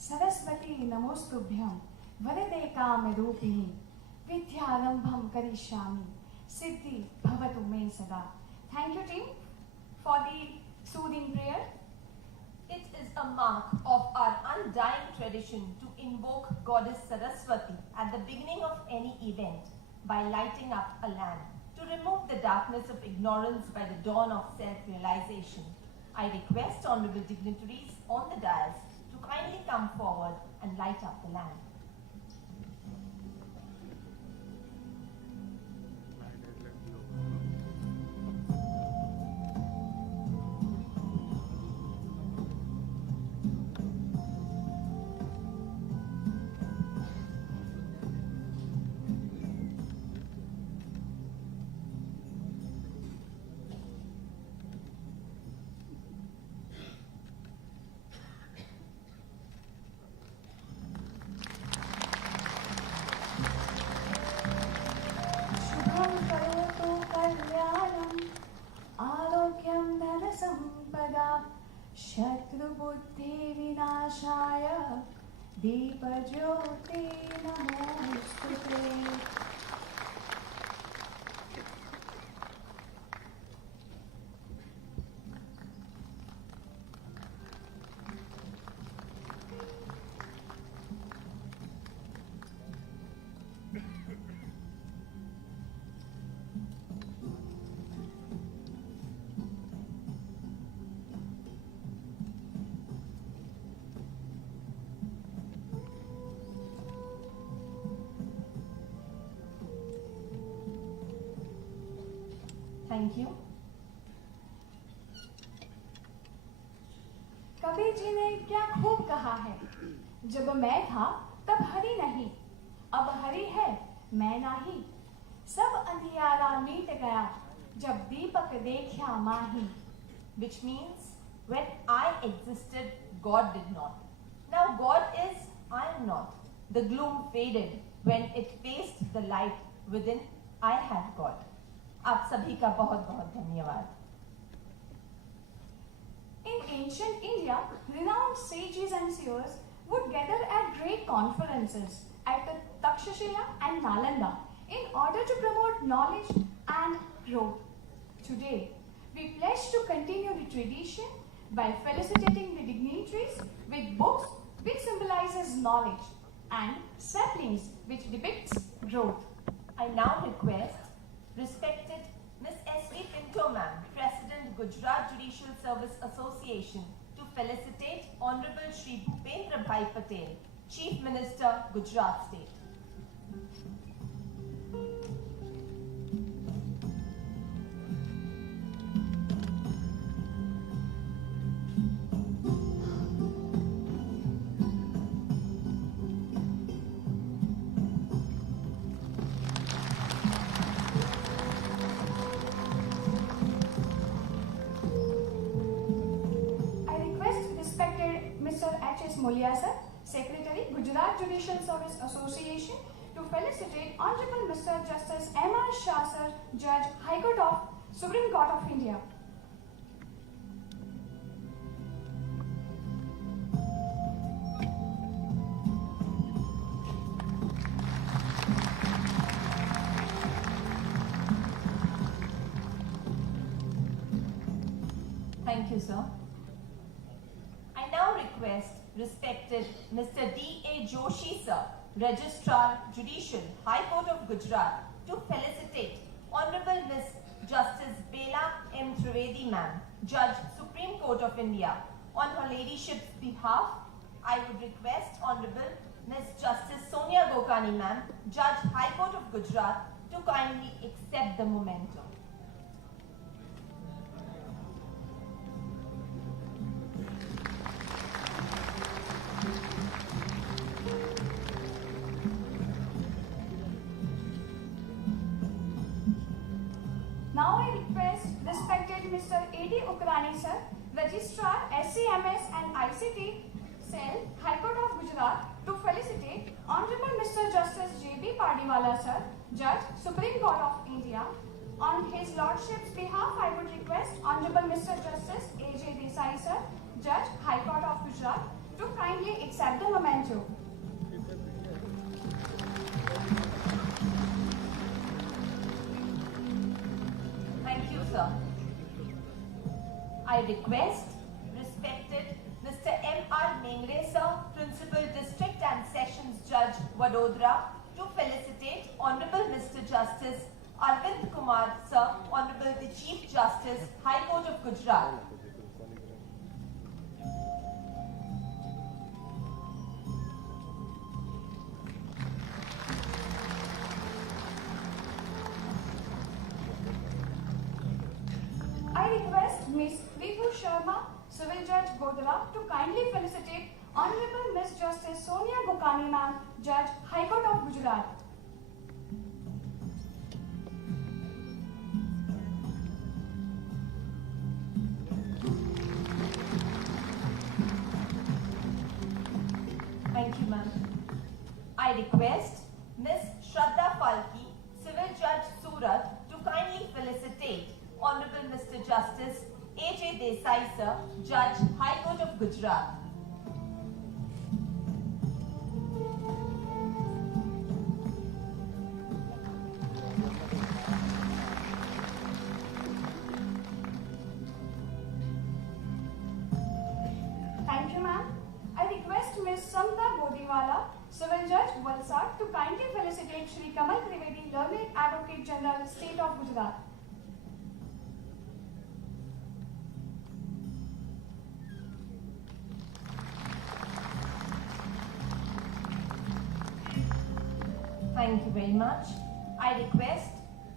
सरस्वती नमोस्तुभ्यं वरदे कामरूपिणी विद्यारंभं करिष्यामि सिद्धि भवतु मे सदा. Thank you, team, for the soothing prayer. It is a mark of our undying tradition to invoke Goddess Saraswati at the beginning of any event by lighting up a lamp to remove the darkness of ignorance by the dawn of self-realization. I request honorable dignitaries on the dais to kindly come forward and light up the lamp. आरोग्यं धनसम्पदा शत्रुबुद्धि विनाशाय दीपज्योति नमोस्तुते. Thank you. Kabir ji ने क्या खूब कहा है, जब मैं था तब हरि नहीं, अब हरि है मैं नाही. सब अंधियारा मीट गया जब दीपक देखा माही. Which means when I existed, God did not. Now God is, I am not. The gloom faded when it faced the light within. I had God. आप सभी का बहुत बहुत धन्यवाद. In ancient India, renowned sages and seers would gather at great conferences at the Takshashila and Nalanda in order to promote knowledge and growth. Today, we pledge to continue the tradition by felicitating the dignitaries with books which symbolizes knowledge and saplings which depicts growth. I now request respected Ms. S.V. Pinto Ma'am, President Gujarat Judicial Service Association, to felicitate Honorable Shri Bhupendra Bhai Patel, Chief Minister, Gujarat State. Molia sir, Secretary, Gujarat Judicial Service Association, to felicitate Honorable Mr. Justice M.R. Shah sir, Judge, High Court of Supreme Court of India. Thank you, sir. I now request respected Mr. D.A. Joshi sir, Registrar Judicial, High Court of Gujarat, to felicitate Honorable Miss Justice Bela M. Trivedi ma'am, Judge, Supreme Court of India. On her ladyship's behalf, I would request Honorable Miss Justice Sonia Gokani ma'am, Judge, High Court of Gujarat, to kindly accept the memento. Now I request respected Mr. A.D. Ukrani sir, Registrar SCMS and ICT Cell, High Court of Gujarat, to felicitate Honorable Mr. Justice J.B. Pardiwala sir, Judge, Supreme Court of India. On his Lordship's behalf, I would request Honorable Mr. Justice A.J. Desai sir, Judge, High Court of Gujarat, to kindly accept the memento. Thank you, sir. I request respected Mr. M.R. Mengre, sir, Principal District and Sessions Judge, Vadodara, to felicitate Honorable Mr. Justice Arvind Kumar, sir, Honorable the Chief Justice, High Court of Gujarat. I request Ms. Vibhu Sharma, Civil Judge, Godara, to kindly felicitate Honorable Miss Justice Sonia Gokani, Ma'am, Judge, High Court of Gujarat. Thank you, ma'am. I request Miss Shraddha Falki, Civil Judge, Surat, to kindly felicitate Honorable Mr. Justice A.J. Desai, sir, Judge, High Court of Gujarat. Thank you, ma'am. I request Ms. Samta Godiwala, Civil Judge, Valsad, to kindly felicitate Shri Kamal Trivedi, Learned Advocate General, State of Gujarat. Thank you very much. I request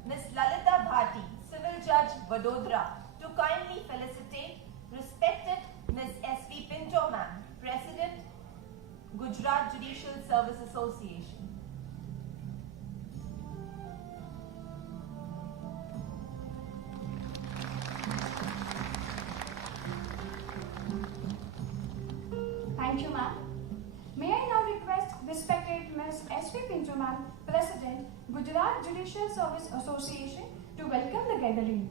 Miss Lalita Bhati, Civil Judge, Vadodara, to kindly felicitate respected Miss S.V. Pinto, ma'am, President, Gujarat Judicial Service Association. Thank you, ma'am. May I now request respected Ms. S.V. Pinto, ma'am, President, Gujarat Judicial Service Association, to welcome the gathering.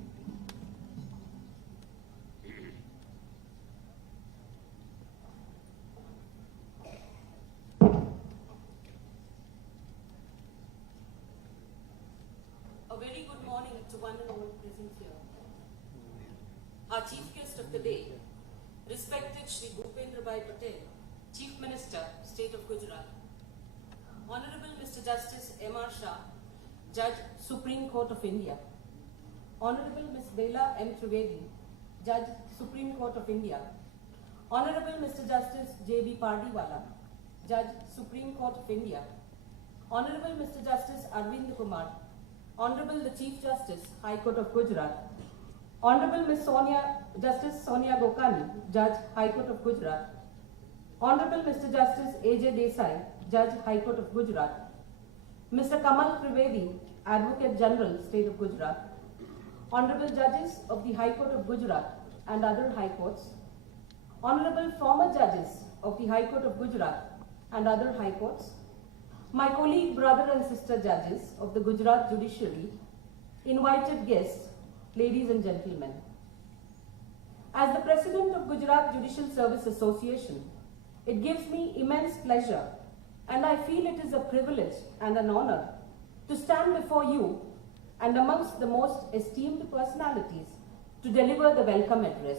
A very good morning to one and all present here. Our chief guest of the day, respected Shri Bhupendra Bhai Patel, Chief Minister, State of Gujarat. Honorable Mr. Justice M.R. Shah, Judge, Supreme Court of India. Honorable Ms. Bela M. Trivedi, Judge, Supreme Court of India. Honorable Mr. Justice J.B. Pardiwala, Judge, Supreme Court of India. Honorable Mr. Justice Arvind Kumar, Honorable the Chief Justice, High Court of Gujarat. Honorable Ms. Justice Sonia Gokani, Judge, High Court of Gujarat. Honorable Mr. Justice A.J. Desai, Judge, High Court of Gujarat. Mr. Kamal Trivedi, Advocate General, State of Gujarat. Honorable Judges of the High Court of Gujarat and other High Courts. Honorable former Judges of the High Court of Gujarat and other High Courts. My colleague, brother and sister judges of the Gujarat Judiciary, invited guests, ladies and gentlemen. As the President of Gujarat Judicial Service Association, it gives me immense pleasure and I feel it is a privilege and an honor to stand before you and amongst the most esteemed personalities to deliver the welcome address.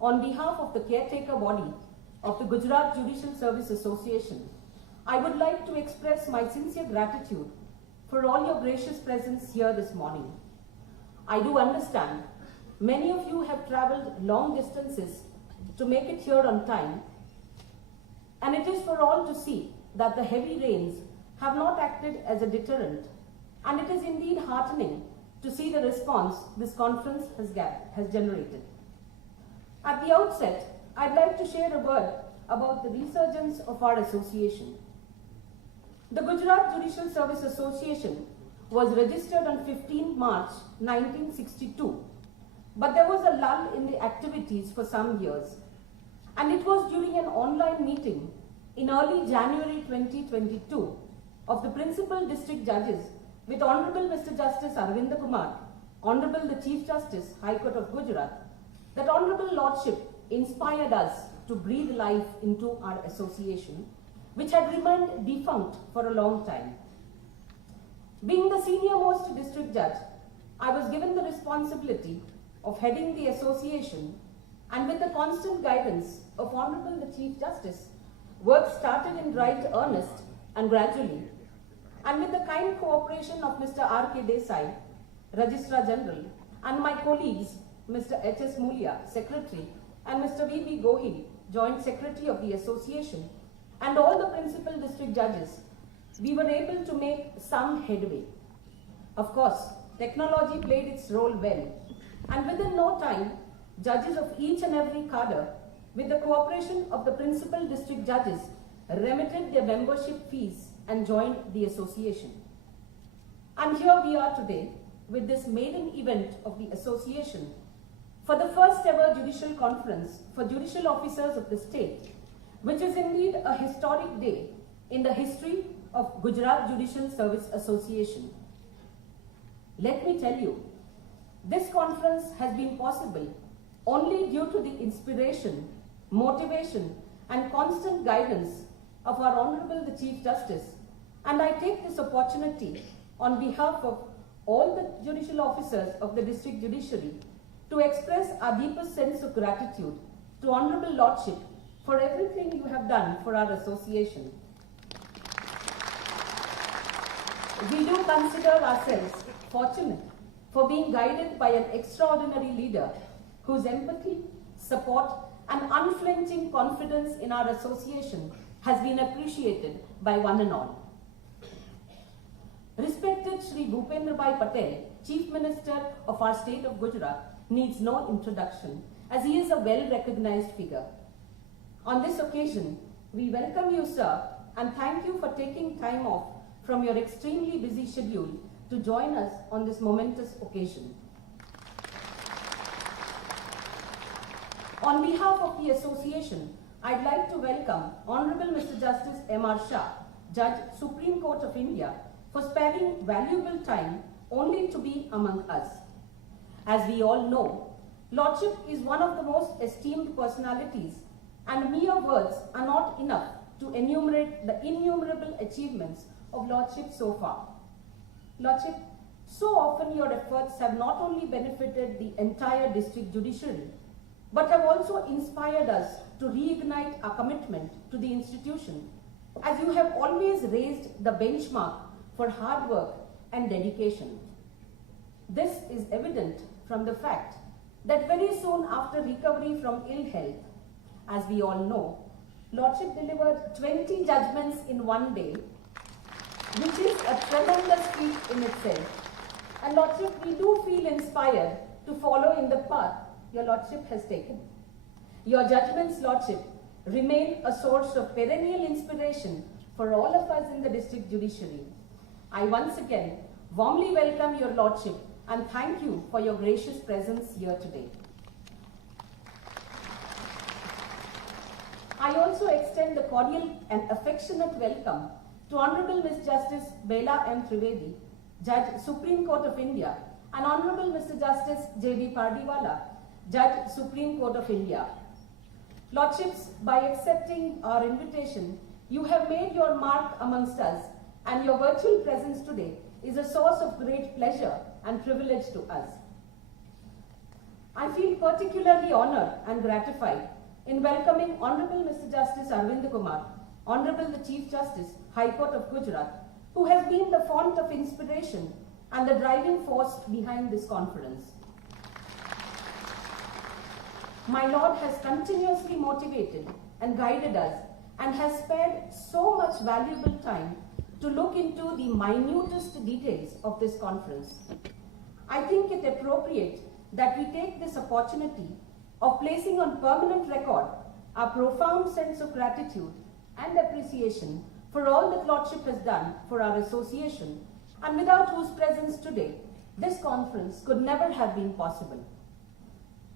On behalf of the caretaker body of the Gujarat Judicial Service Association, I would like to express my sincere gratitude for all your gracious presence here this morning. I do understand many of you have traveled long distances to make it here on time, and it is for all to see that the heavy rains have not acted as a deterrent, and it is indeed heartening to see the response this conference has generated. At the outset, I'd like to share a word about the resurgence of our association. The Gujarat Judicial Service Association was registered on 15 March 1962, but there was a lull in the activities for some years, and it was during an online meeting in early January 2022 of the Principal District Judges with Honorable Mr. Justice Arvind Kumar, Honorable the Chief Justice, High Court of Gujarat, that Honorable Lordship inspired us to breathe life into our association, which had remained defunct for a long time. Being the senior-most district judge, I was given the responsibility of heading the association, and with the constant guidance of Honorable the Chief Justice, work started in right earnest and gradually, and with the kind cooperation of Mr. R.K.Deendayal, Registrar General, and my colleagues, Mr. H.S. Mulia, Secretary, and Mr. V.B. Gohil, Joint Secretary of the Association, and all the principal district judges, we were able to make some headway. Of course, technology played its role well, and within no time, judges of each and every cadre, with the cooperation of the principal district judges, remitted their membership fees and joined the association. And here we are today with this maiden event of the association for the first ever judicial conference for judicial officers of the state, which is indeed a historic day in the history of Gujarat Judicial Service Association. Let me tell you, this conference has been possible only due to the inspiration, motivation, and constant guidance of our Honorable the Chief Justice, and I take this opportunity on behalf of all the judicial officers of the district judiciary to express our deepest sense of gratitude to Honorable Lordship for everything you have done for our association. We do consider ourselves fortunate for being guided by an extraordinary leader whose empathy, support, and unflinching confidence in our association has been appreciated by one and all. Respected Shri Bhupendrabhai Patel, Chief Minister of our state of Gujarat, needs no introduction as he is a well-recognized figure. On this occasion, we welcome you, sir, and thank you for taking time off from your extremely busy schedule to join us on this momentous occasion. On behalf of the association, I'd like to welcome Honorable Mr. Justice M.R. Shah, Judge, Supreme Court of India, for sparing valuable time only to be among us. As we all know, Lordship is one of the most esteemed personalities, and mere words are not enough to enumerate the innumerable achievements of Lordship so far. Lordship, so often your efforts have not only benefited the entire district judiciary, but have also inspired us to reignite our commitment to the institution, as you have always raised the benchmark for hard work and dedication. This is evident from the fact that very soon after recovery from ill health, as we all know, Lordship delivered 20 judgments in one day, which is a tremendous feat in itself. And Lordship, we do feel inspired to follow in the path your Lordship has taken. Your judgments, Lordship, remain a source of perennial inspiration for all of us in the district judiciary. I once again warmly welcome your Lordship and thank you for your gracious presence here today. I also extend the cordial and affectionate welcome to Honorable Ms. Justice Bela M. Trivedi, Judge, Supreme Court of India, and Honorable Mr. Justice J.B. Pardiwala, Judge, Supreme Court of India. Lordships, by accepting our invitation, you have made your mark amongst us, and your virtual presence today is a source of great pleasure and privilege to us. I feel particularly honored and gratified in welcoming Honorable Mr. Justice Arvind Kumar, Honorable the Chief Justice, High Court of Gujarat, who has been the font of inspiration and the driving force behind this conference. My Lord has continuously motivated and guided us and has spared so much valuable time to look into the minutest details of this conference. I think it appropriate that we take this opportunity of placing on permanent record our profound sense of gratitude and appreciation for all that Lordship has done for our association, and without whose presence today, this conference could never have been possible.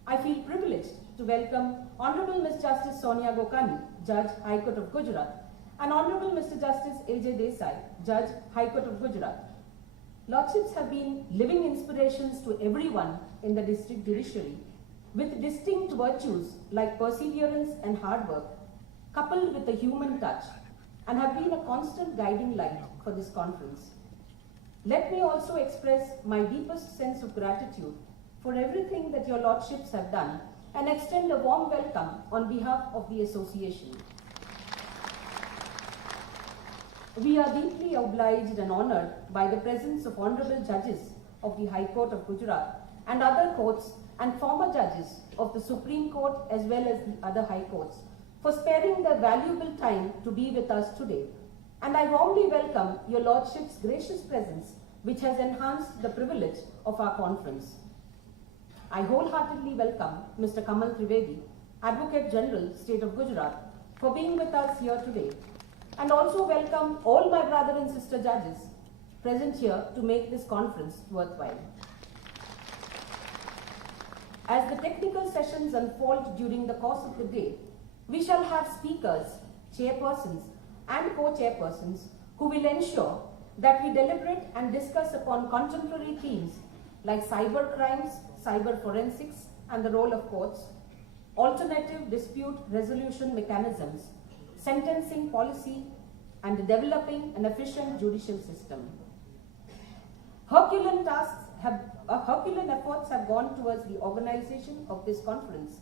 I feel privileged to welcome Honorable Ms. Justice Sonia Gokani, Judge, High Court of Gujarat, and Honorable Mr. Justice A.J. Desai, Judge, High Court of Gujarat. Lordships have been living inspirations to everyone in the district judiciary, with distinct virtues like perseverance and hard work, coupled with a human touch, and have been a constant guiding light for this conference. Let me also express my deepest sense of gratitude for everything that your lordships have done and extend a warm welcome on behalf of the association. We are deeply obliged and honoured by the presence of honourable judges of the High Court of Gujarat and other courts and former judges of the Supreme Court as well as the other high courts for sparing their valuable time to be with us today. And I warmly welcome your lordship's gracious presence, which has enhanced the privilege of our conference. I wholeheartedly welcome Mr. Kamal Trivedi, Advocate General, State of Gujarat, for being with us here today, and also welcome all my brother and sister judges present here to make this conference worthwhile. As the technical sessions unfold during the course of the day, we shall have speakers, chairpersons, and co-chairpersons who will ensure that we deliberate and discuss upon contemporary themes like cyber crimes, cyber forensics, and the role of courts, alternative dispute resolution mechanisms, sentencing policy, and developing an efficient judicial system. Herculean efforts have gone towards the organization of this conference,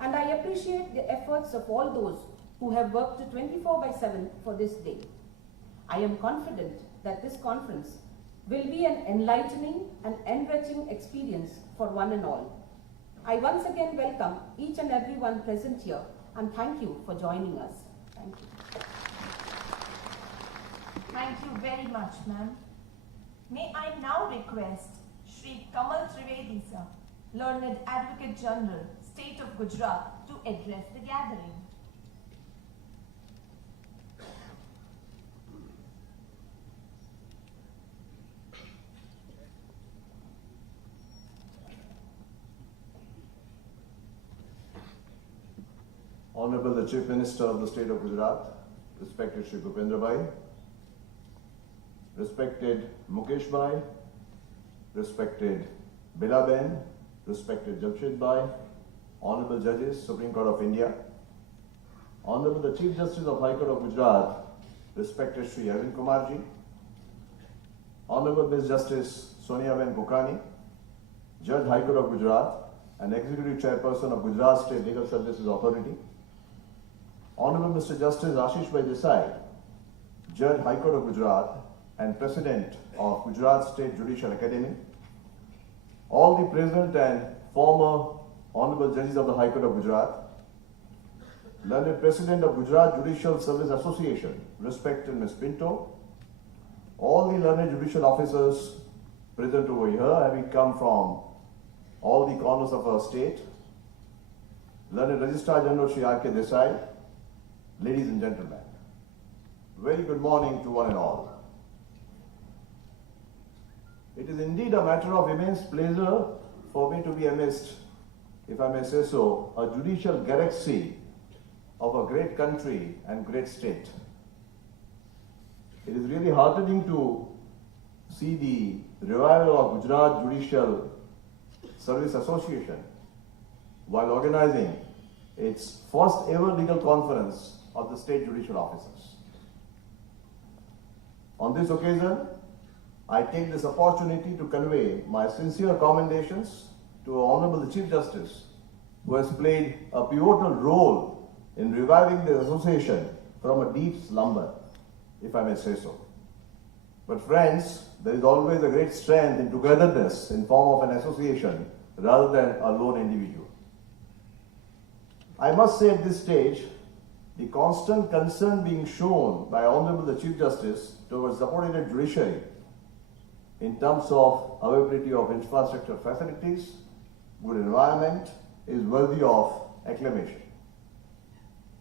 and I appreciate the efforts of all those who have worked 24/7 for this day. I am confident that this conference will be an enlightening and enriching experience for one and all. I once again welcome each and everyone present here and thank you for joining us. Thank you. Thank you very much, ma'am. May I now request Shri Kamal Trivedi, sir, Learned Advocate General, State of Gujarat, to address the gathering. Honorable the Chief Minister of the State of Gujarat, respected Shri Bhupendra Bhai, respected Mukesh Bhai, respected Bilaben, respected Jamshed Bhai, Honorable Judges, Supreme Court of India, Honorable the Chief Justice of High Court of Gujarat, respected Shri Arvind Kumarji, Honorable Ms. Justice Sonia Ben Bukhani, Judge High Court of Gujarat and Executive Chairperson of Gujarat State Legal Services Authority, Honorable Mr. Justice Ashish Bhai Desai, Judge High Court of Gujarat and President of Gujarat State Judicial Academy, all the present and former Honorable Judges of the High Court of Gujarat, Learned President of Gujarat Judicial Service Association, respected Ms. Pinto, all the learned judicial officers present over here, having come from all the corners of our state, Learned Registrar General Shri R.K. Desai, ladies and gentlemen, very good morning to one and all. It is indeed a matter of immense pleasure for me to be amidst, if I may say so, a judicial galaxy of a great country and great state. It is really heartening to see the revival of Gujarat Judicial Service Association while organizing its first ever legal conference of the state judicial officers. On this occasion, I take this opportunity to convey my sincere commendations to Honorable the Chief Justice, who has played a pivotal role in reviving the association from a deep slumber, if I may say so. But friends, there is always a great strength in togetherness in form of an association rather than a lone individual. I must say at this stage, the constant concern being shown by Honorable the Chief Justice towards subordinate judiciary in terms of availability of infrastructure facilities, good environment, is worthy of acclamation.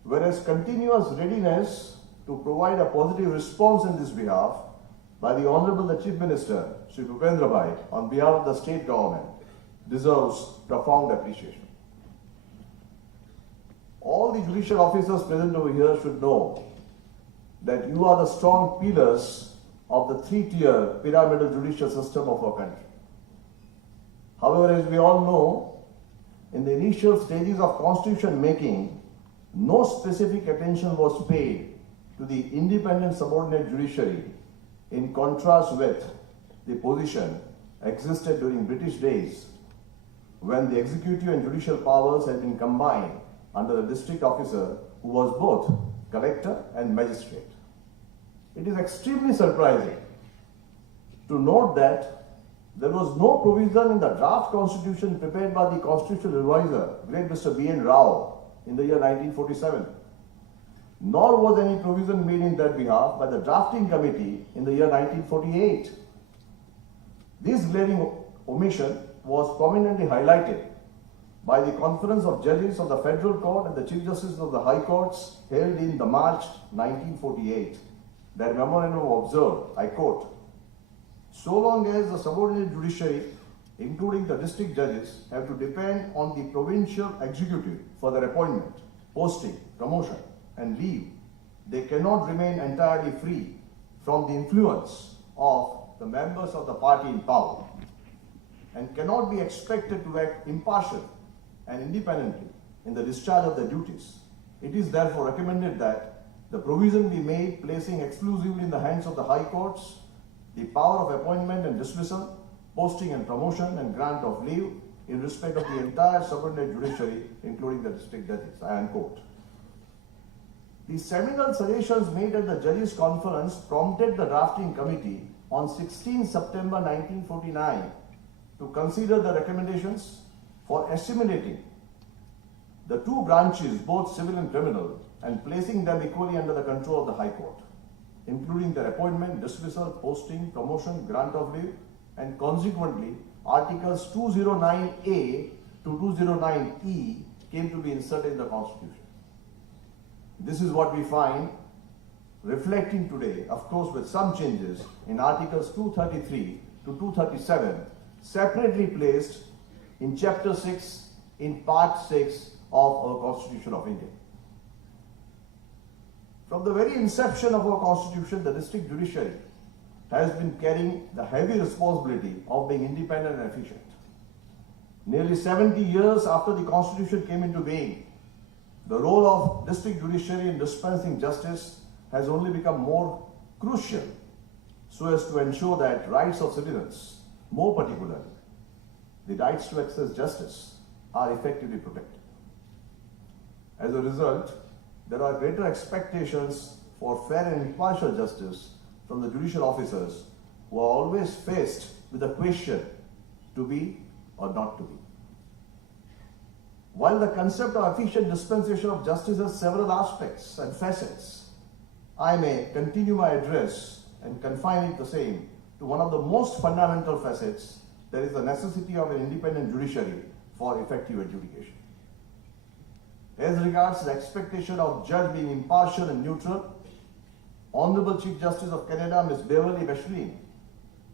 Whereas continuous readiness to provide a positive response in this behalf by the Honorable the Chief Minister, Shri Bhupendra Bhai, on behalf of the state government, deserves profound appreciation. All the judicial officers present over here should know that you are the strong pillars of the three-tier pyramidal judicial system of our country. However, as we all know, in the initial stages of constitution making, no specific attention was paid to the independent subordinate judiciary, in contrast with the position existed during British days, when the executive and judicial powers had been combined under a district officer who was both collector and magistrate. It is extremely surprising to note that there was no provision in the draft constitution prepared by the constitutional reviser, great Mr. B.N. Rao, in the year 1947. Nor was any provision made in that behalf by the drafting committee in the year 1948. This glaring omission was prominently highlighted by the Conference of Judges of the Federal Court and the Chief Justice of the High Courts held in the March 1948. Their memorandum observed, I quote, "So long as the subordinate judiciary, including the district judges, have to depend on the provincial executive for their appointment, posting, promotion, and leave, they cannot remain entirely free from the influence of the members of the party in power, and cannot be expected to act impartially and independently in the discharge of their duties. It is therefore recommended that the provision be made placing exclusively in the hands of the High Courts the power of appointment and dismissal, posting and promotion, and grant of leave in respect of the entire subordinate judiciary, including the district judges." I unquote. The seminal suggestions made at the Judges' Conference prompted the drafting committee on 16 September 1949 to consider the recommendations for assimilating the two branches, both civil and criminal, and placing them equally under the control of the High Court, including their appointment, dismissal, posting, promotion, grant of leave, and consequently, Articles 209A to 209E came to be inserted in the Constitution. This is what we find reflecting today, of course with some changes, in Articles 233 to 237, separately placed in Chapter 6 in Part 6 of our Constitution of India. From the very inception of our Constitution, the district judiciary has been carrying the heavy responsibility of being independent and efficient. Nearly 70 years after the Constitution came into being, the role of district judiciary in dispensing justice has only become more crucial so as to ensure that rights of citizens, more particularly the rights to access justice, are effectively protected. As a result, there are greater expectations for fair and impartial justice from the judicial officers, who are always faced with the question to be or not to be. While the concept of efficient dispensation of justice has several aspects and facets, I may continue my address and confine it the same to one of the most fundamental facets, that is the necessity of an independent judiciary for effective adjudication. As regards the expectation of judge being impartial and neutral, Honorable Chief Justice of Canada, Ms. Beverly Bechlin,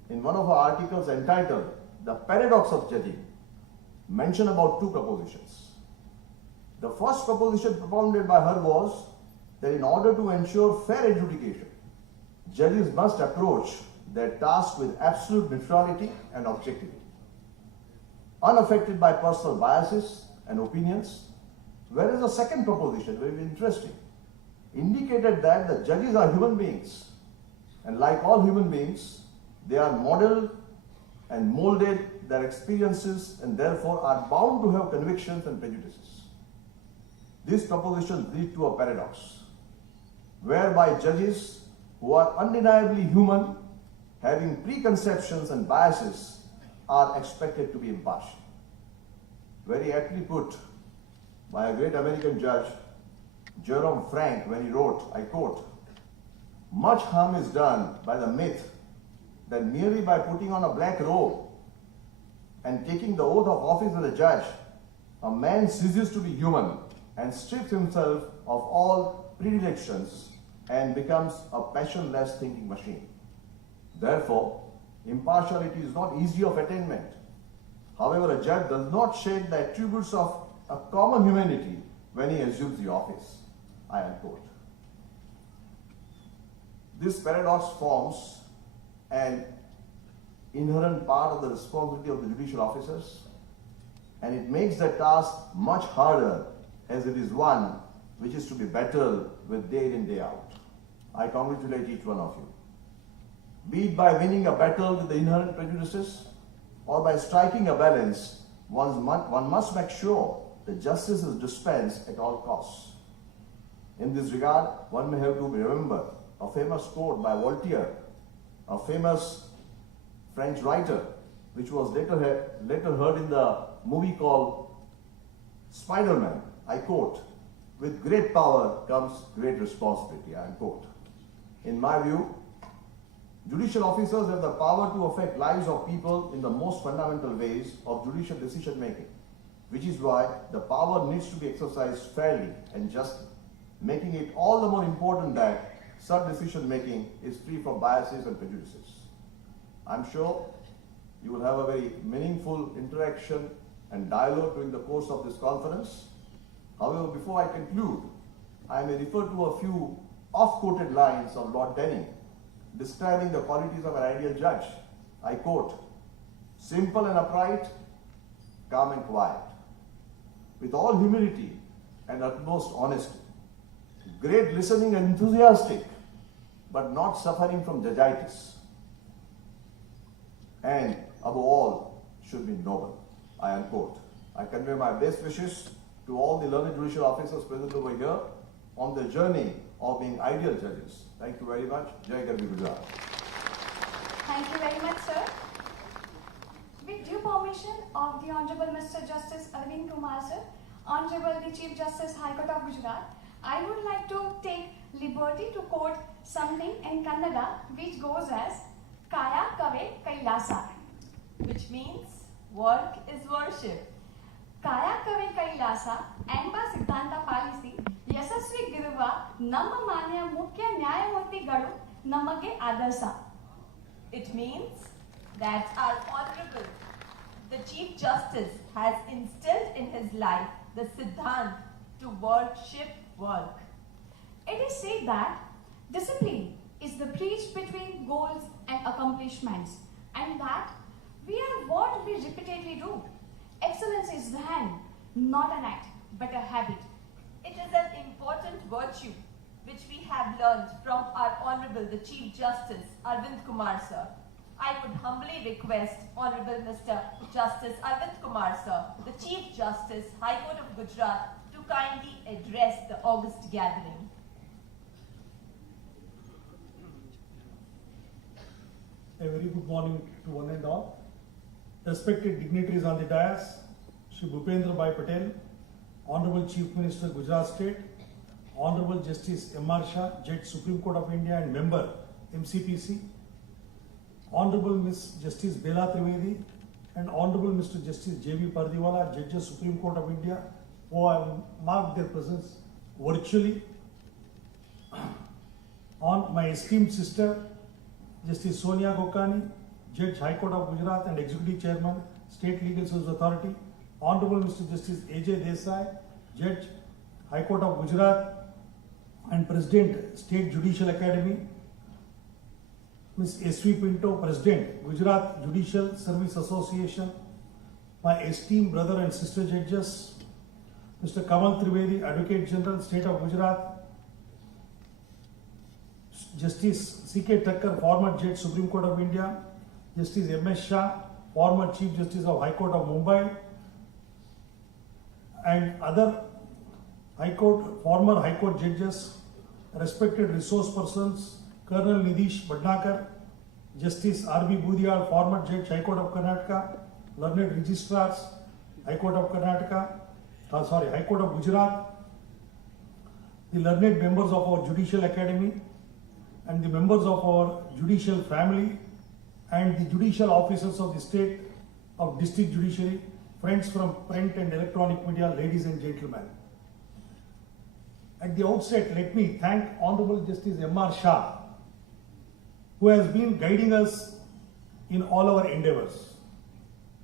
in one of her articles entitled "The Paradox of Judging," mentioned about two propositions. The first proposition propounded by her was that in order to ensure fair adjudication, judges must approach their task with absolute neutrality and objectivity, unaffected by personal biases and opinions. Whereas the second proposition, very interesting, indicated that the judges are human beings, and like all human beings, they are modeled and molded their experiences and therefore are bound to have convictions and prejudices. This proposition leads to a paradox, whereby judges who are undeniably human, having preconceptions and biases, are expected to be impartial. Very aptly put by a great American judge, Jerome Frank, when he wrote, I quote, "Much harm is done by the myth that merely by putting on a black robe and taking the oath of office as a judge, a man ceases to be human and strips himself of all predilections and becomes a passionless thinking machine. Therefore, impartiality is not easy of attainment. However, a judge does not shed the attributes of a common humanity when he assumes the office." I unquote. This paradox forms an inherent part of the responsibility of the judicial officers, and it makes the task much harder, as it is one which is to be battled with day in, day out. I congratulate each one of you. Be it by winning a battle with the inherent prejudices, or by striking a balance, one must make sure that justice is dispensed at all costs. In this regard, one may have to remember a famous quote by Voltaire, a famous French writer, which was later heard in the movie called Spider-Man. I quote, "With great power comes great responsibility," I quote. In my view, judicial officers have the power to affect lives of people in the most fundamental ways of judicial decision making, which is why the power needs to be exercised fairly and justly, making it all the more important that such decision making is free from biases and prejudices. I'm sure you will have a very meaningful interaction and dialogue during the course of this conference. However, before I conclude, I may refer to a few oft-quoted lines of Lord Denning describing the qualities of an ideal judge. I quote, "Simple and upright, calm and quiet, with all humility and utmost honesty, great listening and enthusiastic, but not suffering from judgitis, and above all should be noble," I unquote. I convey my best wishes to all the learned judicial officers present over here on the journey of being ideal judges. Thank you very much. Jai Garvi Gujarat. Thank you very much, sir. With due permission of the Honorable Mr. Justice Arvind Kumar, sir, Honorable the Chief Justice, High Court of Gujarat, I would like to take liberty to quote something in Kannada which goes as Kaya Kave Kailasa, which means work is worship. Kaya Kave Kailasa ಎಂಬ ಸಿದ್ಧಾಂತ policy ಯಶಸ್ವಿಗಿರುವ ನಮ್ಮ ಮಾನ್ಯ ಮುಖ್ಯ ನ್ಯಾಯಮೂರ್ತಿಗಳು ನಮಗೆ ಆದರ್ಶ. It means that our Honorable, the Chief Justice, has instilled in his life the siddhant to worship work. It is said that discipline is the bridge between goals and accomplishments, and that we are what we repeatedly do. Excellence is then not an act, but a habit. It is an important virtue which we have learned from our Honorable the Chief Justice Arvind Kumar sir. I would humbly request Honorable Mr. Justice Arvind Kumar sir, the Chief Justice, High Court of Gujarat, to kindly address the august gathering. A very good morning to one and all. Respected dignitaries on the dais, Shri Bhupendrabhai Patel, Honorable Chief Minister Gujarat State, Honorable Justice M.R. Shah, Judge Supreme Court of India and Member MCPC, Honorable Miss Justice Bela Trivedi and Honorable Mr. Justice J.V. Pardiwala, Judges Supreme Court of India, who have marked their presence virtually, on my esteemed sister, Justice Sonia Gokani, Judge High Court of Gujarat and Executive Chairman, State Legal Service Authority, Honorable Mr. Justice A.J. Desai, Judge High Court of Gujarat and President, State Judicial Academy, Ms. S.V. Pinto, President, Gujarat Judicial Service Association, my esteemed brother and sister judges, Mr. Kamal Trivedi, Advocate General, State of Gujarat, Justice C.K. Thakkar, former Judge, Supreme Court of India, Justice M.S. Shah, former Chief Justice of High Court of Mumbai, and other former High Court judges, respected resource persons, Colonel Nidhish Bhadnakar, Justice R.B. Budiyal, former Judge, High Court of Karnataka, learned registrars, High Court of High Court of Gujarat, the learned members of our Judicial Academy, and the members of our judicial family, and the judicial officers of the state of district judiciary, friends from print and electronic media, ladies and gentlemen. At the outset, let me thank Honorable Justice M.R. Shah, who has been guiding us in all our endeavors.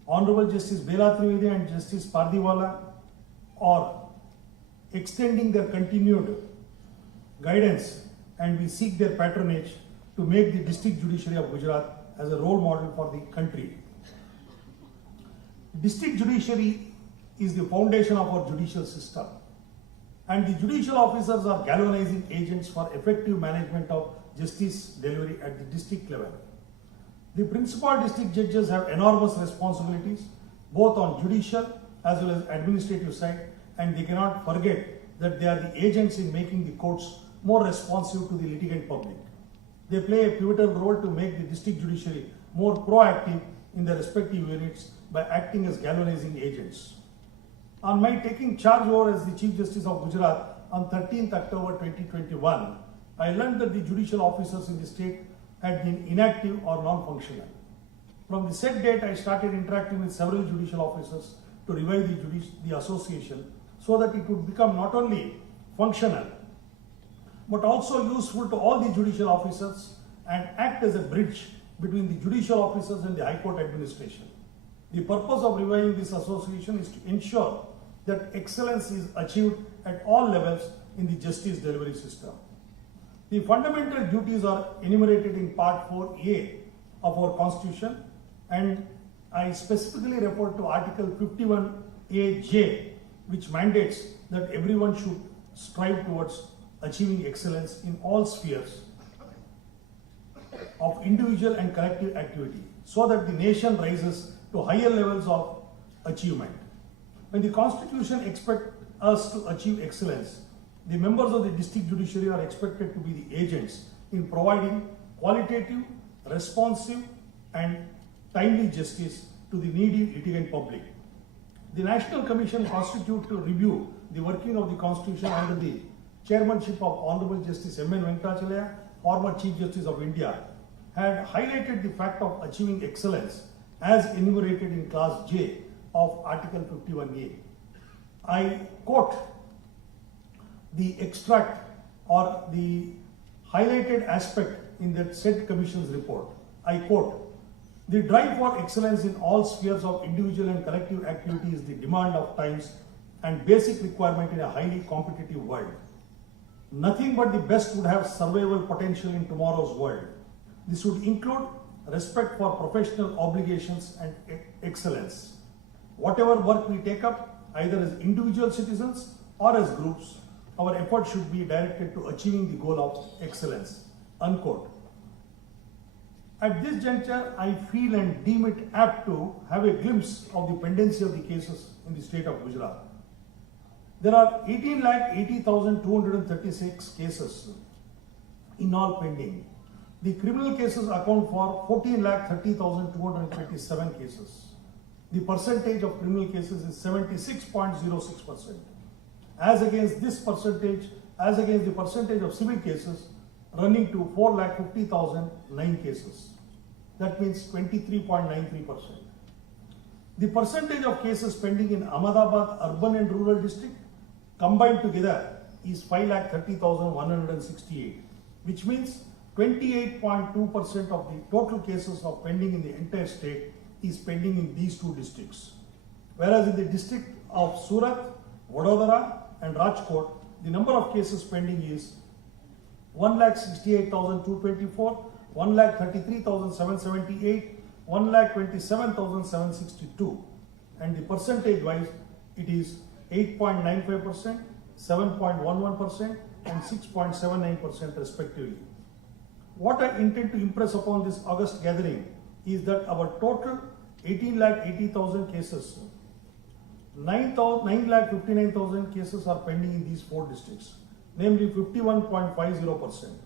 Honorable Justice Bela Trivedi and Justice Pardiwala are extending their continued guidance, and we seek their patronage to make the district judiciary of Gujarat as a role model for the country. District judiciary is the foundation of our judicial system. And the judicial officers are galvanizing agents for effective management of justice delivery at the district level. The principal district judges have enormous responsibilities, both on judicial as well as administrative side, and they cannot forget that they are the agents in making the courts more responsive to the litigant public. They play a pivotal role to make the district judiciary more proactive in their respective units by acting as galvanizing agents. On my taking charge over as the Chief Justice of Gujarat on 13th October 2021, I learned that the judicial officers in the state had been inactive or non-functional. From the said date, I started interacting with several judicial officers to revive the association so that it would become not only functional but also useful to all the judicial officers and act as a bridge between the judicial officers and the High Court administration. The purpose of reviving this association is to ensure that excellence is achieved at all levels in the justice delivery system. The fundamental duties are enumerated in Part 4A of our Constitution, and I specifically refer to Article 51AJ, which mandates that everyone should strive towards achieving excellence in all spheres of individual and collective activity, so that the nation rises to higher levels of achievement. When the Constitution expects us to achieve excellence, the members of the district judiciary are expected to be the agents in providing qualitative, responsive, and timely justice to the needy litigant public. The National Commission constituted to review the working of the Constitution under the chairmanship of Honorable Justice M.N. Venkatachalaya, former Chief Justice of India, had highlighted the fact of achieving excellence as enumerated in Clause J of Article 51A. I quote the extract or the highlighted aspect in that said Commission's report. I quote, "The drive for excellence in all spheres of individual and collective activity is the demand of times and basic requirement in a highly competitive world. Nothing but the best would have survival potential in tomorrow's world. This would include respect for professional obligations and excellence. Whatever work we take up, either as individual citizens or as groups, our effort should be directed to achieving the goal of excellence." Unquote. At this juncture, I feel and deem it apt to have a glimpse of the pendency of the cases in the state of Gujarat. There are 18,80,236 cases in all pending. The criminal cases account for 14,30,227 cases. The percentage of criminal cases is 76.06%. As against the percentage of civil cases running to 4,50,009 cases. That means 23.93%. The percentage of cases pending in Ahmedabad urban and rural district combined together is 5,30,168, which means 28.2% of the total cases of pending in the entire state is pending in these two districts. Whereas in the district of Surat, Vadodara and Rajkot, the number of cases pending is 1,68,224, 1,33,778, 1,27,762, and the percentage wise it is 8.95%, 7.11% and 6.79% respectively. What I intend to impress upon this August gathering is that our total 18,80,000 cases, 9,59,000 cases are pending in these four districts, namely 51.50%.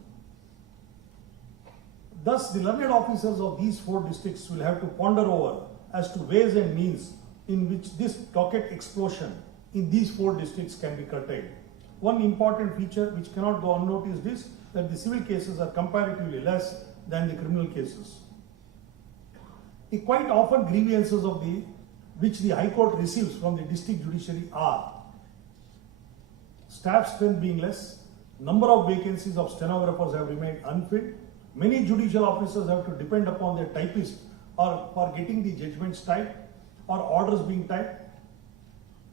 Thus, the learned officers of these four districts will have to ponder over as to ways and means in which this docket explosion in these four districts can be curtailed. One important feature which cannot go unnoticed is that the civil cases are comparatively less than the criminal cases. The quite often grievances of which the High Court receives from the district judiciary are staff strength being less, number of vacancies of stenographers have remained unfilled, many judicial officers have to depend upon their typist or for getting the judgments typed or orders being typed.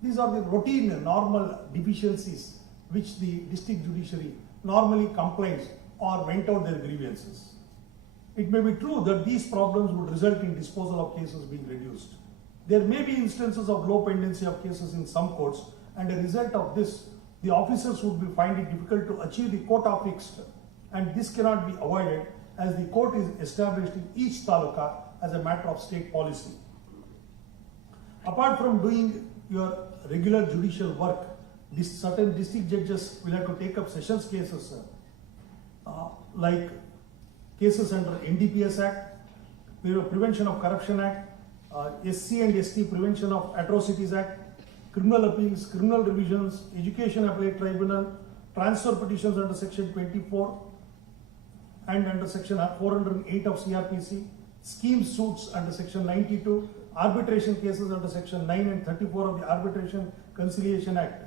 These are the routine and normal deficiencies which the district judiciary normally complains or vent out their grievances. It may be true that these problems would result in disposal of cases being reduced. There may be instances of low pendency of cases in some courts, and a result of this, the officers would find it difficult to achieve the quota fixed, and this cannot be avoided as the court is established in each taluka as a matter of state policy. Apart from doing your regular judicial work, certain district judges will have to take up sessions cases, like cases under NDPS Act, Prevention of Corruption Act, SC and ST Prevention of Atrocities Act, criminal appeals, criminal revisions, education appellate tribunal, transfer petitions under section 24 and under section 408 of CRPC, scheme suits under section 92, arbitration cases under section 9 and 34 of the Arbitration Conciliation Act.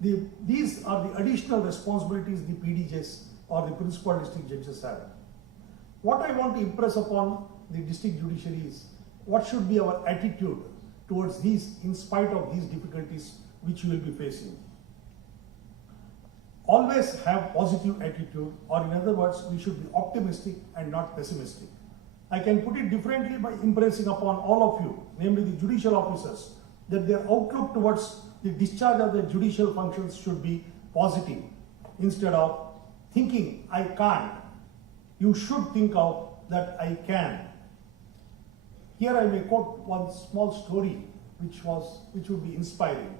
These are the additional responsibilities the PDJs or the principal district judges have. What I want to impress upon the district judiciary is what should be our attitude towards these in spite of these difficulties which you will be facing. Always have positive attitude, or in other words, we should be optimistic and not pessimistic. I can put it differently by impressing upon all of you, namely the judicial officers, that their outlook towards the discharge of their judicial functions should be positive. Instead of thinking, I can't, you should think of that I can. Here I may quote one small story which would be inspiring.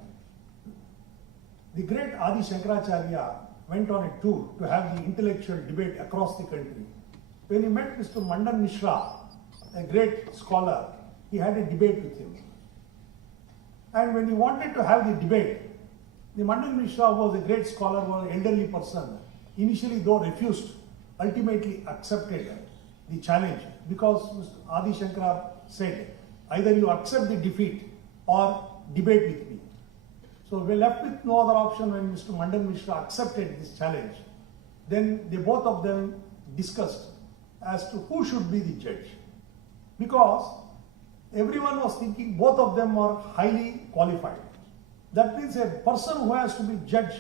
The great Adi Shankaracharya went on a tour to have the intellectual debate across the country. When he met Mr. Mandan Mishra, a great scholar, he had a debate with him. And when he wanted to have the debate, the Mandan Mishra was a great scholar, was an elderly person. Initially, though refused, ultimately accepted the challenge because Mr. Adi Shankara said, either you accept the defeat or debate with me. So we were left with no other option when Mr. Mandan Mishra accepted this challenge. Then both of them discussed as to who should be the judge. Because everyone was thinking both of them are highly qualified. That means a person who has to be judge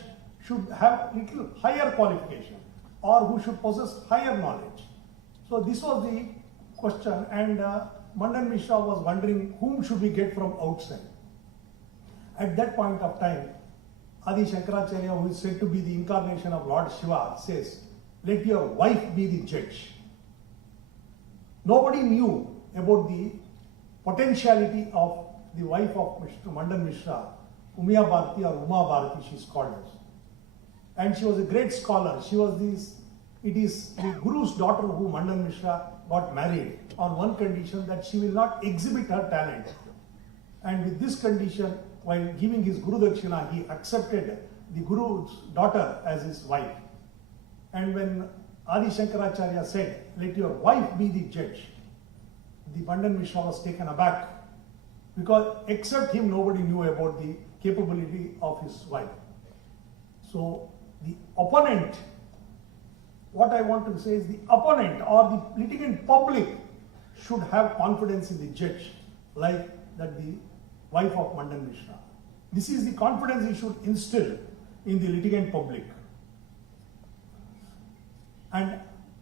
should have little higher qualification or who should possess higher knowledge. So this was the question, and Mandan Mishra was wondering whom should we get from outside. At that point of time, Adi Shankaracharya, who is said to be the incarnation of Lord Shiva, says, let your wife be the judge. Nobody knew about the potentiality of the wife of Mr. Mandan Mishra, Umaya Bharati or Uma Bharati, she is called as. And she was a great scholar. It is the Guru's daughter who Mandan Mishra got married on one condition, that she will not exhibit her talent. And with this condition, while giving his Guru Dakshina, he accepted the Guru's daughter as his wife. And when Adi Shankaracharya said, let your wife be the judge, the Mandan Mishra was taken aback, because except him, nobody knew about the capability of his wife. So the opponent, what I want to say is the opponent or the litigant public should have confidence in the judge, like that the wife of Mandan Mishra. This is the confidence he should instill in the litigant public. And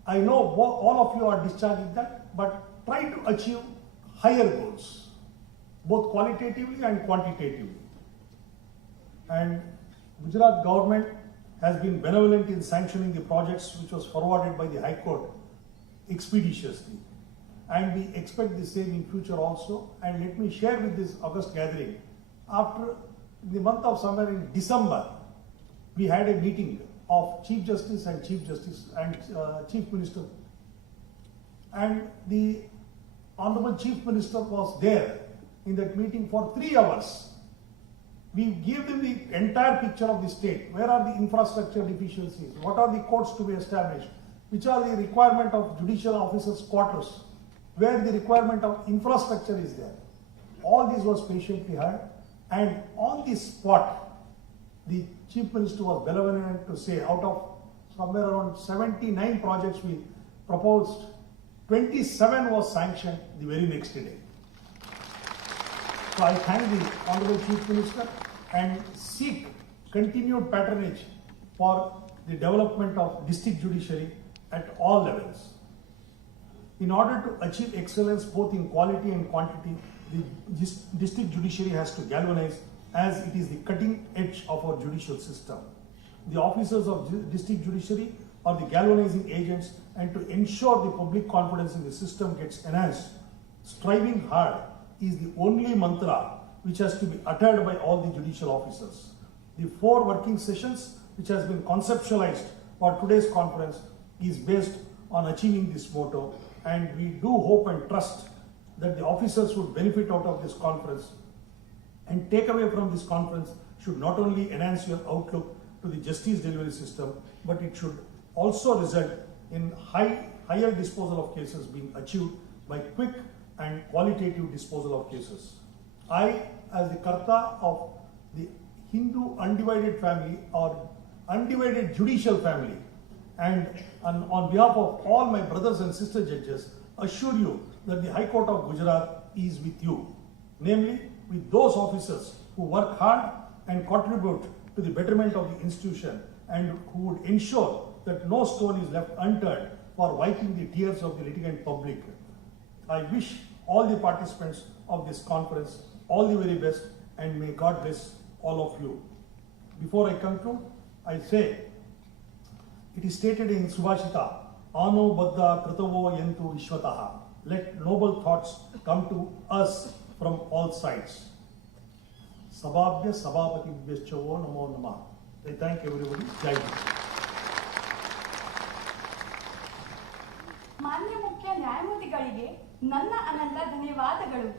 I know all of you are discharging that, but try to achieve higher goals, both qualitatively and quantitatively. And Gujarat government has been benevolent in sanctioning the projects which was forwarded by the High Court expeditiously. And we expect the same in future also. And let me share with this August gathering, after the month of somewhere in December, we had a meeting of Chief Justice and Chief Minister. And the Honorable Chief Minister was there in that meeting for 3 hours. We gave them the entire picture of the state. Where are the infrastructure deficiencies? What are the courts to be established? Which are the requirement of judicial officers' quarters? Where the requirement of infrastructure is there? All this was patiently heard. And on the spot, the Chief Minister was benevolent to say, out of somewhere around 79 projects we proposed, 27 was sanctioned the very next day. So I thank the Honorable Chief Minister and seek continued patronage for the development of district judiciary at all levels. In order to achieve excellence both in quality and quantity, the district judiciary has to galvanize, as it is the cutting edge of our judicial system. The officers of district judiciary are the galvanizing agents, and to ensure the public confidence in the system gets enhanced, striving hard is the only mantra which has to be uttered by all the judicial officers. The 4 working sessions which has been conceptualized for today's conference is based on achieving this motto, and we do hope and trust that the officers would benefit out of this conference, and take away from this conference should not only enhance your outlook to the justice delivery system, but it should also result in higher disposal of cases being achieved by quick and qualitative disposal of cases. I, as the Karta of the Hindu undivided family or undivided judicial family, and on behalf of all my brothers and sister judges, assure you that the High Court of Gujarat is with you, namely with those officers who work hard and contribute to the betterment of the institution, and who would ensure that no stone is left unturned for wiping the tears of the litigant public. I wish all the participants of this conference all the very best, and may God bless all of you. Before I conclude, I say, it is stated in Subhashita, Ano Baddha Kritavo Yantu Ishvataha. Let noble thoughts come to us from all sides. Sabhabhya Sabhapati Vyachavo Namo Namah. I thank everybody. Jai Hind. ಮಾನ್ಯ ಮುಖ್ಯ ನ್ಯಾಯಮೂರ್ತಿಗಳಿಗೆ ನನ್ನ ಅನಂತ ಧನ್ಯವಾದಗಳು.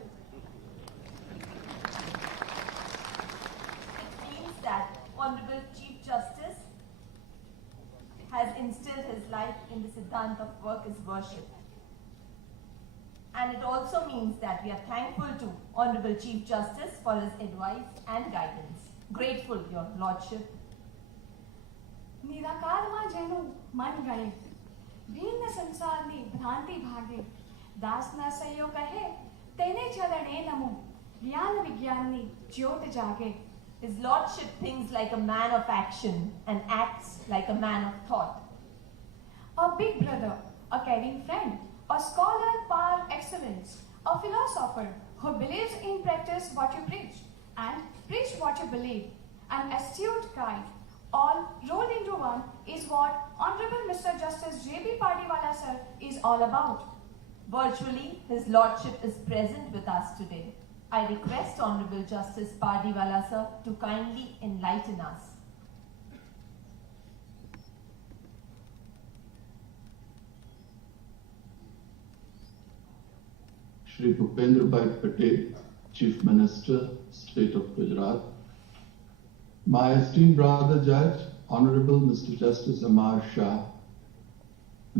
It means that Honorable Chief Justice has instilled his life in the Siddhant of work is worship. And it also means that we are thankful to Honorable Chief Justice for his advice and guidance. Grateful, Your Lordship. નિરાકારમાં જેનું મન ગણે, ભિન્ન સંસારની ભ્રાંતિ ભાગે, દાસના સૈયો કહે તેને ચરણે નમો, જ્ઞાન વિજ્ઞાનની જ્યોત જાગે. His Lordship thinks like a man of action and acts like a man of thought. A big brother, a caring friend, a scholar par excellence, a philosopher who believes in practice what you preach and preach what you believe, an astute guide, all rolled into one is what Honorable Mr. Justice J.B. Pt.Deendayal sir is all about. Virtually, His Lordship is present with us today. I request Honorable Justice Pt.Deendayal sir to kindly enlighten us. Shri Bhupendrabhai Patel, Chief Minister, State of Gujarat. My esteemed brother Judge, Honorable Mr. Justice Amar Shah.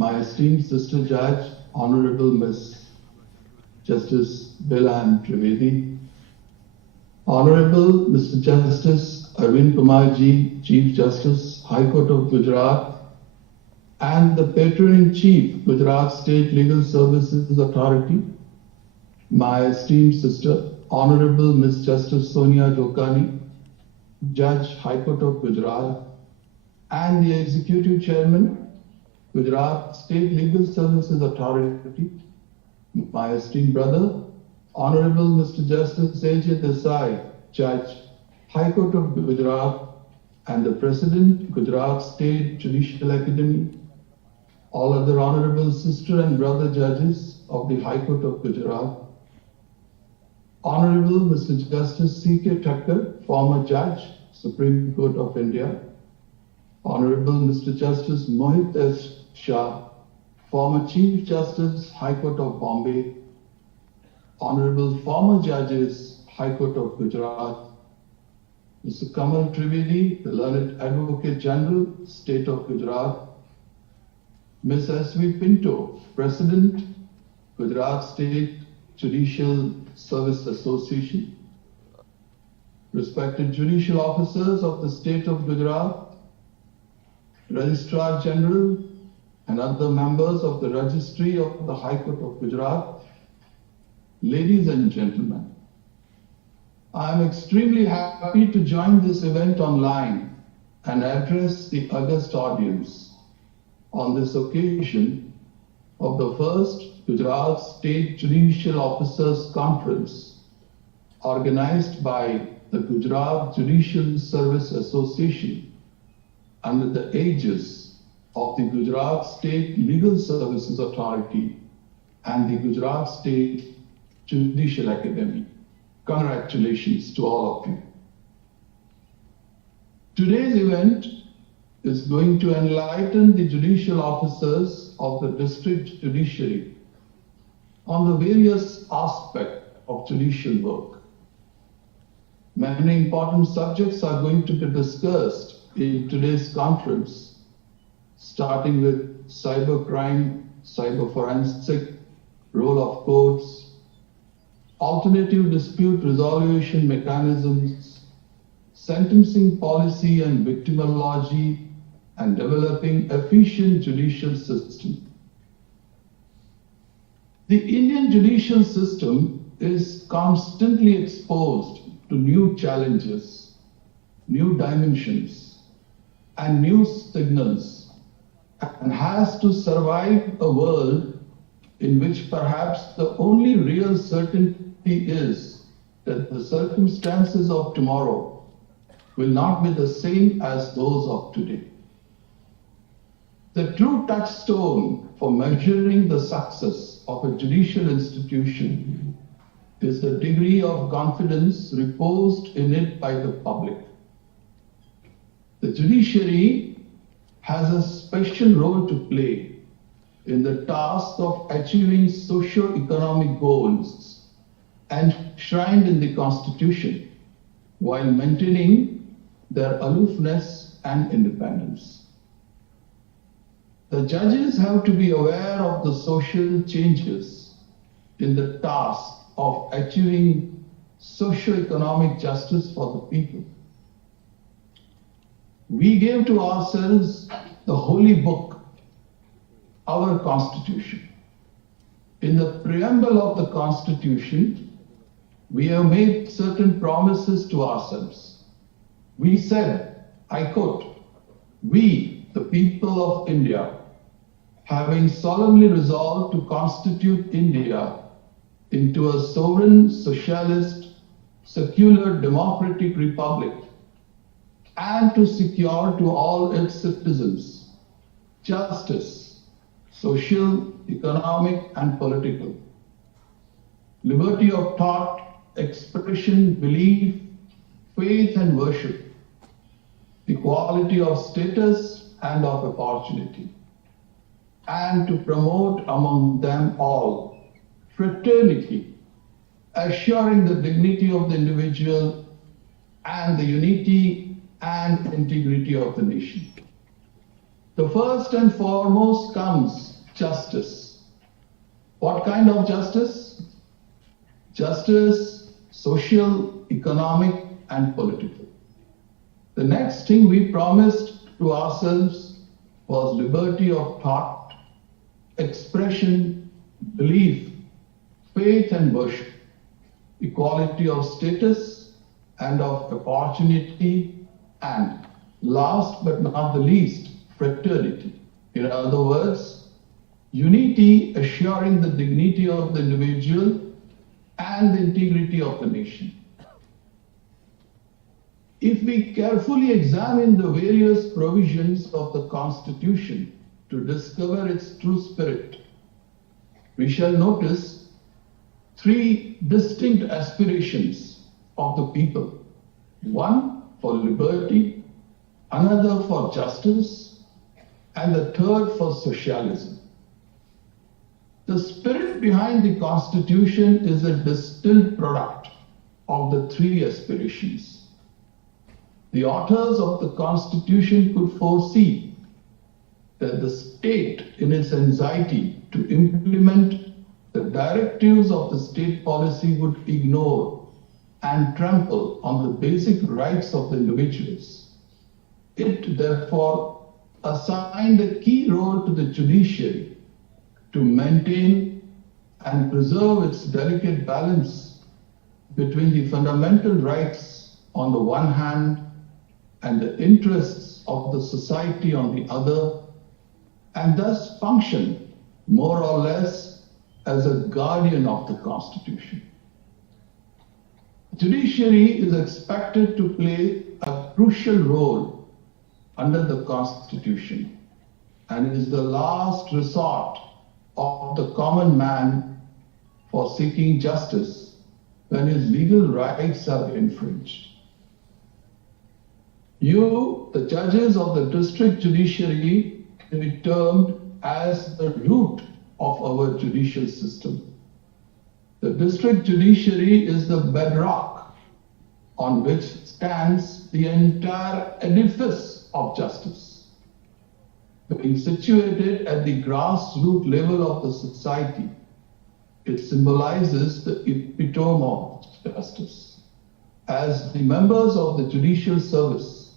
My esteemed sister Judge, Honorable Miss Justice Bilan Trivedi. Honorable Mr. Justice Arvind Kumar Ji, Chief Justice, High Court of Gujarat, and the Patron-in-Chief, Gujarat State Legal Services Authority. My esteemed sister, Honorable Miss Justice Sonia Jokani, Judge, High Court of Gujarat, and the Executive Chairman, Gujarat State Legal Services Authority. My esteemed brother, Honorable Mr. Justice A.J. Desai, Judge, High Court of Gujarat, and the President, Gujarat State Judicial Academy, all other honorable sister and brother judges of the High Court of Gujarat, Honorable Mr. Justice C.K. Thakkar, former Judge, Supreme Court of India, Honorable Mr. Justice Mohit S. Shah, former Chief Justice, High Court of Bombay, Honorable former Judges, High Court of Gujarat, Mr. Kamal Trivedi, the Learned Advocate General, State of Gujarat, Ms. S.V. Pinto, President, Gujarat State Judicial Service Association, respected judicial officers of the State of Gujarat, Registrar General, and other members of the Registry of the High Court of Gujarat, ladies and gentlemen, I am extremely happy to join this event online and address the august audience on this occasion of the first Gujarat State Judicial Officers Conference organized by the Gujarat Judicial Service Association under the aegis of the Gujarat State Legal Services Authority and the Gujarat State Judicial Academy. Congratulations to all of you. Today's event is going to enlighten the judicial officers of the district judiciary on the various aspects of judicial work. Many important subjects are going to be discussed in today's conference, starting with cybercrime, cyber forensic, role of courts, alternative dispute resolution mechanisms, sentencing policy and victimology, and developing efficient judicial system. The Indian judicial system is constantly exposed to new challenges, new dimensions, and new signals, and has to survive a world in which perhaps the only real certainty is that the circumstances of tomorrow will not be the same as those of today. The true touchstone for measuring the success of a judicial institution is the degree of confidence reposed in it by the public. The judiciary has a special role to play in the task of achieving socio-economic goals enshrined in the Constitution while maintaining their aloofness and independence. The judges have to be aware of the social changes in the task of achieving socio-economic justice for the people. We gave to ourselves the holy book, our Constitution. In the preamble of the Constitution, we have made certain promises to ourselves. We said, I quote, "We, the people of India, having solemnly resolved to constitute India into a sovereign, socialist, secular, democratic republic, and to secure to all its citizens justice, social, economic, and political, liberty of thought, expression, belief, faith, and worship, equality of status and of opportunity, and to promote among them all fraternity, assuring the dignity of the individual and the unity and integrity of the nation." The first and foremost comes justice. What kind of justice? Justice, social, economic, and political. The next thing we promised to ourselves was liberty of thought, expression, belief, faith, and worship, equality of status and of opportunity, and last but not the least, fraternity. In other words, unity assuring the dignity of the individual and the integrity of the nation. If we carefully examine the various provisions of the Constitution to discover its true spirit, we shall notice three distinct aspirations of the people. One for liberty, another for justice, and the third for socialism. The spirit behind the Constitution is a distilled product of the three aspirations. The authors of the Constitution could foresee that the state, in its anxiety to implement the directives of the state policy, would ignore and trample on the basic rights of the individuals. It therefore assigned a key role to the judiciary to maintain and preserve its delicate balance between the fundamental rights on the one hand and the interests of the society on the other, and thus function more or less as a guardian of the Constitution. Judiciary is expected to play a crucial role under the Constitution and is the last resort of the common man for seeking justice when his legal rights are infringed. You, the judges of the district judiciary, can be termed as the root of our judicial system. The district judiciary is the bedrock on which stands the entire edifice of justice. Being situated at the grassroots level of the society, it symbolizes the epitome of justice. As the members of the judicial service,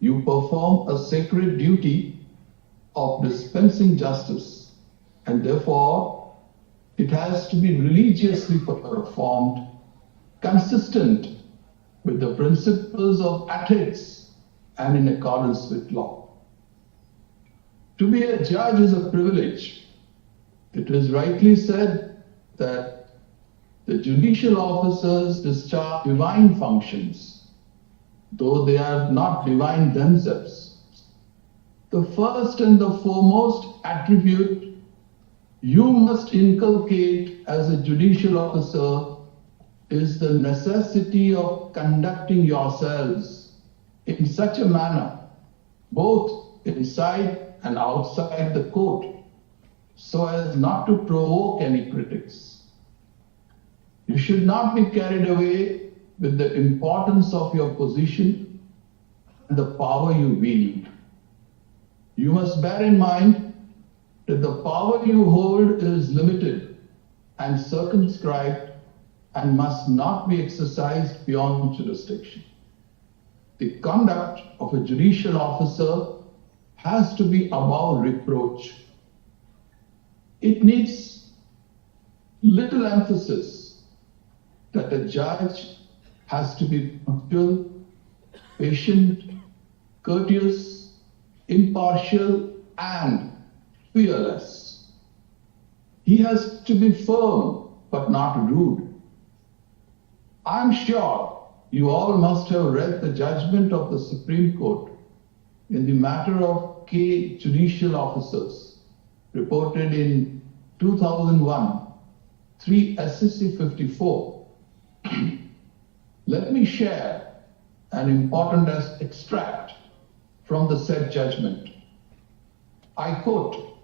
you perform a sacred duty of dispensing justice, and therefore it has to be religiously performed, consistent with the principles of ethics and in accordance with law. To be a judge is a privilege. It is rightly said that the judicial officers discharge divine functions, though they are not divine themselves. The first and the foremost attribute you must inculcate as a judicial officer is the necessity of conducting yourselves in such a manner, both inside and outside the court, so as not to provoke any critics. You should not be carried away with the importance of your position and the power you wield. You must bear in mind that the power you hold is limited and circumscribed and must not be exercised beyond jurisdiction. The conduct of a judicial officer has to be above reproach. It needs little emphasis that a judge has to be punctual, patient, courteous, impartial, and fearless. He has to be firm but not rude. I'm sure you all must have read the judgment of the Supreme Court in the matter of K judicial officers reported in 2001, 3 SCC 54. Let me share an important extract from the said judgment. I quote,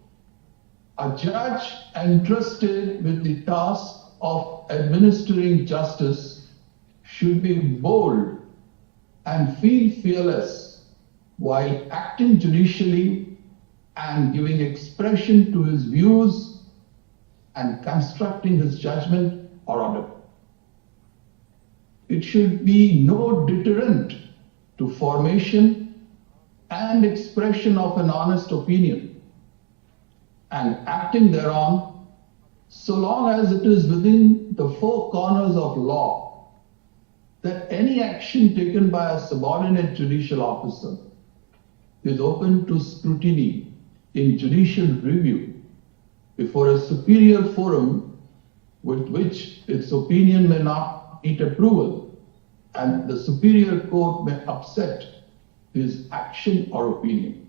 "A judge entrusted with the task of administering justice should be bold and feel fearless while acting judicially and giving expression to his views and constructing his judgment or order. It should be no deterrent to formation and expression of an honest opinion and acting thereon so long as it is within the four corners of law, that any action taken by a subordinate judicial officer is open to scrutiny in judicial review before a superior forum with which its opinion may not meet approval, and the superior court may upset his action or opinion.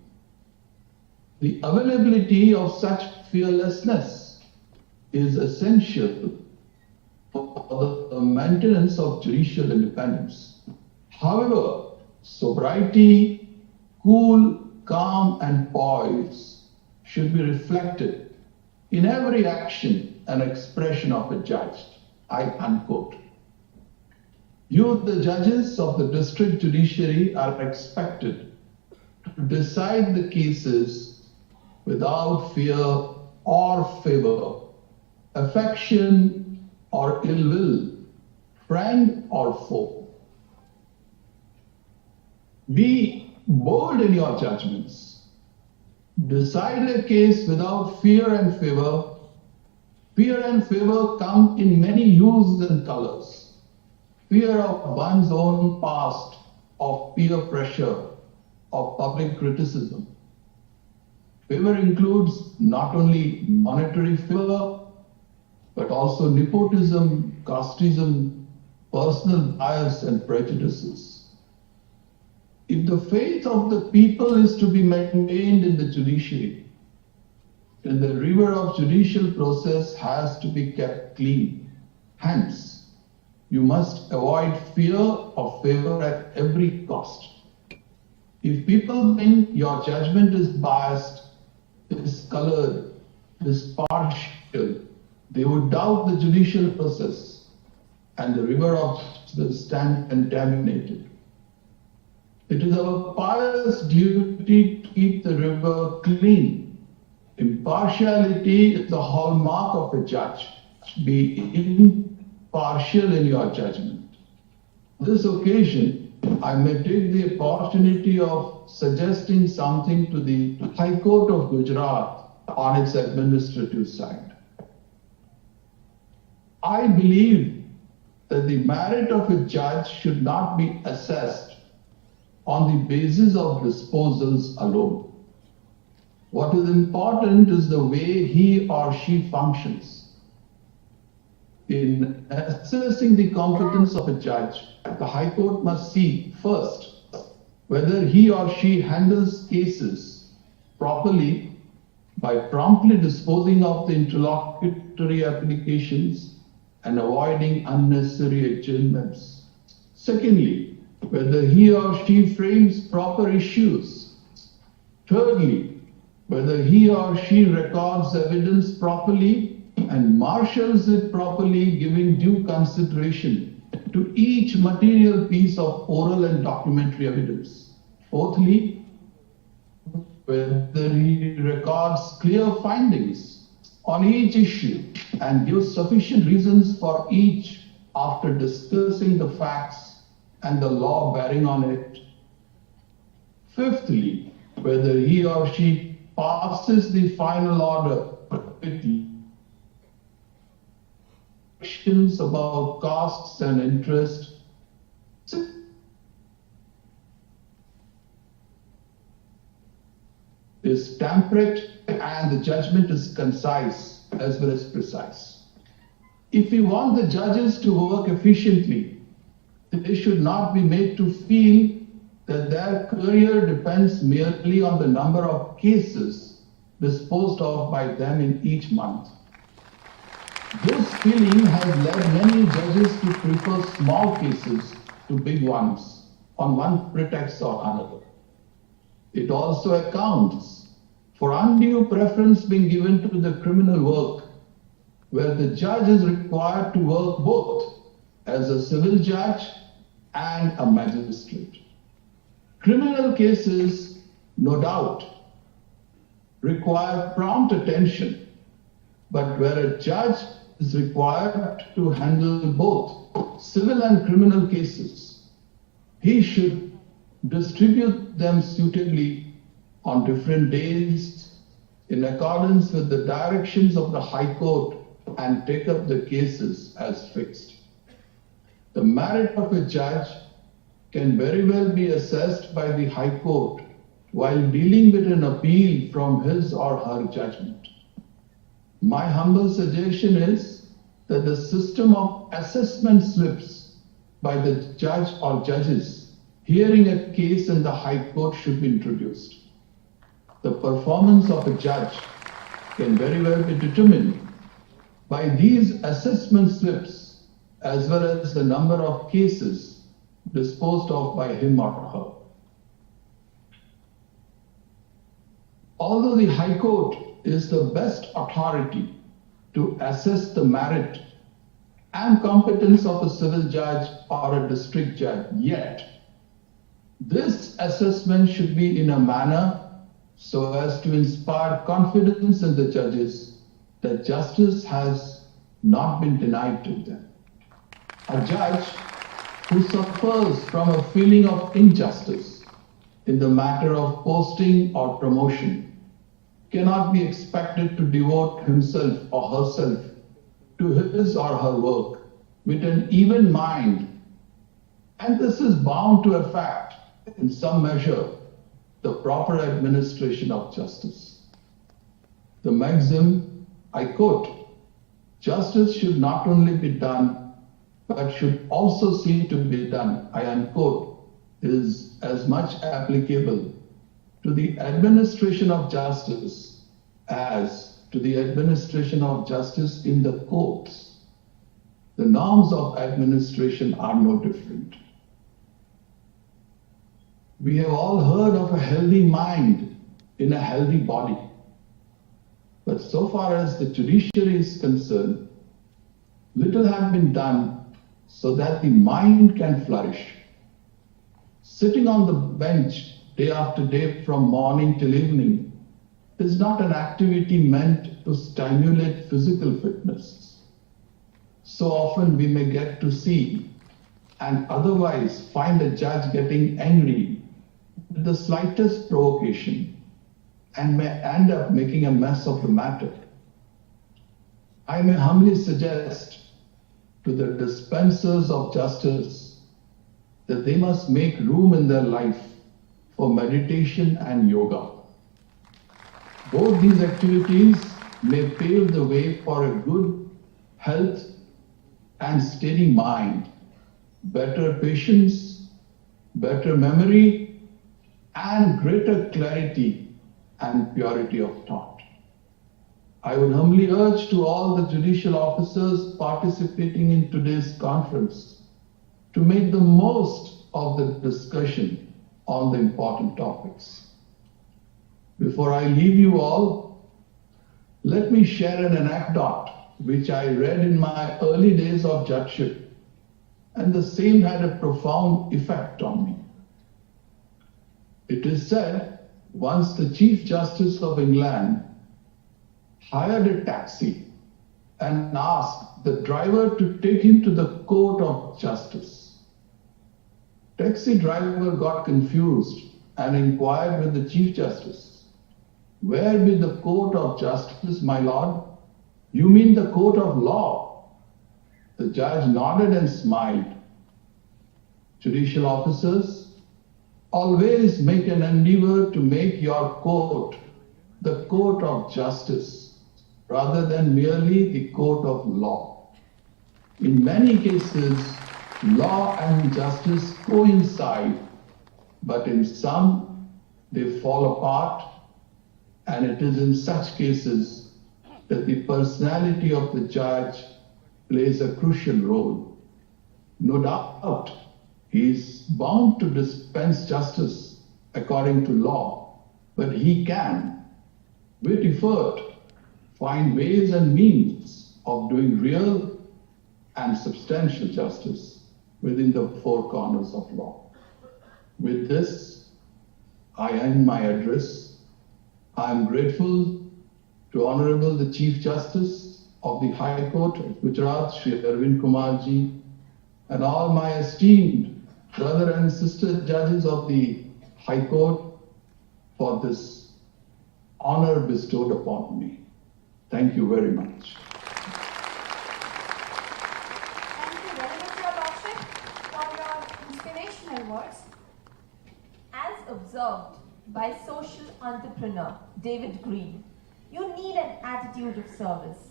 The availability of such fearlessness is essential for the maintenance of judicial independence. However, sobriety, cool, calm, and poise should be reflected in every action and expression of a judge. I unquote. You, the judges of the district judiciary, are expected to decide the cases without fear or favor, affection or ill will, friend or foe. Be bold in your judgments. Decide a case without fear and favor. Fear and favor come in many hues and colors. Fear of one's own past, of peer pressure, of public criticism. Favor includes not only monetary favor, but also nepotism, casteism, personal bias and prejudices. If the faith of the people is to be maintained in the judiciary, then the river of judicial process has to be kept clean. Hence, you must avoid fear or favor at every cost. If people think your judgment is biased, is colored, is partial, they would doubt the judicial process and the river of justice stand contaminated. It is our pious duty to keep the river clean. Impartiality is the hallmark of a judge. Be impartial in your judgment. On this occasion, I may take the opportunity of suggesting something to the High Court of Gujarat on its administrative side. I believe that the merit of a judge should not be assessed on the basis of disposals alone. What is important is the way he or she functions. In assessing the competence of a judge, the High Court must see first whether he or she handles cases properly by promptly disposing of the interlocutory applications and avoiding unnecessary adjournments. Secondly, whether he or she frames proper issues. Thirdly, whether he or she records evidence properly and marshals it properly, giving due consideration to each material piece of oral and documentary evidence. Fourthly, whether he records clear findings on each issue and gives sufficient reasons for each after discussing the facts and the law bearing on it. Fifthly, whether he or she passes the final order with questions about costs and interest. Is temperate and the judgment is concise as well as precise. If we want the judges to work efficiently, they should not be made to feel that their career depends merely on the number of cases disposed of by them in each month. This feeling has led many judges to prefer small cases to big ones on one pretext or another. It also accounts for undue preference being given to the criminal work, where the judge is required to work both as a civil judge and a magistrate. Criminal cases, no doubt, require prompt attention, but where a judge is required to handle both civil and criminal cases, he should distribute them suitably on different days in accordance with the directions of the High Court and take up the cases as fixed. The merit of a judge can very well be assessed by the High Court while dealing with an appeal from his or her judgment. My humble suggestion is that the system of assessment slips by the judge or judges hearing a case in the High Court should be introduced. The performance of a judge can very well be determined by these assessment slips as well as the number of cases disposed of by him or her. Although the High Court is the best authority to assess the merit and competence of a civil judge or a district judge, yet this assessment should be in a manner so as to inspire confidence in the judges that justice has not been denied to them. A judge who suffers from a feeling of injustice in the matter of posting or promotion cannot be expected to devote himself or herself to his or her work with an even mind, and this is bound to affect, in some measure, the proper administration of justice. The maxim, I quote, "Justice should not only be done, but should also seem to be done, I unquote, is as much applicable to the administration of justice as to the administration of justice in the courts. The norms of administration are no different. We have all heard of a healthy mind in a healthy body. But so far as the judiciary is concerned, little has been done so that the mind can flourish. Sitting on the bench day after day from morning till evening is not an activity meant to stimulate physical fitness. So often we may get to see and otherwise find a judge getting angry with the slightest provocation and may end up making a mess of the matter. I may humbly suggest to the dispensers of justice that they must make room in their life for meditation and yoga. Both these activities may pave the way for a good health and steady mind, better patience, better memory, and greater clarity and purity of thought. I would humbly urge to all the judicial officers participating in today's conference to make the most of the discussion on the important topics. Before I leave you all, let me share an anecdote which I read in my early days of judgeship, and the same had a profound effect on me. It is said once the Chief Justice of England hired a taxi and asked the driver to take him to the Court of Justice. Taxi driver got confused and inquired with the Chief Justice, "Where be the Court of Justice, my lord? You mean the Court of Law?" The judge nodded and smiled. Judicial officers, always make an endeavor to make your court the court of justice rather than merely the court of law. In many cases, law and justice coincide, but in some, they fall apart, and it is in such cases that the personality of the judge plays a crucial role. No doubt, he is bound to dispense justice according to law, but he can, with effort, find ways and means of doing real and substantial justice within the four corners of law. With this, I end my address. I am grateful to Honorable the Chief Justice of the High Court of Gujarat, Shri Arvind Kumar ji, and all my esteemed brother and sister judges of the High Court for this honor bestowed upon me. Thank you very much. Thank you very much, Your Lordship, for your inspirational words. As observed by social entrepreneur David Green, you need an attitude of service.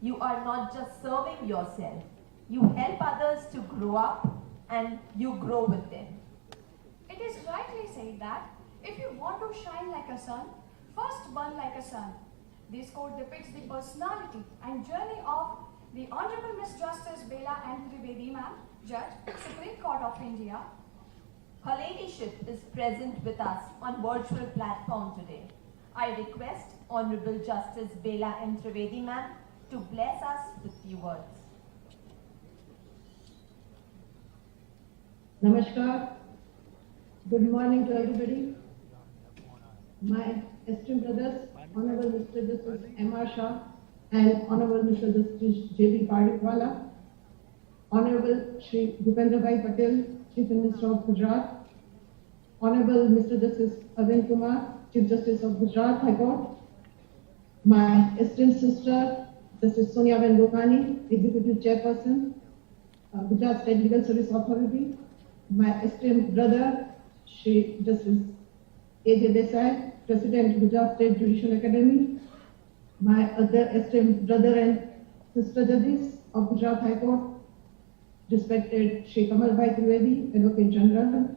You are not just serving yourself, you help others to grow up and you grow with them. It is rightly said that if you want to shine like a sun, first burn like a sun. This quote depicts the personality and journey of the Honorable Miss Justice Bela M. Trivedi Ma'am, Judge, Supreme Court of India. Her Ladyship is present with us on virtual platform today. I request Honorable Justice Bela M. Trivedi Ma'am to bless us with few words. Namaskar. Good morning to everybody. My esteemed brothers, Honorable Mr. Justice M.R. Shah and Honorable Mr. Justice J.B. Pardikwala, Honorable Shri Bhupendrabhai Patel, Chief Minister of Gujarat, Honorable Mr. Justice Arvind Kumar, Chief Justice of Gujarat High Court, my esteemed sister, Justice Sonia Ben Lokani, Executive Chairperson, Gujarat State Legal Service Authority, my esteemed brother, Shri Justice A.J. Desai, President, Gujarat State Judicial Academy, my other esteemed brother and sister judges of Gujarat High Court, respected Sheikh Kamalbhai Trivedi, Advocate General,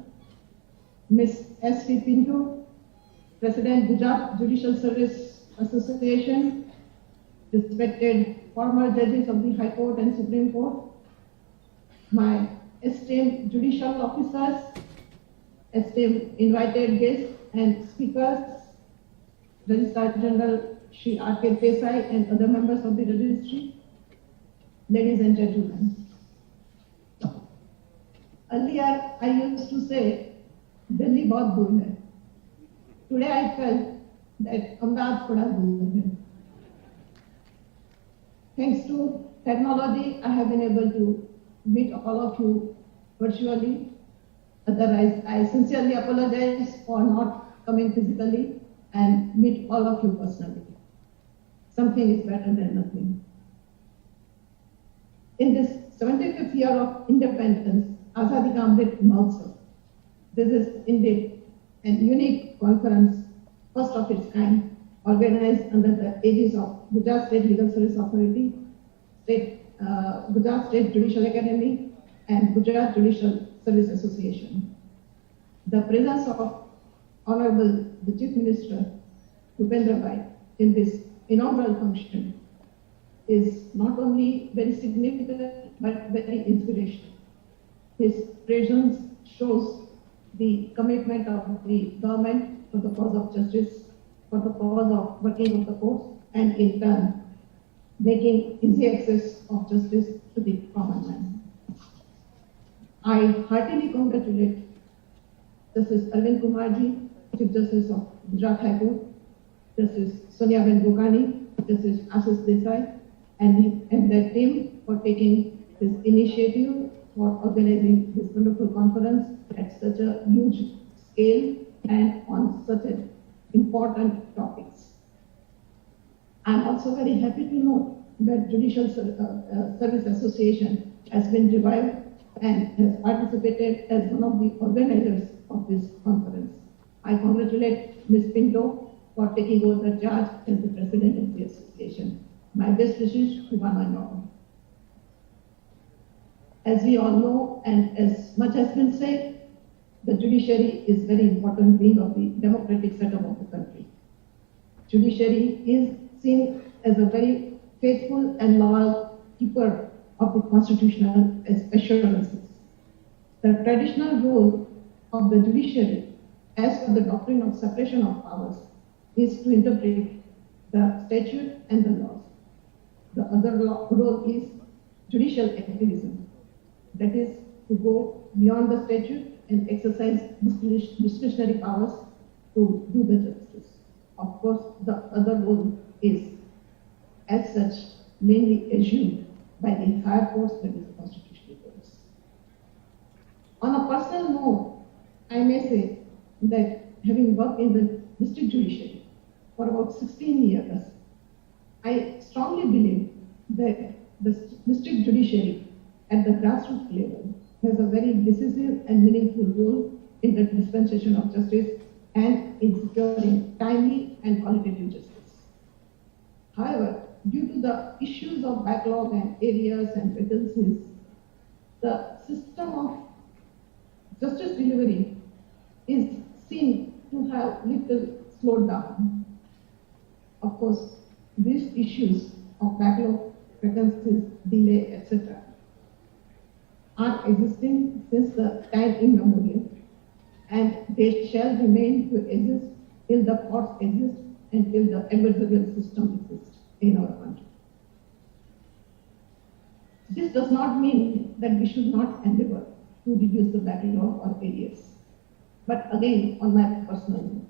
Ms. S.V. Pinto, President Gujarat Judicial Service Association, respected former judges of the High Court and Supreme Court, my esteemed judicial officers, esteemed invited guests and speakers, Registrar General Shri R.K. Desai and other members of the registry, ladies and gentlemen. Earlier, I used to say, Delhi bahut dur hai. Today, I felt that Ahmedabad thoda dur hai. Thanks to technology, I have been able to meet all of you virtually. Otherwise, I sincerely apologize for not coming physically and meet all of you personally. Something is better than nothing. In this 75th year of independence, Azadi Ka Amrit Mahotsav, this is indeed a unique conference, first of its kind, organized under the aegis of Gujarat State Legal Service Authority, Gujarat State Judicial Academy, and Gujarat Judicial Service Association. The presence of Honorable the Chief Minister, Bhupendra in this inaugural function is not only very significant but very inspirational. His presence shows the commitment of the government for the cause of justice, for the cause of working of the courts, and in turn, making easy access of justice to the common man. I heartily congratulate Justice Arvind Kumarji, Chief Justice of Gujarat High Court, Justice Sonia Ben Bokani, Justice Ashish Desai, and their team for taking this initiative for organizing this wonderful conference at such a huge scale and on such an important topics. I'm also very happy to know that Judicial Service Association has been revived and has participated as one of the organizers of this conference. I congratulate Ms. Pinto for taking over the charge as the president of the association. My best wishes to one and all. As we all know, and as much has been said, the judiciary is very important being of the democratic setup of the country. Judiciary is seen as a very faithful and loyal keeper of the constitutional assurances. The traditional role of the judiciary, as per the doctrine of separation of powers, is to interpret the statute and the laws. The other role is judicial activism, that is to go beyond the statute and exercise discretionary powers to do the justice. Of course, the other role is, as such, mainly assumed by the higher courts, that is the constitutional courts. On a personal note, I may say that having worked in the district judiciary for about 16 years, I strongly believe that the district judiciary at the grassroots level has a very decisive and meaningful role in the dispensation of justice and in securing timely and qualitative justice. However, due to the issues of backlog and areas and vacancies, the system of justice delivery is seen to have little slowed down. Of course, these issues of backlog, vacancies, delay, etc. are existing since the time immemorial, and they shall remain to exist till the courts exist and till the adversarial system exists in our country. This does not mean that we should not endeavor to reduce the backlog or areas. But again, on my personal note,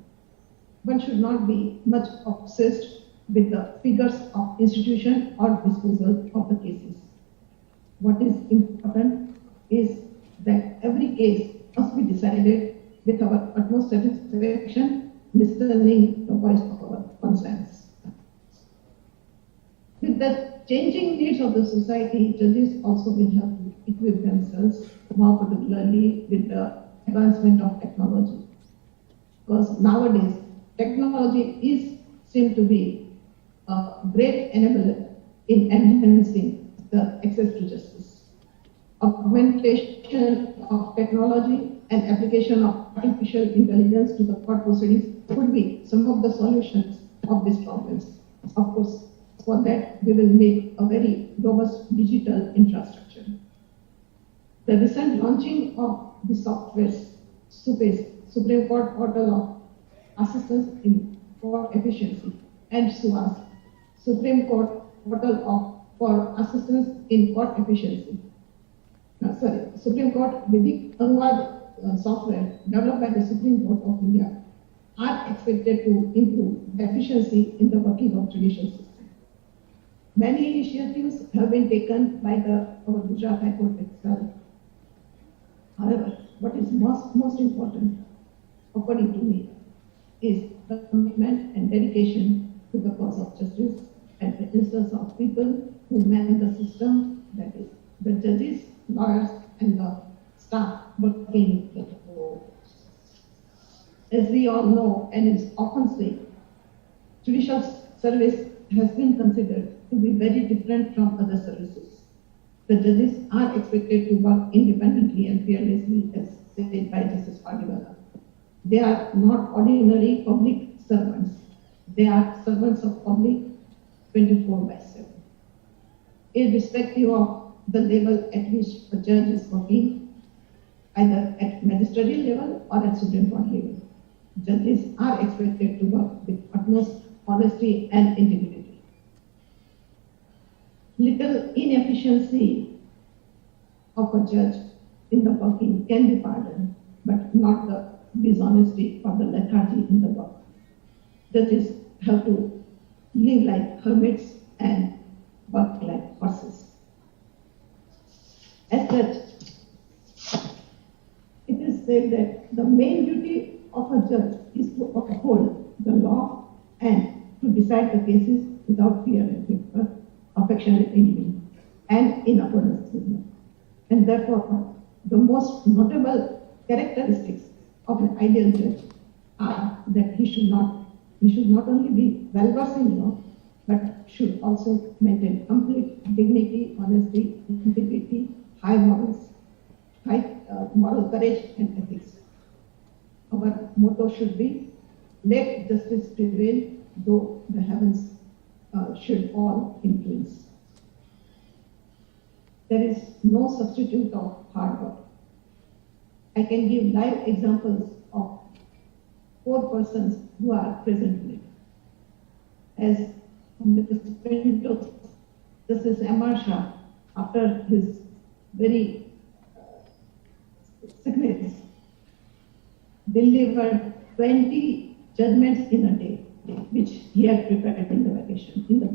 one should not be much obsessed with the figures of institution or disposal of the cases. What is important is that every case must be decided with our utmost satisfaction, listening the voice of our conscience. With the changing needs of the society, judges also will have to equip themselves, more particularly with the advancement of technology. Because nowadays, technology is seen to be a great enabler in enhancing the access to justice. augmentation of technology and application of artificial intelligence to the court proceedings could be some of the solutions of these problems. Of course, for that we will need a very robust digital infrastructure. The recent launching of the software Supreme Court Portal of Assistance in Court Efficiency and SUAS, Supreme Court Portal for Assistance in Court Efficiency. Supreme Court Vidik Anwad software developed by the Supreme Court of India are expected to improve the efficiency in the working of judicial system. Many initiatives have been taken by our Gujarat High Court itself. However, what is most important, according to me, is the commitment and dedication to the cause of justice and the interests of people who man the system, that is, the judges, lawyers, and the staff working in the court. As we all know and is often said, judicial service has been considered to be very different from other services. The judges are expected to work independently and fearlessly, as said by Justice Padiwala. They are not ordinary public servants. They are servants of public 24/7. Irrespective of the level at which a judge is working, either at magisterial level or at Supreme Court level, judges are expected to work with utmost honesty and integrity. Little inefficiency of a judge in the working can be pardoned, but not the dishonesty or the lethargy in the work. Judges have to live like hermits and work like horses. As such, it is said that the main duty of a judge is to uphold the law and to decide the cases without fear and favor, affectionate envy, and in accordance with law. And therefore, the most notable characteristics of an ideal judge are that he should not only be well-versed in law, but should also maintain complete dignity, honesty, integrity, high morals, high moral courage and ethics. Our motto should be, let justice prevail, though the heavens should fall in flames. There is no substitute of hard work. I can give live examples of 4 persons who are present here. As Mr. Justice M.R. Shah, after his very sickness, delivered 20 judgments in a day, which he had prepared in the vacation. In the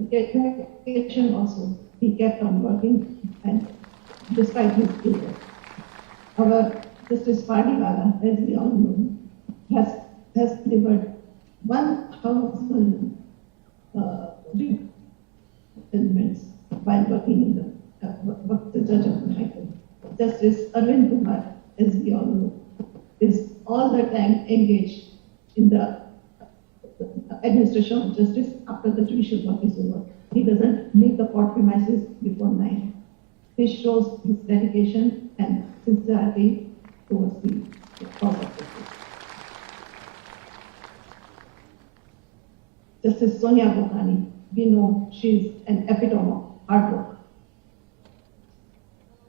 vacation also, he kept on working, and despite his illness. Our Justice Padiwala, as we all know, has delivered 1,000 judgments while working in the judge of the High Court. Justice Arvind Kumar, as we all know, is all the time engaged in the administration of justice after the judicial work is over. He doesn't leave the court premises before 9. This shows his dedication and sincerity towards the cause of justice. Justice Sonia Bhokani, we know she is an epitome of hard work.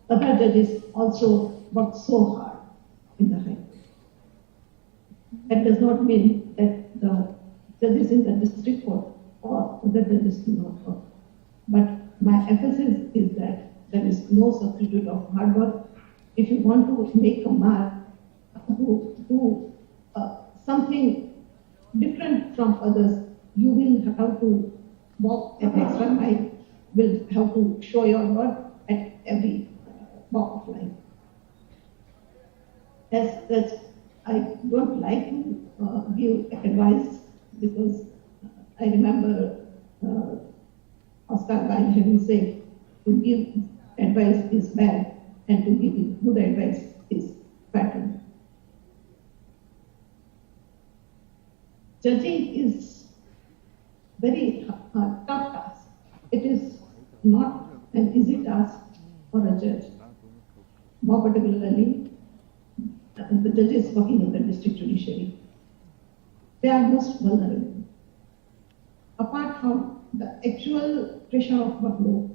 Other judges also work so hard in the High Court. That does not mean that the judges in the district court or other judges do not work. But my emphasis is that there is no substitute of hard work. If you want to make a mark, to do something different from others, you will have to walk an extra mile, will have to show your work at every walk of life. As such, I don't like to give advice, because I remember Oscar Wilde having said, to give advice is bad, and to give good advice is pattern. Judging is very tough task. It is not an easy task for a judge. more particularly the judges working in the district judiciary. They are most vulnerable. Apart from the actual pressure of workload,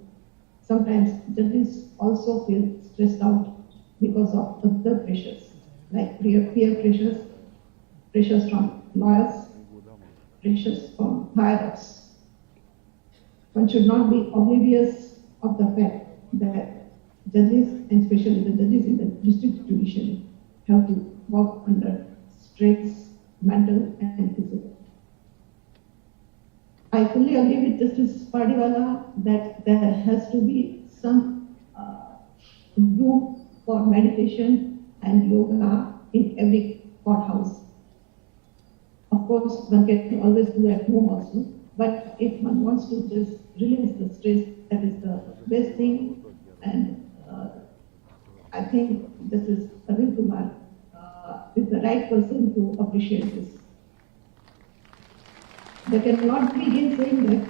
sometimes judges also feel stressed out because of other pressures, like peer pressures, pressures from lawyers, pressures from higher-ups. One should not be oblivious of the fact that judges, and especially the judges in the district judiciary, have to work under stress, mental and physical. I fully agree with Justice Padiwala that there has to be some room for meditation and yoga in every courthouse. Of course, one can always do at home also, but if one wants to just release the stress, that is the best thing. And I think this is Arvind Kumar is the right person to appreciate this. There cannot be again saying that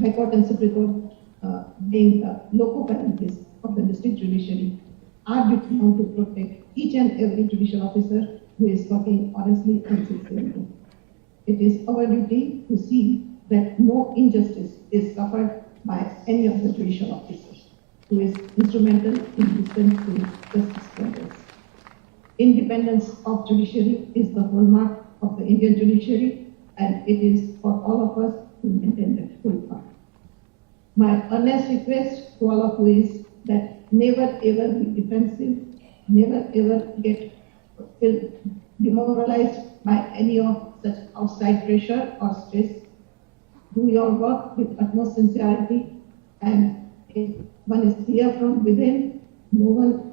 High Court and Supreme Court, being the loco parentis of the district judiciary, are bound to protect each and every judicial officer who is working honestly and sincerely. It is our duty to see that no injustice is suffered by any of the judicial officers who is instrumental in dispensing justice for others. Independence of judiciary is the hallmark of the Indian judiciary, and it is for all of us to maintain that full part. My earnest request to all of you is that never ever be defensive, never ever get demoralized by any of such outside pressure or stress. Do your work with utmost sincerity, and if one is clear from within, no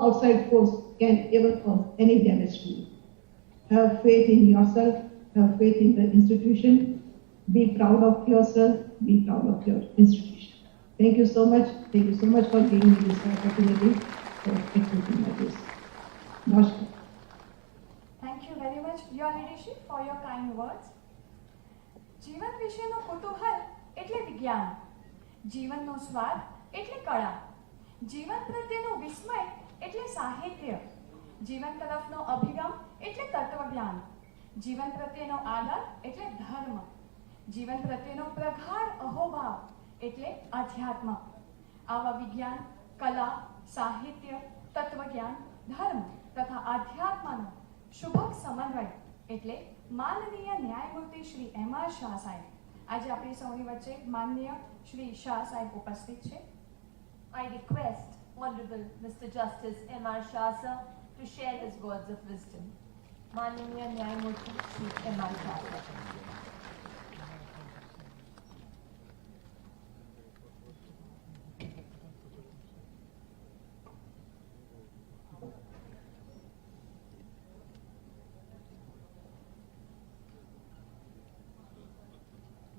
outside force can ever cause any damage to you. Have faith in yourself, have faith in the institution, be proud of yourself, be proud of your institution. Thank you so much. Thank you so much for giving me this opportunity for expressing my views. Namaskar. Thank you very much, Your Ladyship, for your kind words. જીવન વિશેનો કુતૂહલ એટલે વિજ્ઞાન, જીવનનો સ્વાદ એટલે કળા, જીવન પ્રત્યેનું વિસ્મય એટલે સાહિત્ય, જીવન તરફનો અભિગમ એટલે તત્વજ્ઞાન, જીવન પ્રત્યેનો આદર એટલે ધર્મ, જીવન પ્રત્યેનો પ્રગાઢ અહોભાવ એટલે અધ્યાત્મ. આવા વિજ્ઞાન, કલા, સાહિત્ય, તત્વજ્ઞાન, ધર્મ તથા આધ્યાત્મનો શુભક સમન્વય એટલે માનનીય ન્યાયમૂર્તિ શ્રી M.R. શાહ સાહેબ. આજે આપણી સૌની વચ્ચે માનનીય શ્રી શાહ સાહેબ ઉપસ્થિત છે. I request Honorable Mr. Justice M.R. Shah sir to share his words of wisdom. Mananiya Nyayamurti Shri M.R. Shah sir.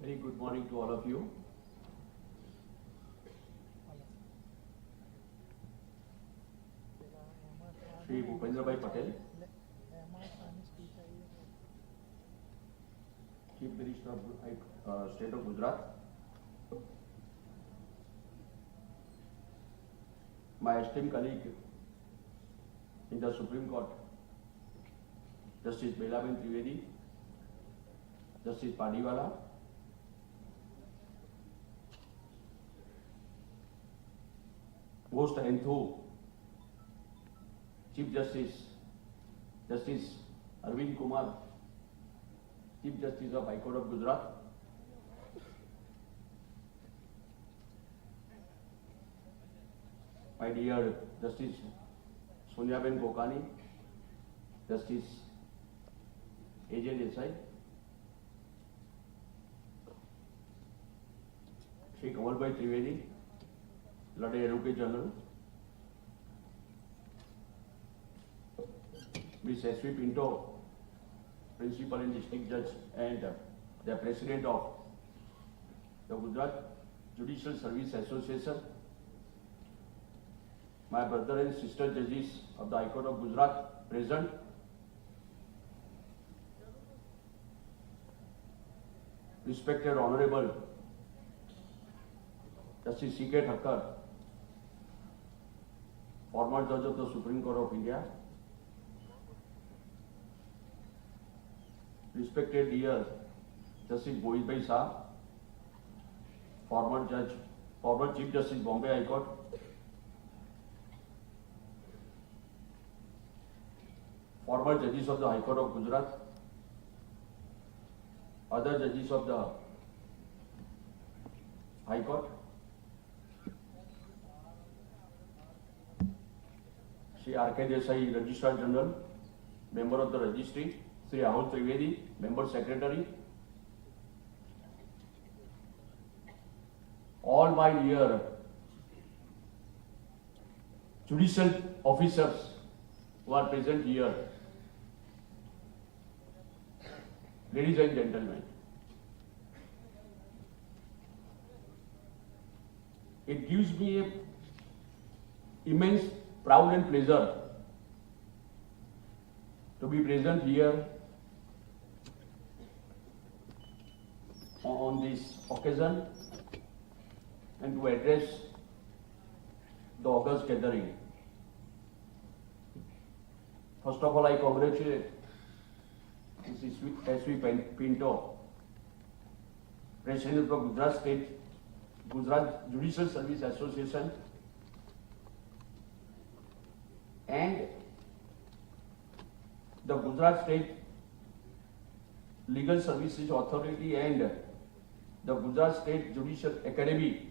Very good morning to all of you. Shri Bhupendrabhai Patel, Chief Minister of State of Gujarat, my esteemed colleague in the Supreme Court, Justice Belaben Trivedi, Justice Padiwala, most enthu Chief Justice, Justice Arvind Kumar, Chief Justice of High Court of Gujarat, my dear Justice Sonia Ben Kokani, Justice A.J. Desai, Shri Kamalbhai Trivedi, Lord Advocate General, Ms. S.V. Pinto, Principal and District Judge, and the President of the Gujarat Judicial Service Association, my brother and sister judges of the High Court of Gujarat present, respected Honorable Justice C.K. Thakkar, former Judge of the Supreme Court of India, respected dear Justice Boisbhai Shah, former Chief Justice Bombay High Court, former judges of the High Court of Gujarat, other judges of the High Court, Shri R.K. Desai, Registrar General, Member of the Registry, Shri Ahul Trivedi, Member Secretary, all my dear judicial officers who are present here, ladies and gentlemen, it gives me a immense proud and pleasure to be present here on this occasion and to address the august gathering. First of all, I congratulate Mrs. S.V. Pinto, President of Gujarat Judicial Service Association, and the Gujarat State Legal Services Authority and the Gujarat State Judicial Academy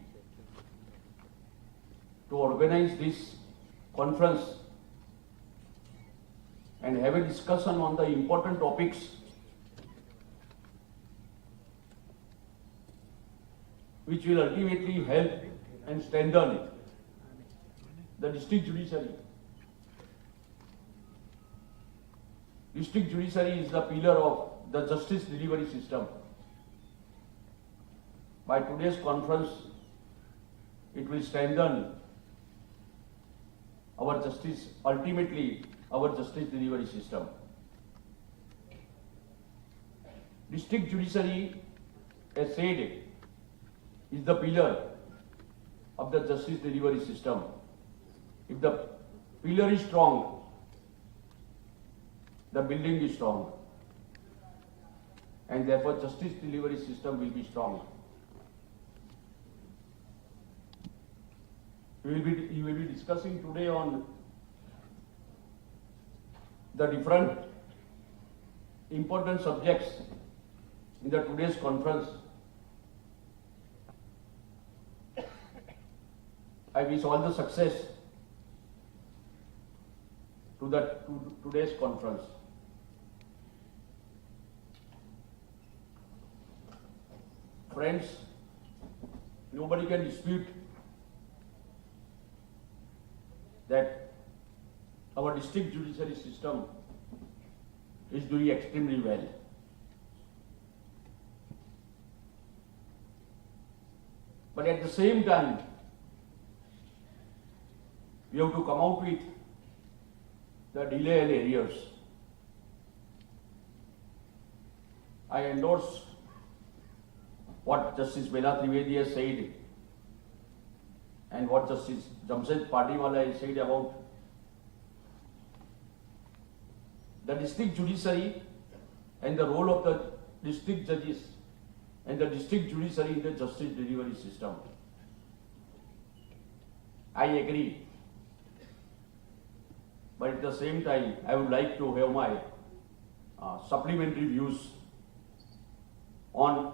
to organize this conference and have a discussion on the important topics which will ultimately help and strengthen the district judiciary. District judiciary is the pillar of the justice delivery system. By today's conference, it will strengthen our justice, ultimately our justice delivery system. District judiciary, as said, is the pillar of the justice delivery system. If the pillar is strong, the building is strong, and therefore justice delivery system will be strong. We will be discussing today on the different important subjects in the today's conference. I wish all the success to today's conference. Friends, nobody can dispute that our district judiciary system is doing extremely well. But at the same time, we have to come out with the delay and arrears. I endorse what Justice Bela Trivedi has said and what Justice Jamshed Patiwala has said about the district judiciary and the role of the district judges and the district judiciary in the justice delivery system. I agree. But at the same time, I would like to have my supplementary views on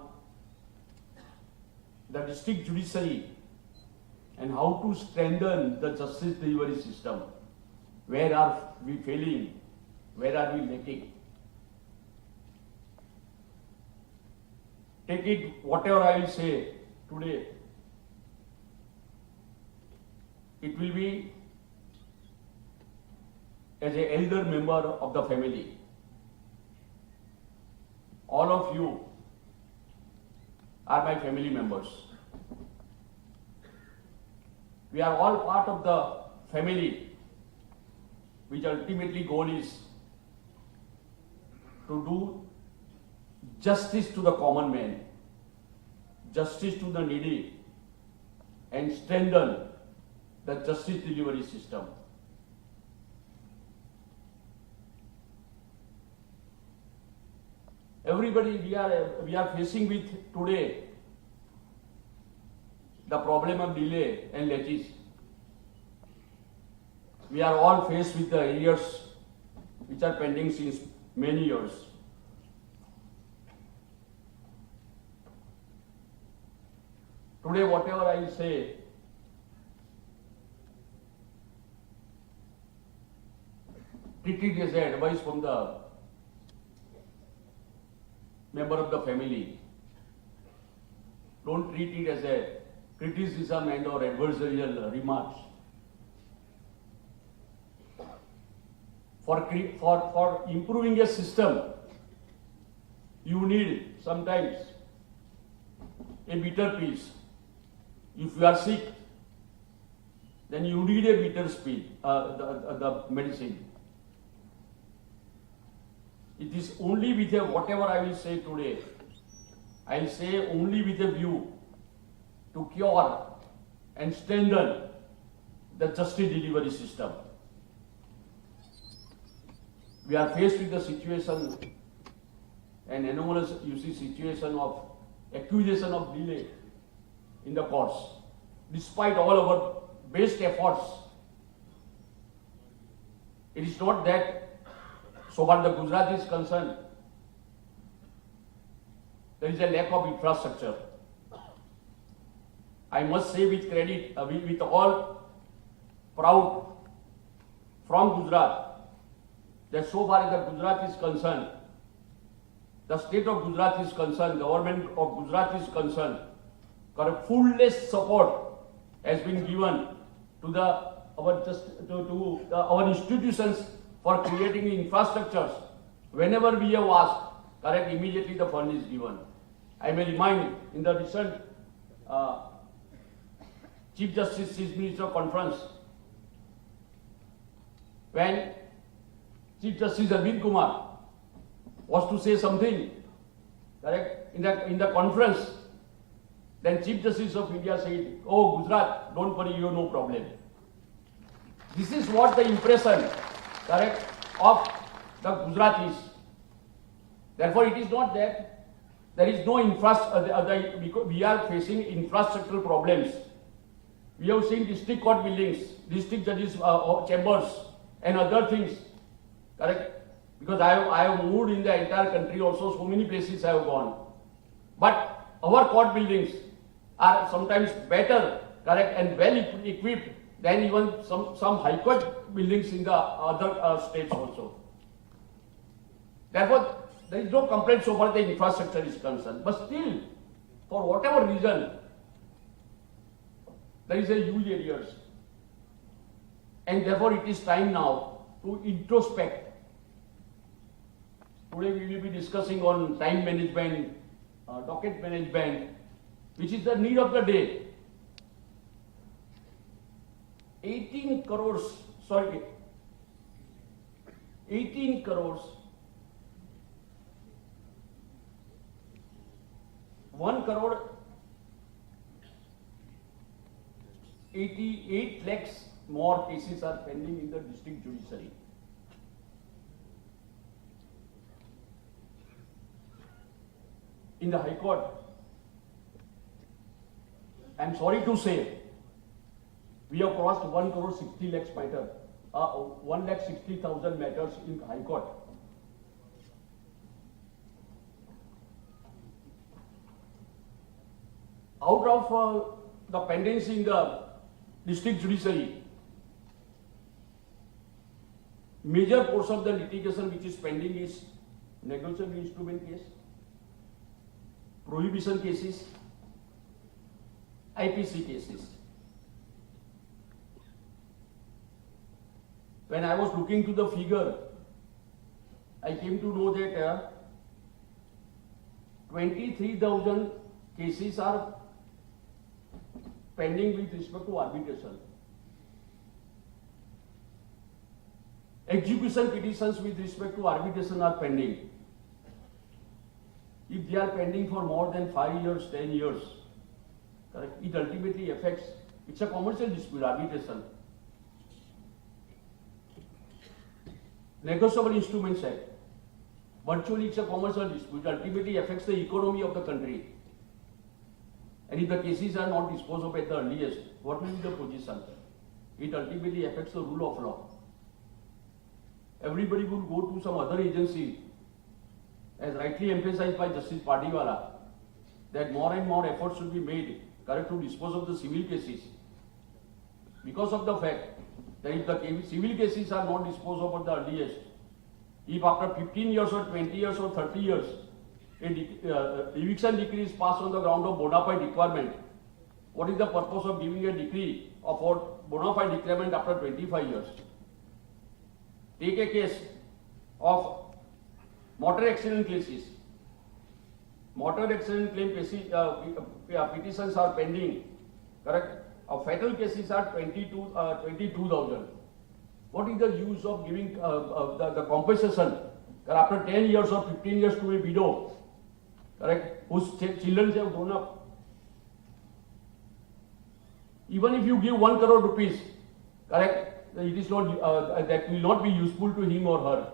the district judiciary and how to strengthen the justice delivery system. Where are we failing? Where are we lacking? Take it, whatever I will say today, it will be as an elder member of the family. All of you are my family members. We are all part of the family, which ultimately goal is to do justice to the common man, justice to the needy, and strengthen the justice delivery system. everybody, we are facing with today the problem of delay and legacies. We are all faced with the arrears which are pending since many years. Today, whatever I say, treat it as an advice from the member of the family. Don't treat it as a criticism and or adversarial remarks. For improving a system, you need sometimes a bitter piece. If you are sick, then you need a bitter pill, the medicine. It is only with a, whatever I will say today, I will say only with a view to cure and strengthen the justice delivery system. We are faced with the situation, an anomalous, situation of accusation of delay in the courts. Despite all our best efforts, it is not that, so far the Gujarat is concerned, there is a lack of infrastructure. I must say with credit, with all proud from Gujarat, that so far as the Gujarat is concerned, the state of Gujarat is concerned, government of Gujarat is concerned, fullest support has been given to our institutions for creating infrastructures. Whenever we have asked, correct, immediately the fund is given. I may remind in the recent Chief Justice Chief Minister conference, when Chief Justice Arvind Kumar was to say something, correct, in the conference, then Chief Justice of India said, "Oh Gujarat, don't worry, you have no problem." This is what the impression, correct, of the Gujaratis. Therefore, it is not that there is no infrastructure. We are facing infrastructural problems. We have seen district court buildings, district judges' chambers, and other things. Correct? Because I have moved in the entire country also, so many places I have gone. But our court buildings are sometimes better, correct, and well equipped than even some high court buildings in the other states also. Therefore, there is no complaint so far as the infrastructure is concerned. But still, for whatever reason, there is a huge arrears. And therefore, it is time now to introspect. Today we will be discussing on time management, docket management, which is the need of the day. 18 crores, 1 crore 88 lakhs more cases are pending in the district judiciary. In the High Court, I am sorry to say, we have crossed 1 crore 60 lakhs matter, 1,60,000 matters in High Court. Out of the pendency in the district judiciary, major portion of the litigation which is pending is negotiable instrument case, prohibition cases, IPC cases. When I was looking to the figure, I came to know that 23,000 cases are pending with respect to arbitration. Execution petitions with respect to arbitration are pending. If they are pending for more than 5 years, 10 years, correct, it ultimately affects, it's a commercial dispute, arbitration. Negotiable Instruments Act. Virtually it's a commercial dispute, ultimately affects the economy of the country. And if the cases are not disposed of at the earliest, what will be the position? It ultimately affects the rule of law. Everybody will go to some other agency, as rightly emphasized by Justice Pardiwala, that more and more efforts should be made, correct, to dispose of the civil cases. Because of the fact that if the civil cases are not disposed of at the earliest, if after 15 years or 20 years or 30 years, eviction decree is passed on the ground of bona fide requirement, what is the purpose of giving a decree of bona fide requirement after 25 years? Take a case of motor accident cases. Motor accident claim cases, petitions are pending, correct? Fatal cases are 22,000. What is the use of giving the compensation after 10 years or 15 years to a widow, correct, whose children have grown up? Even if you give 1 crore rupees, correct, it is not that will not be useful to him or her,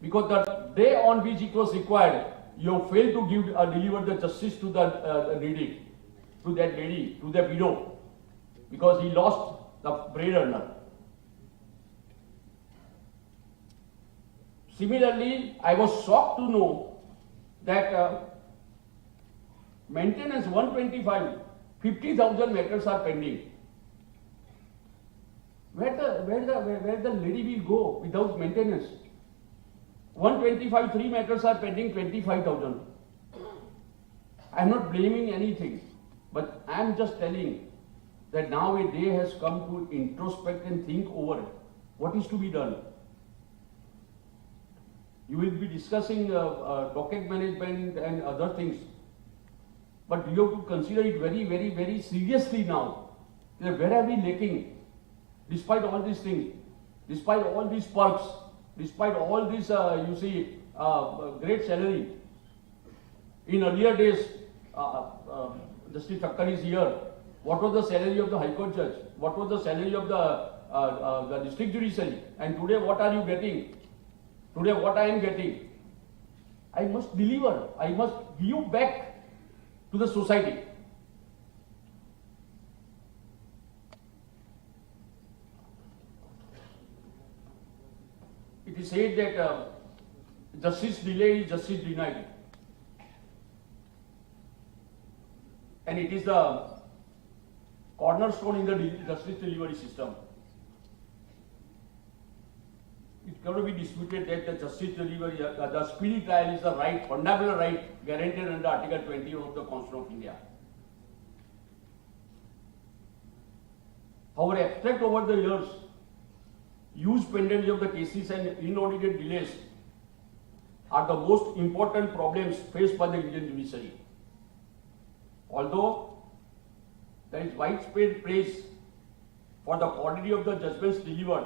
because the day on which it was required, you have failed to give deliver the justice to the needy, to that lady, to the widow, because he lost the bread earner. Similarly, I was shocked to know that maintenance 50,000 matters are pending. Where the lady will go without maintenance? 3 matters are pending, 25,000. I am not blaming anything, but I am just telling that now a day has come to introspect and think over what is to be done. You will be discussing docket management and other things, but you have to consider it very seriously now. Where are we lacking? Despite all these things, despite all these perks, despite all this, great salary. In earlier days, Justice Thakkar is here. What was the salary of the High Court judge? What was the salary of the district judiciary? And today, what are you getting? Today, what I am getting? I must deliver. I must give back to the society. It is said that justice delayed is justice denied. And it is the cornerstone in the justice delivery system. It cannot be disputed that the justice delivery, the speedy trial is the right, fundamental right guaranteed under Article 20 of the Constitution of India. However, abstract over the years, huge pendants of the cases and inordinate delays are the most important problems faced by the Indian judiciary. Although there is widespread praise for the quality of the judgments delivered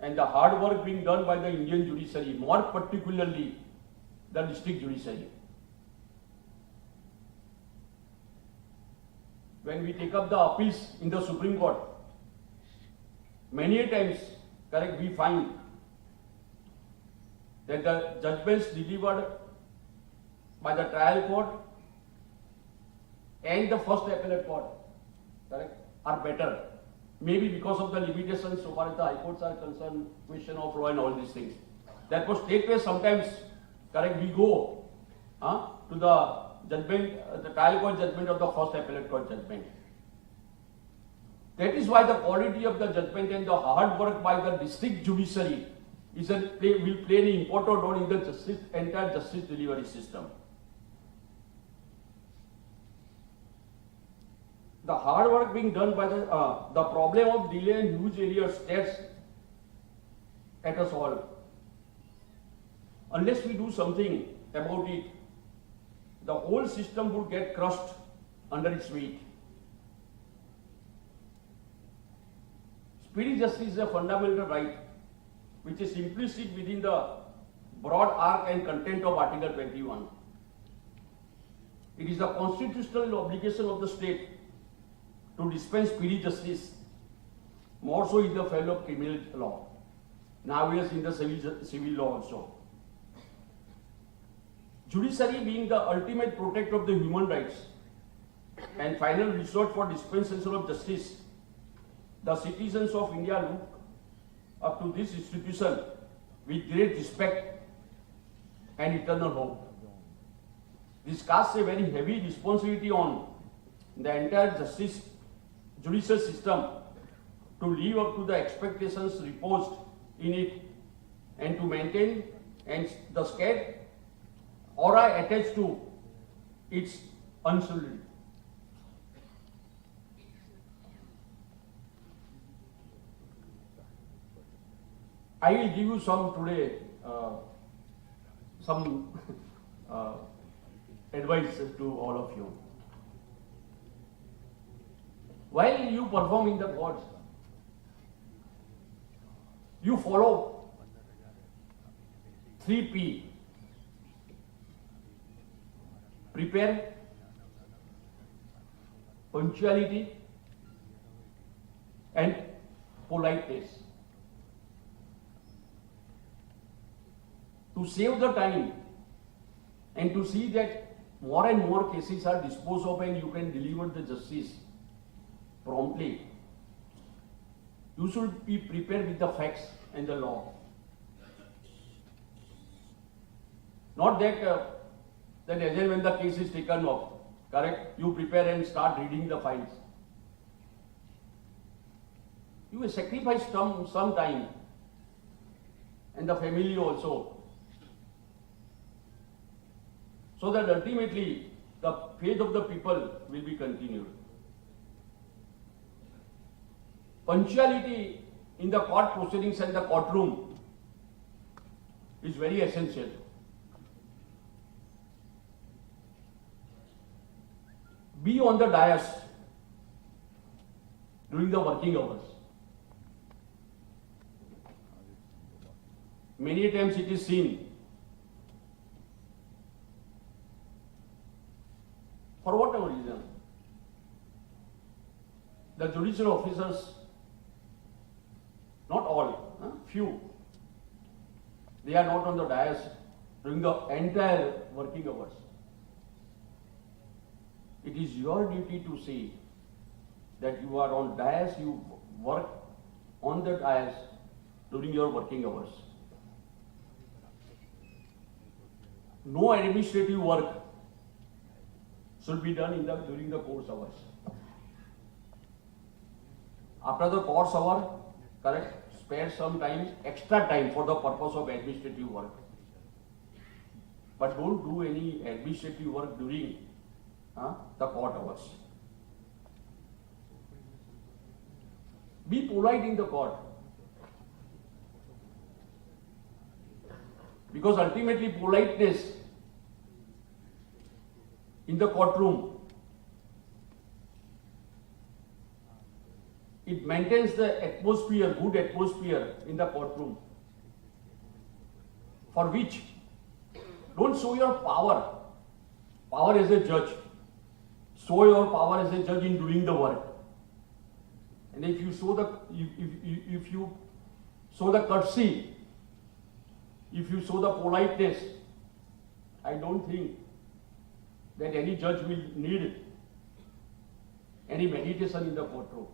and the hard work being done by the Indian judiciary, more particularly the district judiciary. When we take up the appeals in the Supreme Court, many a times, correct, we find that the judgments delivered by the trial court and the first appellate court, correct, are better. Maybe because of the limitations so far as the high courts are concerned, question of law and all these things. That was take place sometimes, correct, we go to the judgment, the trial court judgment of the first appellate court judgment. That is why the quality of the judgment and the hard work by the district judiciary will play an important role in the entire justice delivery system. The hard work being done by the problem of delay in huge areas stares at us all. Unless we do something about it, the whole system would get crushed under its weight. Speedy justice is a fundamental right which is implicit within the broad arc and content of Article 21. It is the constitutional obligation of the state to dispense speedy justice, more so in the field of criminal law, nowadays in the civil law also. Judiciary being the ultimate protector of the human rights and final resort for dispensation of justice, the citizens of India look up to this institution with great respect and eternal hope. This casts a very heavy responsibility on the entire judicial system to live up to the expectations reposed in it and to maintain and the scared aura attached to its unsullied. I will give you some today, some advice to all of you. While you perform in the courts, you follow 3P. Prepare, punctuality, and politeness. To save the time and to see that more and more cases are disposed of and you can deliver the justice promptly, you should be prepared with the facts and the law. Not that as and when the case is taken up, correct, you prepare and start reading the files. You will sacrifice some time and the family also, so that ultimately the faith of the people will be continued. Punctuality in the court proceedings and the courtroom is very essential. Be on the dais during the working hours. Many times it is seen for whatever reason, the judicial officers, not all, few, they are not on the dais during the entire working hours. It is your duty to say that you are on dais, you work on the dais during your working hours. No administrative work should be done during the course hours. After the course hour, correct, spare some time, extra time for the purpose of administrative work. But don't do any administrative work during the court hours. Be polite in the court. Because ultimately politeness in the courtroom, it maintains the atmosphere, good atmosphere in the courtroom, for which don't show your power as a judge. Show your power as a judge in doing the work. And if you show the courtesy, if you show the politeness, I don't think that any judge will need any meditation in the courtroom.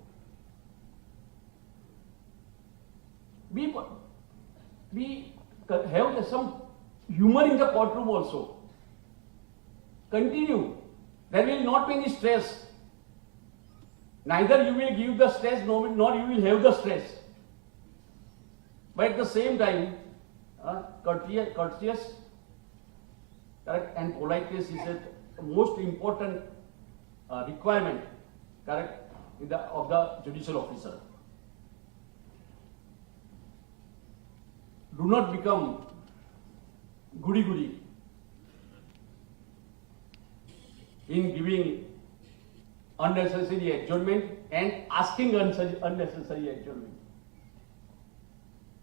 Have some humor in the courtroom also. Continue. There will not be any stress. Neither you will give the stress, nor you will have the stress. But at the same time, courteous, correct, and politeness is the most important requirement, correct, of the judicial officer. Do not become goody-goody in giving unnecessary adjournment and asking unnecessary adjournment.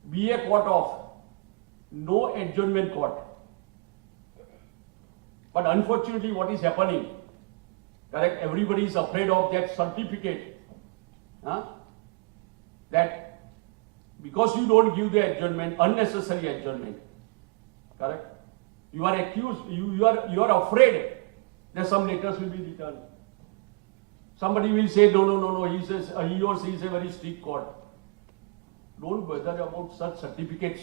Be a court of no adjournment court. But unfortunately what is happening, correct, everybody is afraid of that certificate, that because you don't give the adjournment, unnecessary adjournment, correct, You are accused, you are afraid that some letters will be returned. Somebody will say, no, he says, he or she is a very strict court. Don't bother about such certificates.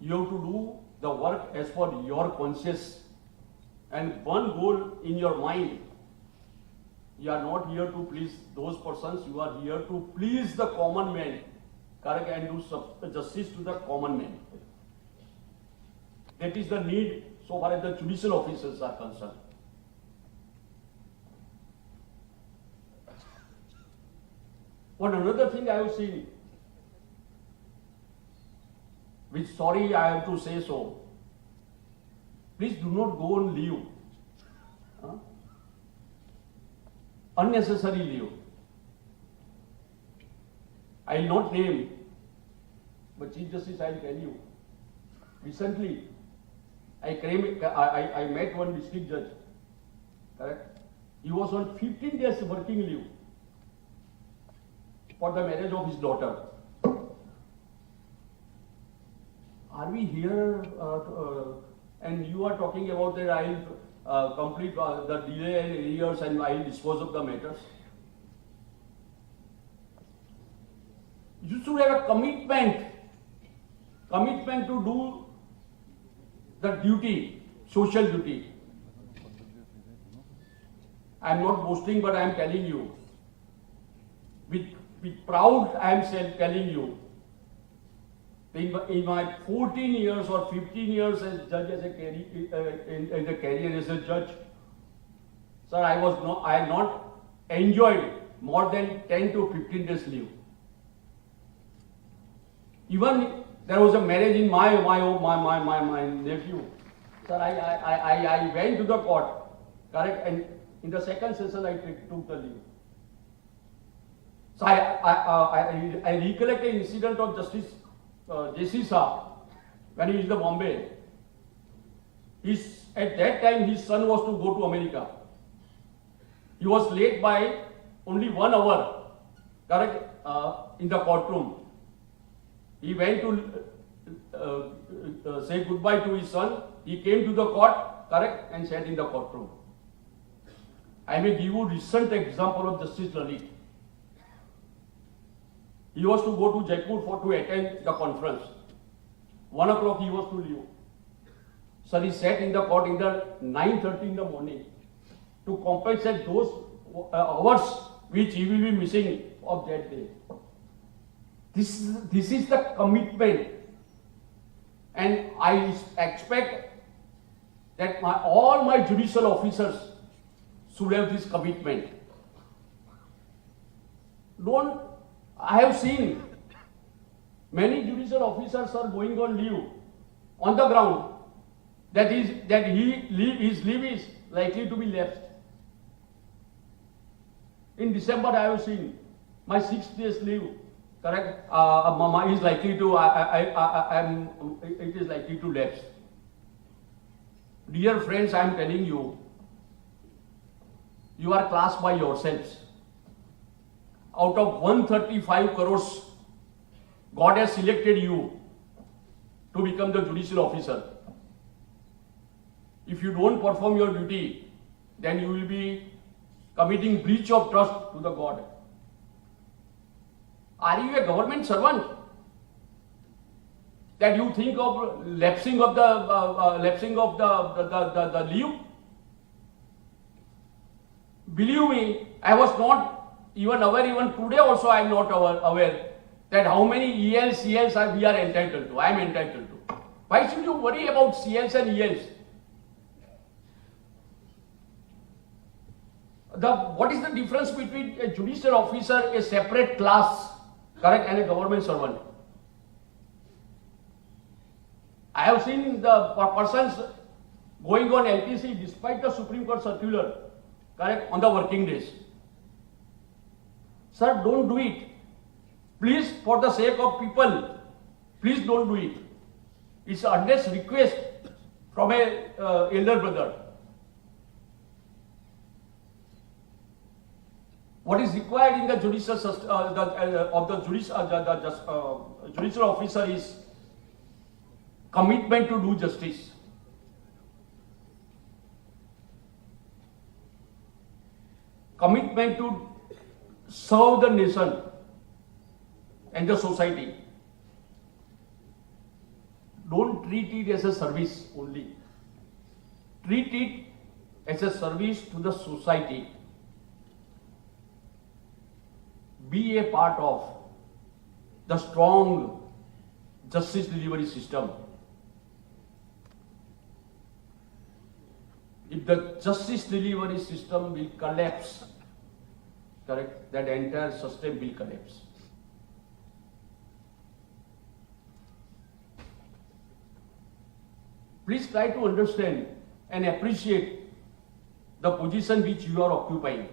You have to do the work as per your conscience and one goal in your mind. You are not here to please those persons, you are here to please the common man, correct, and do justice to the common man. That is the need so far as the judicial officers are concerned. One another thing I have seen, which sorry I have to say so, please do not go on leave. Unnecessary leave. I will not name, but Chief Justice, I will tell you. Recently, I met one district judge, correct? He was on 15 days working leave for the marriage of his daughter. Are we here and you are talking about that I will complete the delay and arrears and I will dispose of the matters? You should have a commitment to do the duty, social duty. I am not boasting, but I am telling you, with proud I am telling you, in my 14 years or 15 years as judge, as a career as a judge, sir, I have not enjoyed more than 10 to 15 days leave. Even there was a marriage in my nephew. Sir, I went to the court, correct, and in the second session I took the leave. So I recollect an incident of Justice J.C. Saab when he is in Bombay. At that time his son was to go to America. He was late by only 1 hour, correct, in the courtroom. He went to say goodbye to his son. He came to the court, correct, and sat in the courtroom. I may give you a recent example of Justice Lalit. He was to go to Jaipur to attend the conference. 1 o'clock he was to leave. So he sat in the court in the 9:30 in the morning to compensate those hours which he will be missing of that day. This is the commitment, and I expect that all my judicial officers should have this commitment. I have seen many judicial officers are going on leave on the ground that his leave is likely to be lapsed. In December, I have seen my 6 days leave, correct, is likely to, it is likely to lapse. Dear friends, I am telling you, you are classed by yourselves. Out of 135 crores, God has selected you to become the judicial officer. If you don't perform your duty, then you will be committing breach of trust to the God. Are you a government servant that you think of lapsing of the leave? Believe me, I was not even aware. Even today also I am not aware that how many ELs, CLs we are entitled to. I am entitled to. Why should you worry about CLs and ELs? What is the difference between a judicial officer, a separate class, correct, and a government servant? I have seen the persons going on LTC despite the Supreme Court circular, correct, on the working days. Sir, don't do it. Please, for the sake of people, please don't do it. It's a earnest request from a elder brother. What is required in the judicial judicial officer is commitment to do justice. Commitment to serve the nation and the society. Don't treat it as a service only. Treat it as a service to the society. Be a part of the strong justice delivery system. If the justice delivery system will collapse, correct, that entire system will collapse. Please try to understand and appreciate the position which you are occupying.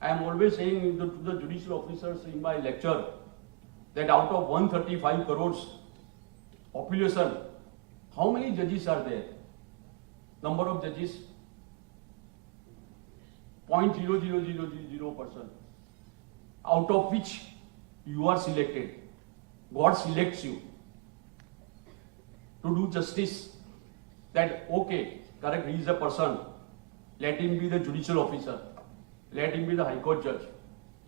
I am always saying to the judicial officers in my lecture that out of 135 crores population, how many judges are there? Number of judges? 0.0000%. Out of which you are selected. God selects you to do justice. That, okay, correct, he is a person. Let him be the judicial officer. Let him be the High Court judge.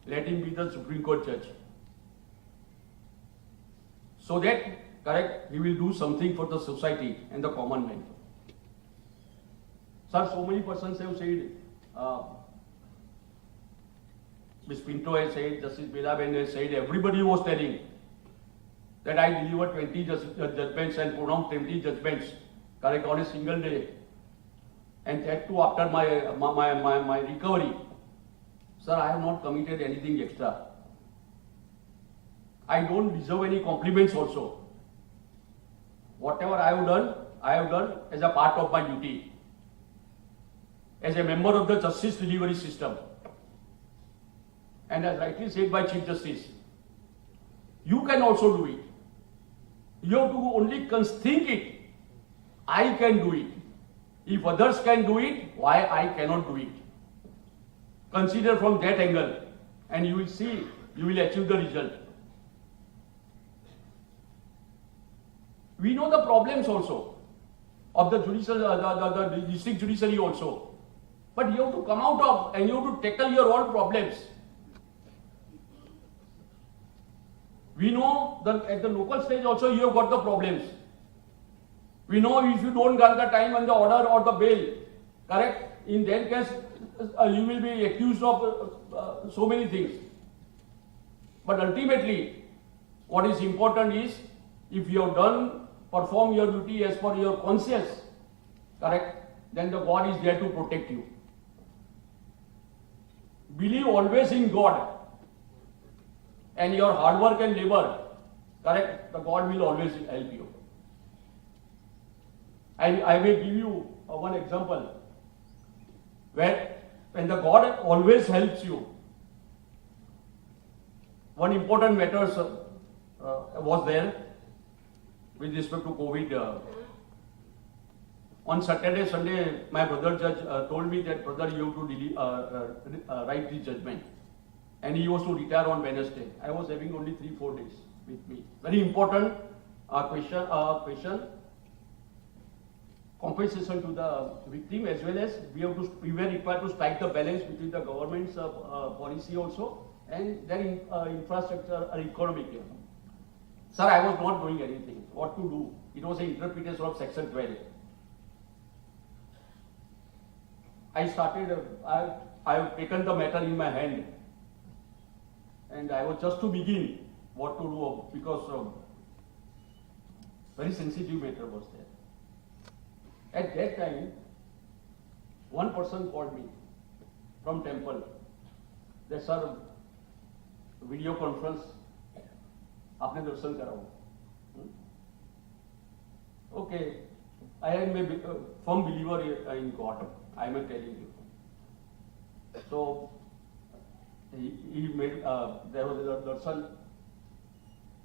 Let him be the Supreme Court judge. So that, correct, he will do something for the society and the common man. Sir, so many persons have said, Ms. Pinto has said, Justice Belaben has said, everybody was telling that I delivered 20 judgments and pronounced 20 judgments, correct, on a single day. And that too after my recovery. Sir, I have not committed anything extra. I don't deserve any compliments also. Whatever I have done as a part of my duty. As a member of the justice delivery system. And as rightly said by Chief Justice, you can also do it. You have to only think it. I can do it. If others can do it, why I cannot do it? Consider from that angle and you will see, you will achieve the result. We know the problems also of the judicial, the district judiciary also. But you have to come out of and you have to tackle your own problems. We know that at the local stage also you have got the problems. We know if you don't get the time and the order or the bail, correct? In that case, you will be accused of so many things. But ultimately, what is important is, if you have perform your duty as per your conscience, correct? Then the God is there to protect you. Believe always in God. And your hard work and labor, correct? The God will always help you. I will give you one example where when the God always helps you. One important matter was there with respect to COVID. On Saturday, Sunday, my brother judge told me that, brother, you have to write the judgment. And he was to retire on Wednesday. I was having only 3-4 days with me. Very important question. Compensation to the victim, as well as we were required to strike the balance between the government's policy also and their infrastructure or economic. Sir, I was not doing anything. What to do? It was an interpretation of Section 12. I have taken the matter in my hand. And I was just to begin what to do because very sensitive matter was there. At that time, one person called me from temple. They said, video conference, आपने दर्शन कराओ. Okay, I am a firm believer in God. I am telling you. So he made there was a darshan.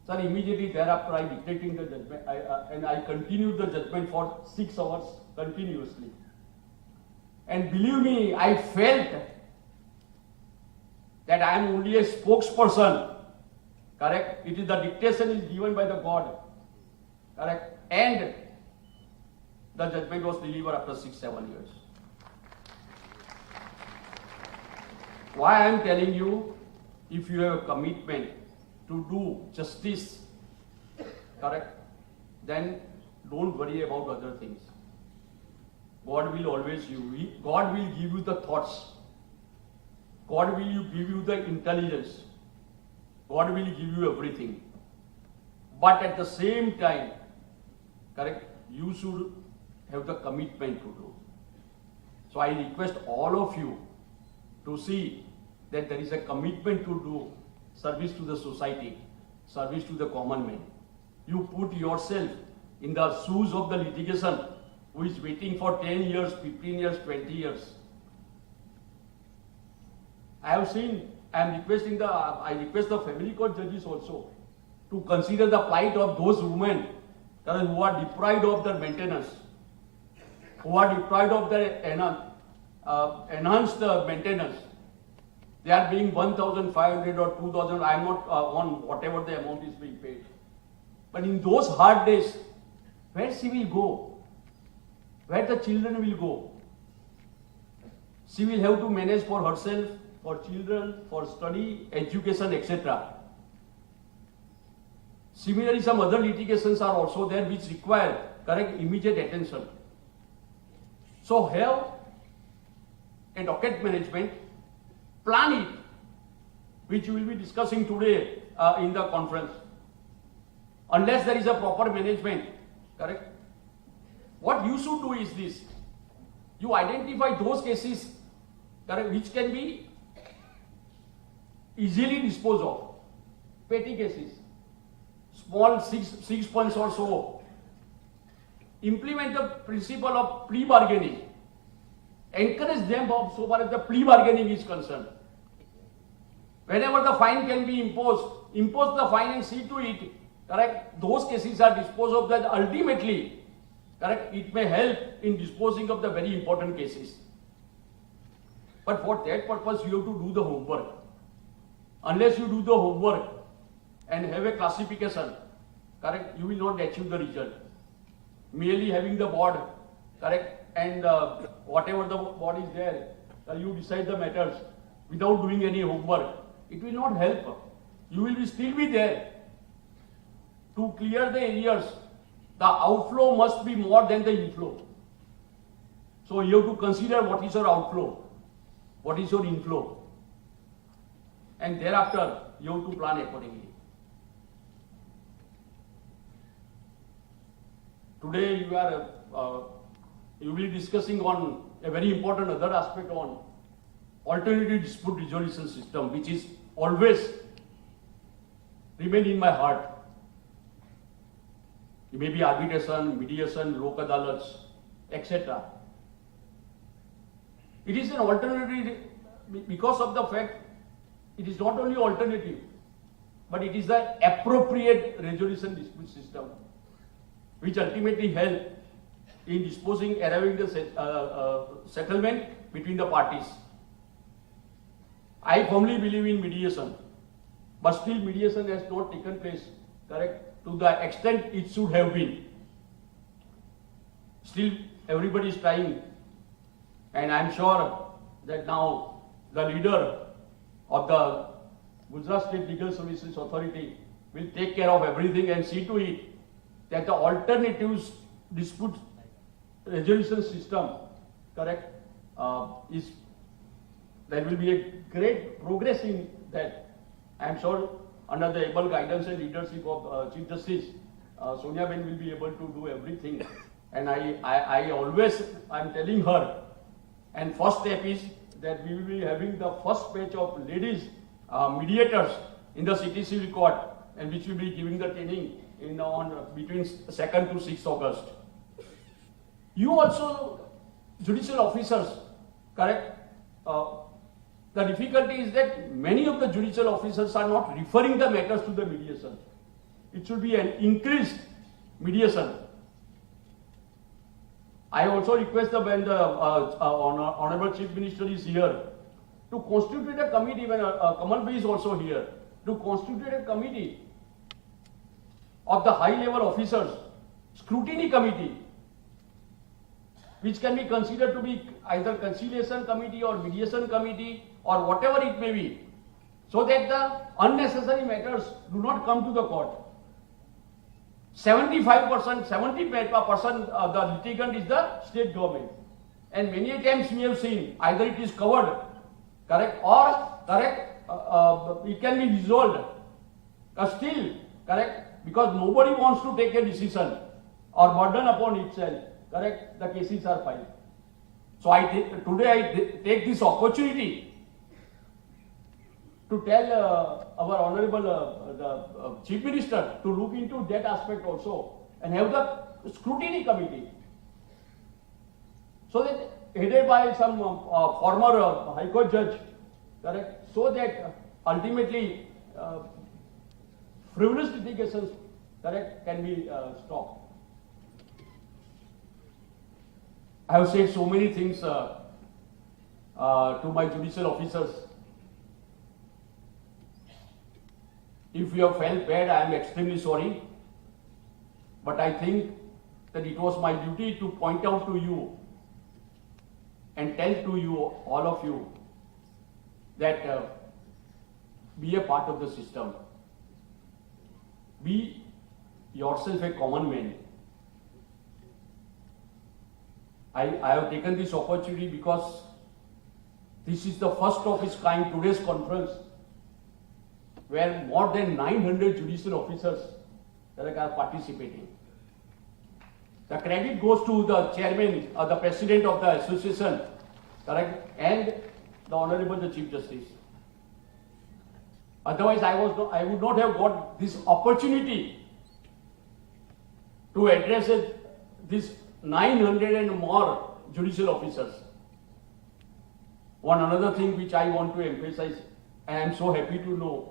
Sir, immediately thereafter I dictating the judgment and I continued the judgment for 6 hours continuously. And believe me, I felt that I am only a spokesperson. Correct? It is the dictation is given by the God. correct, and the judgment was delivered after 6-7 years. Why I am telling you, if you have a commitment to do justice, correct, then don't worry about other things. God will always God will give you the thoughts. God will give you the intelligence. God will give you everything. But at the same time, correct, you should have the commitment to do. So I request all of you to see that there is a commitment to do service to the society, service to the common man. You put yourself in the shoes of the litigation who is waiting for 10 years, 15 years, 20 years. I request the family court judges also to consider the plight of those women who are deprived of their maintenance, who are deprived of their enhanced maintenance. They are being 1,500 or 2,000, I am not on whatever the amount is being paid. But in those hard days, where she will go? Where the children will go? She will have to manage for herself, for children, for study, education, etc. Similarly, some other litigations are also there which require correct immediate attention. So have a docket management, plan it, which we will be discussing today in the conference. Unless there is a proper management, correct? What you should do is this: you identify those cases, correct, which can be easily disposed of, petty cases, small 6 points or so. Implement the principle of plea bargaining. Encourage them so far as the plea bargaining is concerned. Whenever the fine can be imposed, impose the fine and see to it, correct, those cases are disposed of, that ultimately, correct, it may help in disposing of the very important cases. But for that purpose, you have to do the homework. Unless you do the homework and have a classification, correct, you will not achieve the result. Merely having the board, correct, and whatever the board is there, you decide the matters without doing any homework, it will not help. You will still be there. To clear the areas, the outflow must be more than the inflow. So you have to consider what is your outflow, what is your inflow, and thereafter you have to plan accordingly. Today you will be discussing on a very important other aspect on alternative dispute resolution system, which is always remain in my heart. It may be arbitration, mediation, lok adalats, etc. It is an alternative because of the fact it is not only alternative, but it is the appropriate resolution dispute system, which ultimately help in disposing, arriving the settlement between the parties. I firmly believe in mediation, but still mediation has not taken place, correct, to the extent it should have been. Still, everybody is trying, and I am sure that now the leader of the Gujarat State Legal Services Authority will take care of everything and see to it that the alternatives dispute resolution system, correct, there will be a great progress in that. I am sure under the able guidance and leadership of Chief Justice Sonia Ben will be able to do everything. And I am telling her, and first step is that we will be having the first batch of ladies mediators in the city civil court, and which will be giving the training between 2nd to 6th August. You also, judicial officers, correct? The difficulty is that many of the judicial officers are not referring the matters to the mediation. It should be an increased mediation. I also request that when the Honorable Chief Minister is here, to constitute a committee, when Kamal Bhai is also here, to constitute a committee of the high level officers scrutiny committee, which can be considered to be either conciliation committee or mediation committee or whatever it may be, so that the unnecessary matters do not come to the court. 70% of the litigant is the state government, and many times we have seen either it is covered, correct, or correct, it can be resolved, still, correct, because nobody wants to take a decision or burden upon itself, correct, the cases are filed. So today I take this opportunity to tell our Honorable Chief Minister to look into that aspect also and have the scrutiny committee, so that headed by some former High Court judge, correct, so that ultimately frivolous litigations, correct, can be stopped. I have said so many things to my judicial officers. If you have felt bad, I am extremely sorry. But I think that it was my duty to point out to you and tell to you, all of you, that be a part of the system. Be yourself a common man. I have taken this opportunity because this is the first of its kind today's conference, where more than 900 judicial officers are participating. The credit goes to the chairman or the president of the association, correct, and the Honorable the Chief Justice. Otherwise, I would not have got this opportunity to address this 900 and more judicial officers. One another thing which I want to emphasize, and I am so happy to know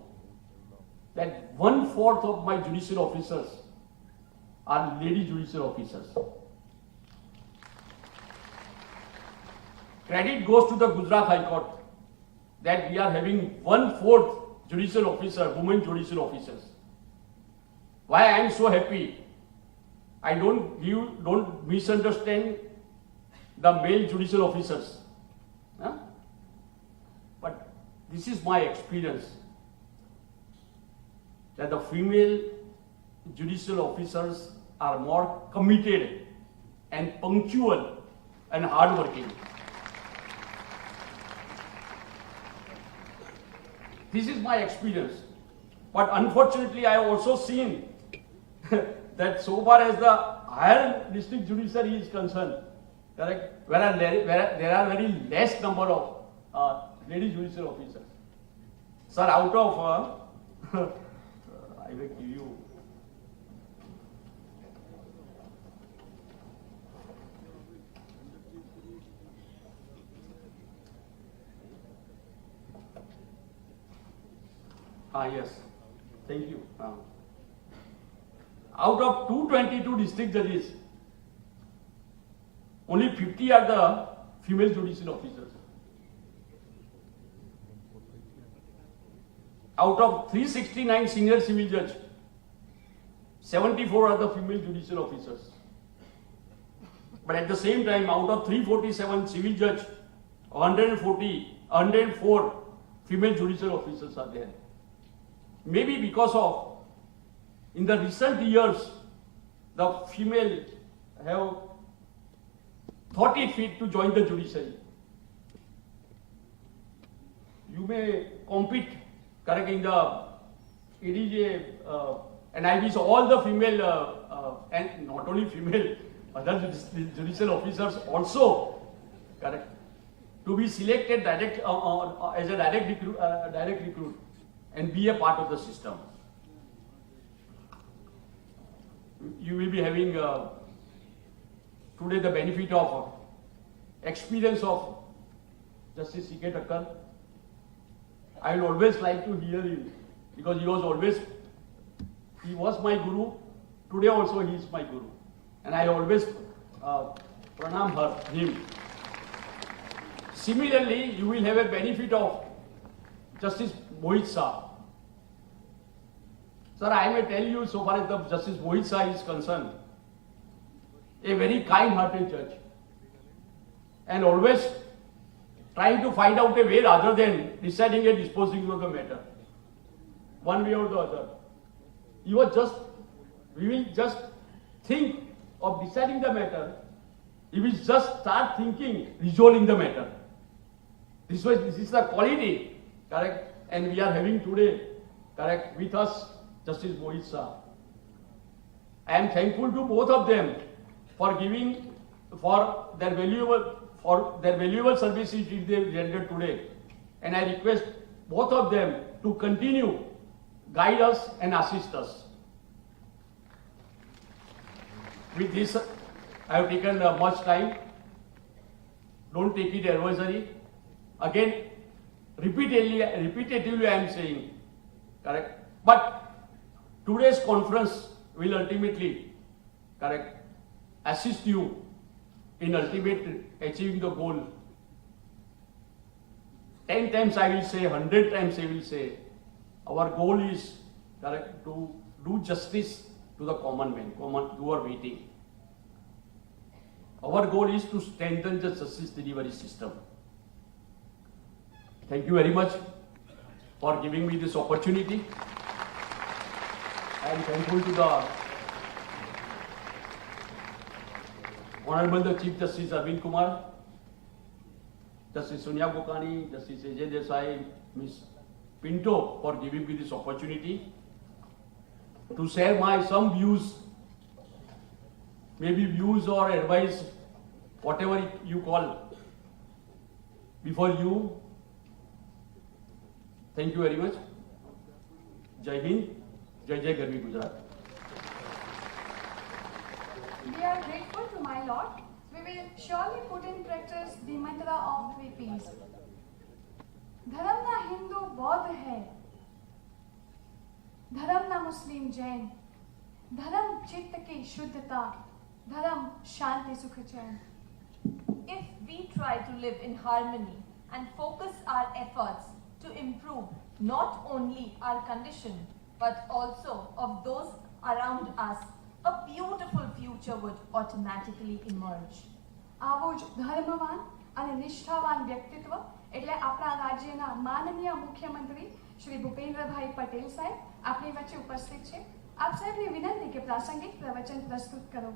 that 1/4 of my judicial officers are lady judicial officers. Credit goes to the Gujarat High Court that we are having 1/4 judicial officer, women judicial officers. Why I am so happy? Don't misunderstand the male judicial officers. Huh? But this is my experience, that the female judicial officers are more committed and punctual and hardworking. This is my experience. But unfortunately, I have also seen that so far as the higher district judiciary is concerned, correct, where there are very less number of lady judicial officers. Sir, out of I will give you. Yes, thank you. Out of 222 district judges, only 50 are the female judicial officers. Out of 369 senior civil judges, 74 are the female judicial officers. But at the same time, out of 347 civil judges, 104 female judicial officers are there. Maybe because of, in the recent years, the female have thought it fit to join the judiciary. You may compete, correct, in the ADJ and IBs, all the female and not only female, other judicial officers also, correct, to be selected direct as a direct recruit and be a part of the system. You will be having today the benefit of experience of Justice C.K. Thakkar. I will always like to hear him because he was my guru. Today also he is my guru, and I always pranam him. Similarly, you will have a benefit of Justice Mohit Shah. Sir, I may tell you, so far as the Justice Mohit Shah is concerned, a very kind-hearted judge, and always trying to find out a way rather than deciding and disposing of the matter, one way or the other. We will just think of deciding the matter. We will just start thinking, resolving the matter. This is the quality, correct? And we are having today, correct, with us, Justice Mohit Shah. I am thankful to both of them for giving, for their valuable services which they rendered today. And I request both of them to continue, guide us and assist us. With this, I have taken much time. Don't take it advisory. Again, repetitively I am saying, correct? But today's conference will ultimately, correct, assist you in ultimate achieving the goal. 10 times I will say, 100 times I will say, our goal is, correct, to do justice to the common man, who are waiting. Our goal is to strengthen the justice delivery system. Thank you very much for giving me this opportunity. I am thankful to the Honorable the Chief Justice Arvind Kumar, Justice Sonia Gokani, Justice Ajay Desai, Ms. Pinto for giving me this opportunity to share my some views, maybe views or advice, whatever you call, before you. Thank you very much. Jai Hind, Jai Jai Garvi Gujarat. We are grateful to my Lord. We will surely put in practice the mantra of 3 Ps. धर्म ना हिंदू बौद्ध है, धर्म ना मुस्लिम जैन, धर्म चित्त की शुद्धता, धर्म शांति सुख चैन. If we try to live in harmony and focus our efforts to improve not only our condition but also of those around us, a beautiful future would automatically emerge. આવું જ ધર્મવાન અને નિષ્ઠાવાન વ્યક્તિત્વ એટલે આપણા રાજ્યના માનનીય મુખ્યમંત્રી શ્રી ભૂપેન્દ્રભાઈ પટેલ સાહેબ આપણી વચ્ચે ઉપસ્થિત છે. આપ સાહેબને વિનંતી કે પ્રાસંગિક પ્રવચન પ્રસ્તુત કરો.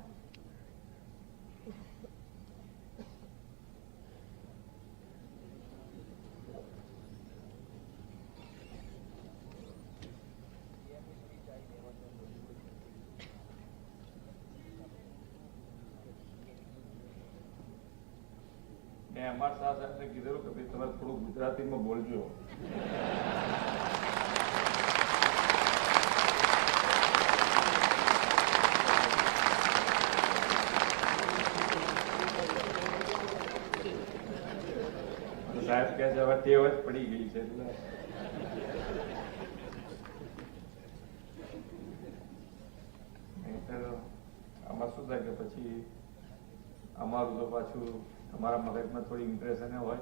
અમારા સાહેબને કીધેલું કે ભાઈ તમે થોડું ગુજરાતીમાં બોલજો. સાહેબ કહે છે હવે ટેવ જ પડી ગઈ છે એટલે આમાં શું થાય કે પછી અમારું તો પાછું તમારા મગજમાં થોડી ઇમ્પ્રેશન હોય.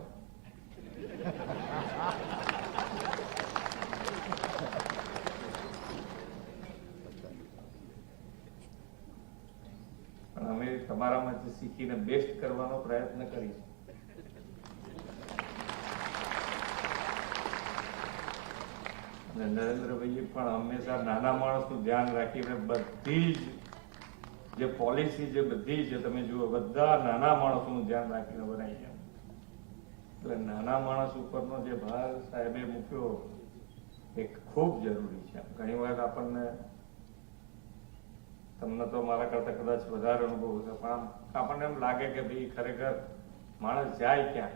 પણ અમે તમારામાંથી શીખીને બેસ્ટ કરવાનો પ્રયત્ન કરીશું. અને નરેન્દ્રભાઈએ પણ હંમેશા નાના માણસનું ધ્યાન રાખીને બધી જ જે પોલિસી જે બધી છે તમે જુઓ બધા નાના માણસોનું ધ્યાન રાખીને બનાવી છે. એટલે નાના માણસ ઉપરનો જે ભાર સાહેબે મૂક્યો એ ખૂબ જરૂરી છે. ઘણી વખત આપણને તમને તો મારા કરતા કદાચ વધારે અનુભવ છે પણ આપણને એમ લાગે કે ભાઈ ખરેખર માણસ જાય ક્યાં,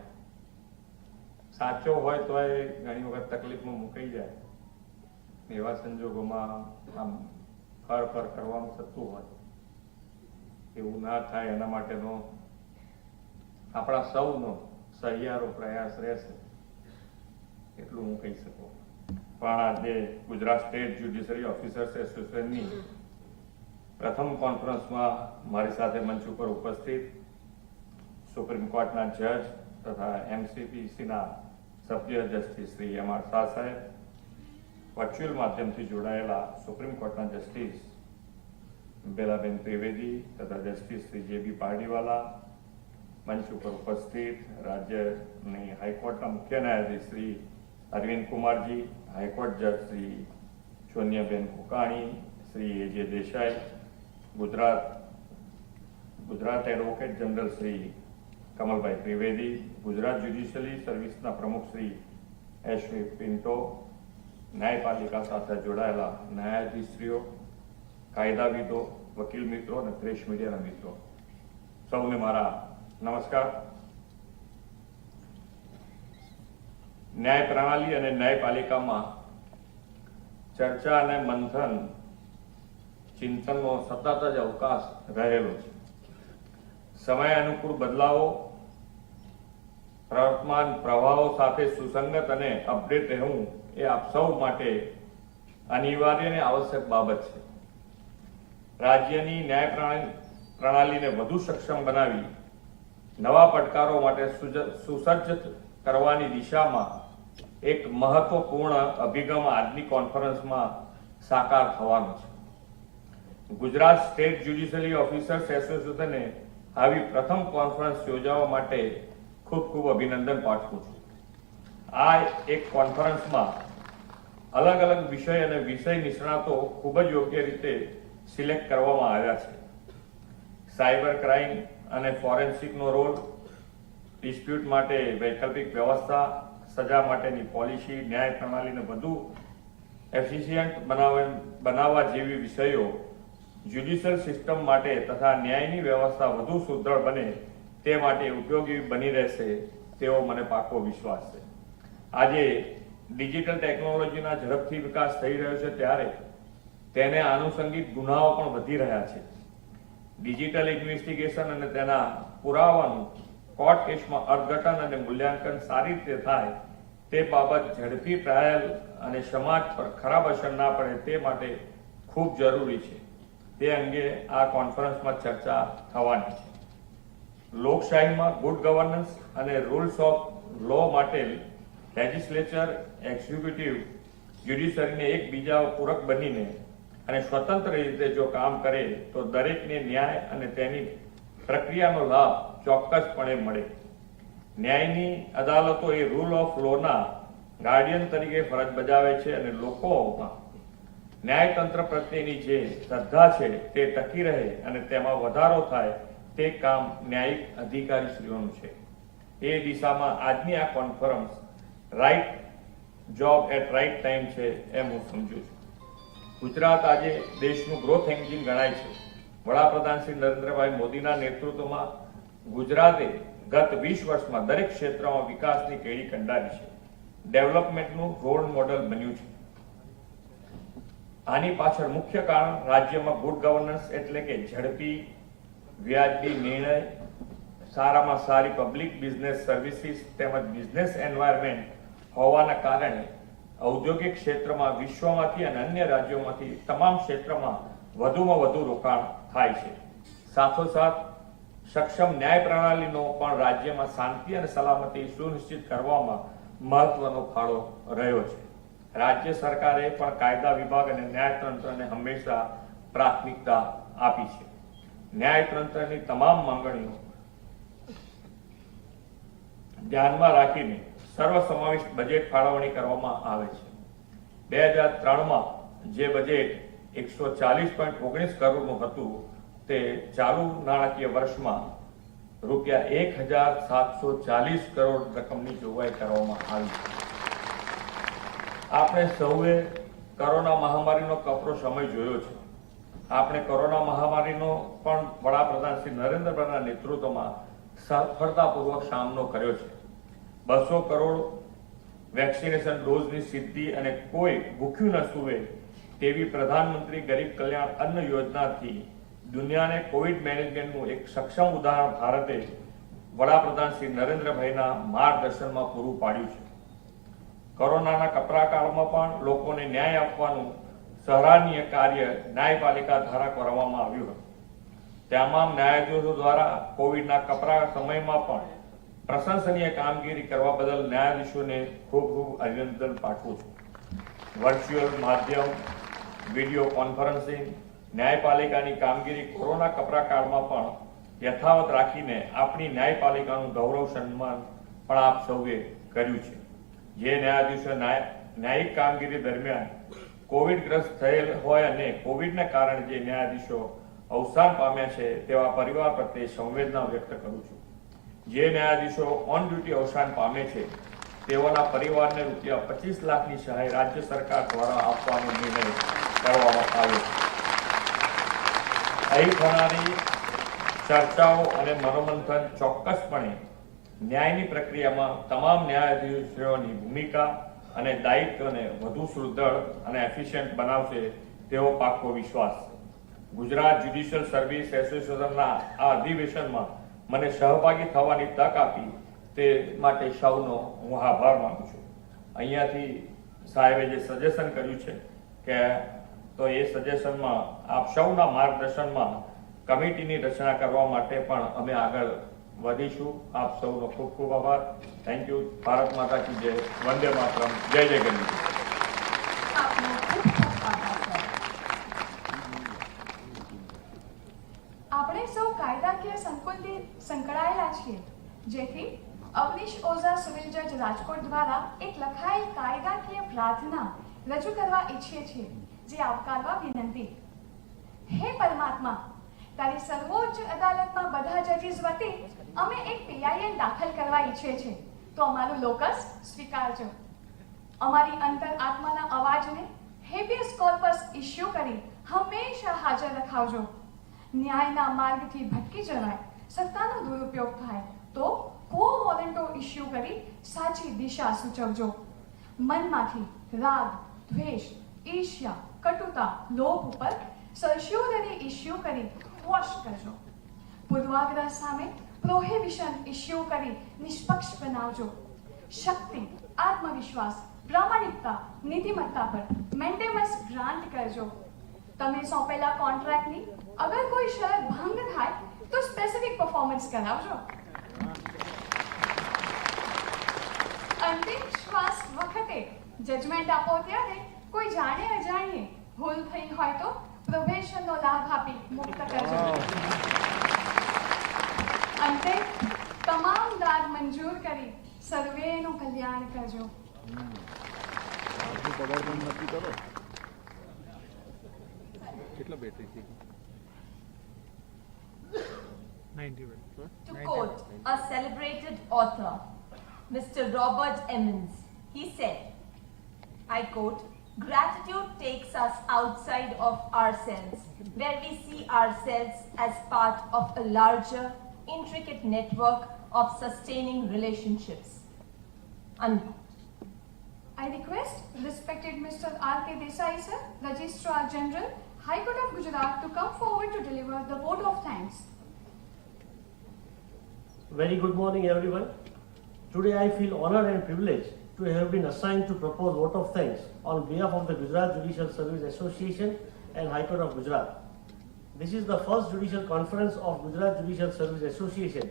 સાચો હોય તો એ ઘણી વખત તકલીફમાં મુકાઈ જાય. એવા સંજોગોમાં આમ ફર કરવાનું થતું હોય. એવું ના થાય એના માટેનો આપણા સૌનો સહિયારો પ્રયાસ રહેશે એટલું હું કહી શકું. પણ આજે ગુજરાત સ્ટેટ જ્યુડિશરી ઓફિસર્સ એસોસિએશનની પ્રથમ કોન્ફરન્સમાં મારી સાથે મંચ ઉપર ઉપસ્થિત સુપ્રીમ કોર્ટના જજ તથા એમસીપીસીના સભ્ય જસ્ટિસ શ્રી એમ.આર. શાહ સાહેબ, વર્ચ્યુઅલ માધ્યમથી જોડાયેલા સુપ્રીમ કોર્ટના જસ્ટિસ बेलाबेन त्रिवेदी तथा जस्टिस श्री जे.बी. पार्डीवाला, मंच पर उपस्थित राज्य हाईकोर्ट मुख्य न्यायाधीश श्री अरविंद कुमार जी, हाईकोर्ट जज Shri सोनियाबेन कुकाणी, Shri AJ. Desai, Gujarat advocate general Shri कमलभाई Trivedi, Gujarat ज्युडिशियली सर्विसना प्रमुख श्री एस.वी. पिंटो, न्यायपालिका साथे जोड़ाયેલા न्यायाधीश्रीओ, कायदाविदो, वकील मित्रों और प्रेस मीडिया मित्रों, सौने मारा नमस्कार। न्याय प्रणाली और न्यायपालिका में चर्चा और मंथन चिंतन सतत ज अवकाश रहेलो छे। समय अनुकूल बदलावो वर्तमान प्रवाहो साथे सुसंगत और अपडेट रहવું એ આપ સૌ માટે અનિવાર્ય અને આવશ્યક બાબત છે। રાજ્યની ન્યાય પ્રણાલીને વધુ સક્ષમ બનાવી નવા પડકારો માટે સુસજ્જ કરવાની દિશામાં એક મહત્વપૂર્ણ અભિગમ આજની કોન્ફરન્સમાં સાકાર થવાનો છે। ગુજરાત સ્ટેટ જ્યુડિશિયરી ઓફિસર્સ એસોસિએશને આવી પ્રથમ કોન્ફરન્સ યોજવા માટે ખૂબ ખૂબ અભિનંદન પાઠવું છું। આ એક કોન્ફરન્સમાં अलग अलग विषय અને વિષય નિષ્ણાતો ખૂબ જ યોગ્ય રીતે સિલેક્ટ કરવામાં આવ્યા છે। સાયબર ક્રાઇમ અને ફોરેન્સિકનો રોલ, ડિસ્પ્યુટ માટે વૈકલ્પિક વ્યવસ્થા, સજા માટેની પોલિસી, ન્યાય પ્રણાલીને વધુ એફિશિયન્ટ બનાવવા જેવી વિષયો જ્યુડિશિયલ સિસ્ટમ માટે તથા ન્યાયની વ્યવસ્થા વધુ સુદૃઢ બને તે માટે ઉપયોગી બની રહેશે તેવો મને પાકો વિશ્વાસ છે। આજે ડિજિટલ ટેકનોલોજીના ઝડપથી વિકાસ થઈ રહ્યો છે ત્યારે તેને આનુષંગિક ગુનાઓ પણ વધી રહ્યા છે। ડિજિટલ ઇન્વેસ્ટિગેશન અને તેના પુરાવાનું કોર્ટ કેસમાં અર્થઘટન અને મૂલ્યાંકન સારી રીતે થાય તે બાબત ઝડપી ટ્રાયલ અને સમાજ પર ખરાબ અસર ના પડે તે માટે ખૂબ જરૂરી છે। તે અંગે આ કોન્ફરન્સમાં ચર્ચા થવાની છે। લોકશાહીમાં ગુડ ગવર્નન્સ અને રૂલ્સ ઓફ લો માટે લેજિસ્લેચર, એક્ઝિક્યુટિવ, જ્યુડિશિયરીને એકબીજા પૂરક બનીને અને સ્વતંત્ર રીતે જો કામ કરે તો દરેકને ન્યાય અને તેની પ્રક્રિયાનો લાભ ચોક્કસપણે મળે। ન્યાયની અદાલતો એ રૂલ ઓફ લોના ગાર્ડિયન તરીકે ફરજ બજાવે છે અને લોકોમાં ન્યાયતંત્ર પ્રત્યેની જે શ્રદ્ધા છે તે ટકી રહે અને તેમાં વધારો થાય તે કામ ન્યાયિક અધિકારીશ્રીઓનું છે। એ દિશામાં આજની આ conference right job at right time છે એમ હું સમજુ છું। ગુજરાત આજે દેશનું ગ્રોથ એન્જિન ગણાય છે। વડાપ્રધાન શ્રી નરેન્દ્રભાઈ મોદીના નેતૃત્વમાં ગુજરાતે ગત 20 વર્ષમાં દરેક ક્ષેત્રમાં વિકાસની કેડી કંડારી છે। ડેવલપમેન્ટનું રોલ મોડેલ બન્યું છે। આની પાછળ મુખ્ય કારણ રાજ્યમાં ગુડ ગવર્નન્સ એટલે કે ઝડપી, વ્યાજબી નિર્ણય, સારામાં સારી પબ્લિક બિઝનેસ સર્વિસીસ તેમજ બિઝનેસ એન્વાયરમેન્ટ હોવાના કારણે ઔદ્યોગિક ક્ષેત્રમાં વિશ્વમાંથી અને અન્ય રાજ્યોમાંથી તમામ ક્ષેત્રમાં વધુમાં વધુ રોકાણ થાય છે। સાથોસાથ સક્ષમ ન્યાય પ્રણાલીનો પણ રાજ્યમાં શાંતિ અને સલામતી સુનિશ્ચિત કરવામાં મહત્વનો ફાળો રહ્યો છે। રાજ્ય સરકારે પણ કાયદા વિભાગ અને ન્યાયતંત્રને હંમેશા પ્રાથમિકતા આપી છે। ન્યાયતંત્રની તમામ માંગણીઓ ધ્યાનમાં રાખીને સર્વસમાવિષ્ટ બજેટ ફાળવણી કરવામાં આવે છે। 2003માં જે બજેટ 140.19 કરોડનું હતું તે ચાલુ નાણાકીય વર્ષમાં રૂપિયા 1,740 કરોડ રકમની જોગવાઈ કરવામાં આવી છે। આપણે સૌએ કોરોના મહામારીનો કપરો સમય જોયો છે। આપણે કોરોના મહામારીનો પણ વડાપ્રધાન શ્રી નરેન્દ્રભાઈના નેતૃત્વમાં સફળતાપૂર્વક સામનો કર્યો છે। 200 કરોડ વેક્સિનેશન ડોઝની સિદ્ધિ અને કોઈ ભૂખ્યું ન સૂવે તેવી પ્રધાનમંત્રી ગરીબ કલ્યાણ અન્ન યોજનાથી દુનિયાને કોવિડ મેનેજમેન્ટનું એક સક્ષમ ઉદાહરણ ભારતે વડાપ્રધાન શ્રી નરેન્દ્રભાઈના માર્ગદર્શનમાં પૂરું પાડ્યું છે। કોરોનાના કપરા કાળમાં પણ લોકોને ન્યાય આપવાનું સરાહનીય કાર્ય ન્યાયપાલિકા દ્વારા કરવામાં આવ્યું હતું। તમામ ન્યાયાધીશો દ્વારા કોવિડના કપરા સમયમાં પણ પ્રશંસનીય કામગીરી કરવા બદલ ન્યાયાધીશોને ખૂબ ખૂબ અભિનંદન પાઠવું છું। વર્ચ્યુઅલ માધ્યમ, વિડીયો કોન્ફરન્સિંગ, ન્યાયપાલિકાની કામગીરી કોરોના કપરા કાળમાં પણ યથાવત રાખીને આપણી ન્યાયપાલિકાનું ગૌરવ સન્માન પણ આપ સૌએ કર્યું છે. જે ન્યાયાધીશો ન્યાયિક કામગીરી દરમિયાન કોવિડગ્રસ્ત થયેલ હોય અને કોવિડને કારણે જે ન્યાયાધીશો અવસાન પામ્યા છે તેવા પરિવાર પ્રત્યે સંવેદના વ્યક્ત કરું છું. જે ન્યાયાધીશો ઓન ડ્યુટી અવસાન પામે છે તેઓના પરિવારને રૂપિયા 25 લાખની સહાય રાજ્ય સરકાર દ્વારા આપવાનો નિર્ણય કરવામાં આવ્યો છે. અહીં થનારી ચર્ચાઓ અને મનોમંથન ચોક્કસપણે ન્યાયની પ્રક્રિયામાં તમામ ન્યાયાધીશોની ભૂમિકા અને દાયિત્વને વધુ સુદૃઢ અને એફિશિયન્ટ બનાવશે તેવો પાક્કો વિશ્વાસ છે. ગુજરાત જ્યુડિશિયલ સર્વિસ એસોસિએશનના આ અધિવેશનમાં મને સહભાગી થવાની તક આપી તે માટે સૌનો હું આભાર માનું છું. અહીંયાથી સાહેબે જે સજેશન કર્યું છે કે તો એ સજેશનમાં આપ સૌના માર્ગદર્શનમાં કમિટીની રચના કરવા માટે પણ અમે આગળ વધીશું. આપ સૌનો ખૂબ ખૂબ આભાર. Thank you. ભારત માતા કી જય. વંદે માતરમ. જય જય ગણેશ. આપનો ખૂબ ખૂબ આભાર સર. આપણે સૌ કાયદાકીય સંકુલથી સંકળાયેલા છીએ, જેથી અવનીશ ઓઝા સિવિલ જજ રાજકોટ દ્વારા એક લખાયેલ કાયદાકીય પ્રાર્થના રજૂ કરવા ઈચ્છીએ છીએ, જે આવકારવા વિનંતી. હે પરમાત્મા, તારી સર્વોચ્ચ અદાલતમાં બધા જજીસ વતી અમે એક PIL દાખલ કરવા ઈચ્છીએ છીએ, તો અમારું લોકસ સ્વીકારજો. અમારી અંતર આત્માના અવાજને હેબિયસ કોર્પસ ઇસ્યુ કરી હંમેશા હાજર રખાવજો. ન્યાયના માર્ગથી ભટકી જવાય, સત્તાનો દુરુપયોગ થાય તો કો વોરંટો ઇસ્યુ કરી સાચી દિશા સૂચવજો. મનમાંથી રાગ, દ્વેષ, ઈર્ષ્યા, કટુતા, લોભ ઉપર સંશોધની ઇસ્યુ કરી વોશ કરજો. પૂર્વાગ્રહ સામે પ્રોહિબિશન ઇસ્યુ કરી નિષ્પક્ષ બનાવજો. શક્તિ, આત્મવિશ્વાસ, પ્રામાણિકતા, નીતિમત્તા પર મેન્ડેમસ ગ્રાન્ટ કરજો. તમે સોંપેલા કોન્ટ્રાક્ટની અગર કોઈ શરત ભંગ થાય તો સ્પેસિફિક પરફોર્મન્સ કરાવજો. અંતિમ શ્વાસ વખતે જજમેન્ટ આપો ત્યારે કોઈ જાણે અજાણીએ ભૂલ થઈ હોય તો પ્રોબેશનનો લાભ આપી મુક્ત કરજો. અંતે તમામ દાદ મંજૂર કરી સર્વેનું કલ્યાણ કરજો. To quote a celebrated author, Mr. Robert Emmons, he said, I quote, "Gratitude takes us outside of ourselves, where we see ourselves as part of a larger, intricate network of sustaining relationships." Unquote. I request respected Mr. R.K. Desai sir, Registrar General, High Court of Gujarat, to come forward to deliver the vote of thanks. Very good morning, everyone. Today I feel honored and privileged to have been assigned to propose vote of thanks on behalf of the Gujarat Judicial Service Association and High Court of Gujarat. This is the first judicial conference of Gujarat Judicial Service Association,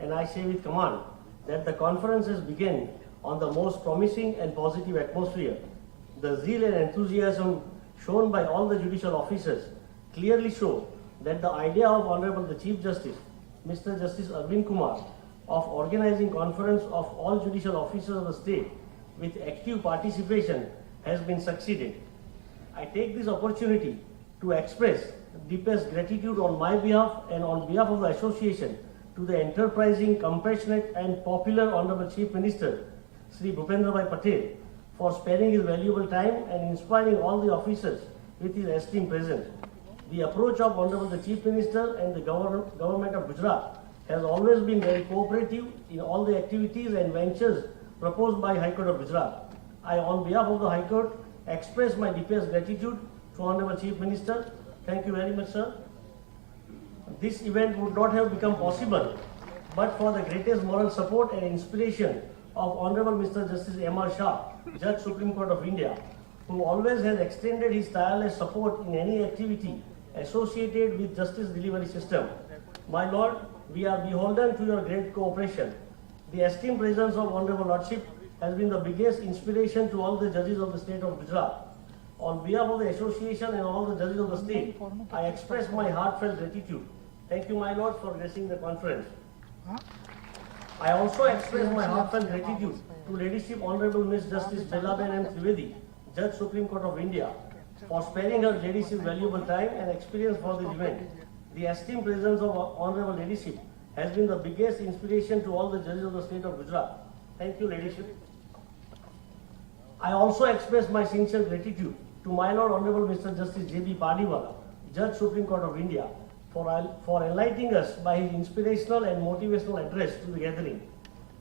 and I say with command that the conferences begin on the most promising and positive atmosphere. The zeal and enthusiasm shown by all the judicial officers clearly show that the idea of Honorable the Chief Justice, Mr. Justice Arvind Kumar, of organizing conference of all judicial officers of the state with active participation has been succeeded. I take this opportunity to express deepest gratitude on my behalf and on behalf of the association to the enterprising, compassionate and popular Honorable Chief Minister, Sri Bhupendrabhai Patel, for sparing his valuable time and inspiring all the officers with his esteemed presence. The approach of Honorable the Chief Minister and the government of Gujarat has always been very cooperative in all the activities and ventures proposed by High Court of Gujarat. I, on behalf of the High Court, express my deepest gratitude to Honorable Chief Minister. Thank you very much, sir. This event would not have become possible but for the greatest moral support and inspiration of Honorable Mr. Justice M.R. Shah, Judge Supreme Court of India, who always has extended his tireless support in any activity associated with justice delivery system. My Lord, we are beholden to your great cooperation. The esteemed presence of Honorable Lordship has been the biggest inspiration to all the judges of the state of Gujarat. On behalf of the association and all the judges of the state, I express my heartfelt gratitude. Thank you, my lord, for gracing the conference. I also express my heartfelt gratitude to Ladyship Honorable Miss Justice Belaben M. Trivedi, Judge Supreme Court of India, for sparing her ladyship valuable time and experience for this event. The esteemed presence of Honorable Ladyship has been the biggest inspiration to all the judges of the state of Gujarat. Thank you, Ladyship. I also express my sincere gratitude to my Lord Honorable Mr. Justice J.B. Pardiwala, Judge Supreme Court of India, for enlightening us by his inspirational and motivational address to the gathering.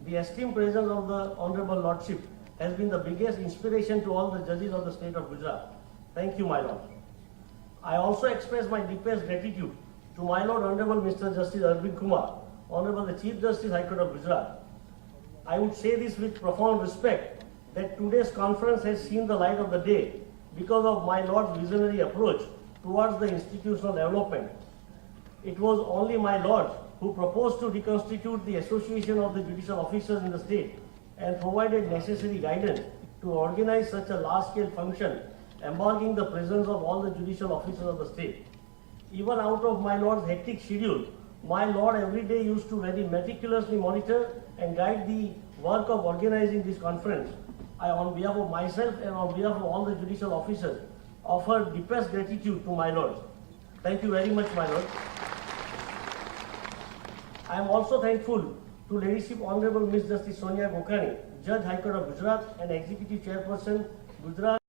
The esteemed presence of the Honorable Lordship has been the biggest inspiration to all the judges of the state of Gujarat. Thank you, my Lord. I also express my deepest gratitude to my Lord Honorable Mr. Justice Arvind Kumar, Honorable the Chief Justice High Court of Gujarat. I would say this with profound respect that today's conference has seen the light of the day because of my Lord's visionary approach towards the institutional development. It was only my Lord who proposed to reconstitute the Association of the Judicial Officers in the state and provided necessary guidance to organize such a large-scale function, embarking the presence of all the judicial officers of the state. Even out of my Lord's hectic schedule, my Lord every day used to very meticulously monitor and guide the work of organizing this conference. I, on behalf of myself and on behalf of all the judicial officers, offer deepest gratitude to my Lord. Thank you very much, my Lord. I am also thankful to Ladyship Honorable Miss Justice Sonia Gokhani, Judge High Court of Gujarat and Executive Chairperson, Gujarat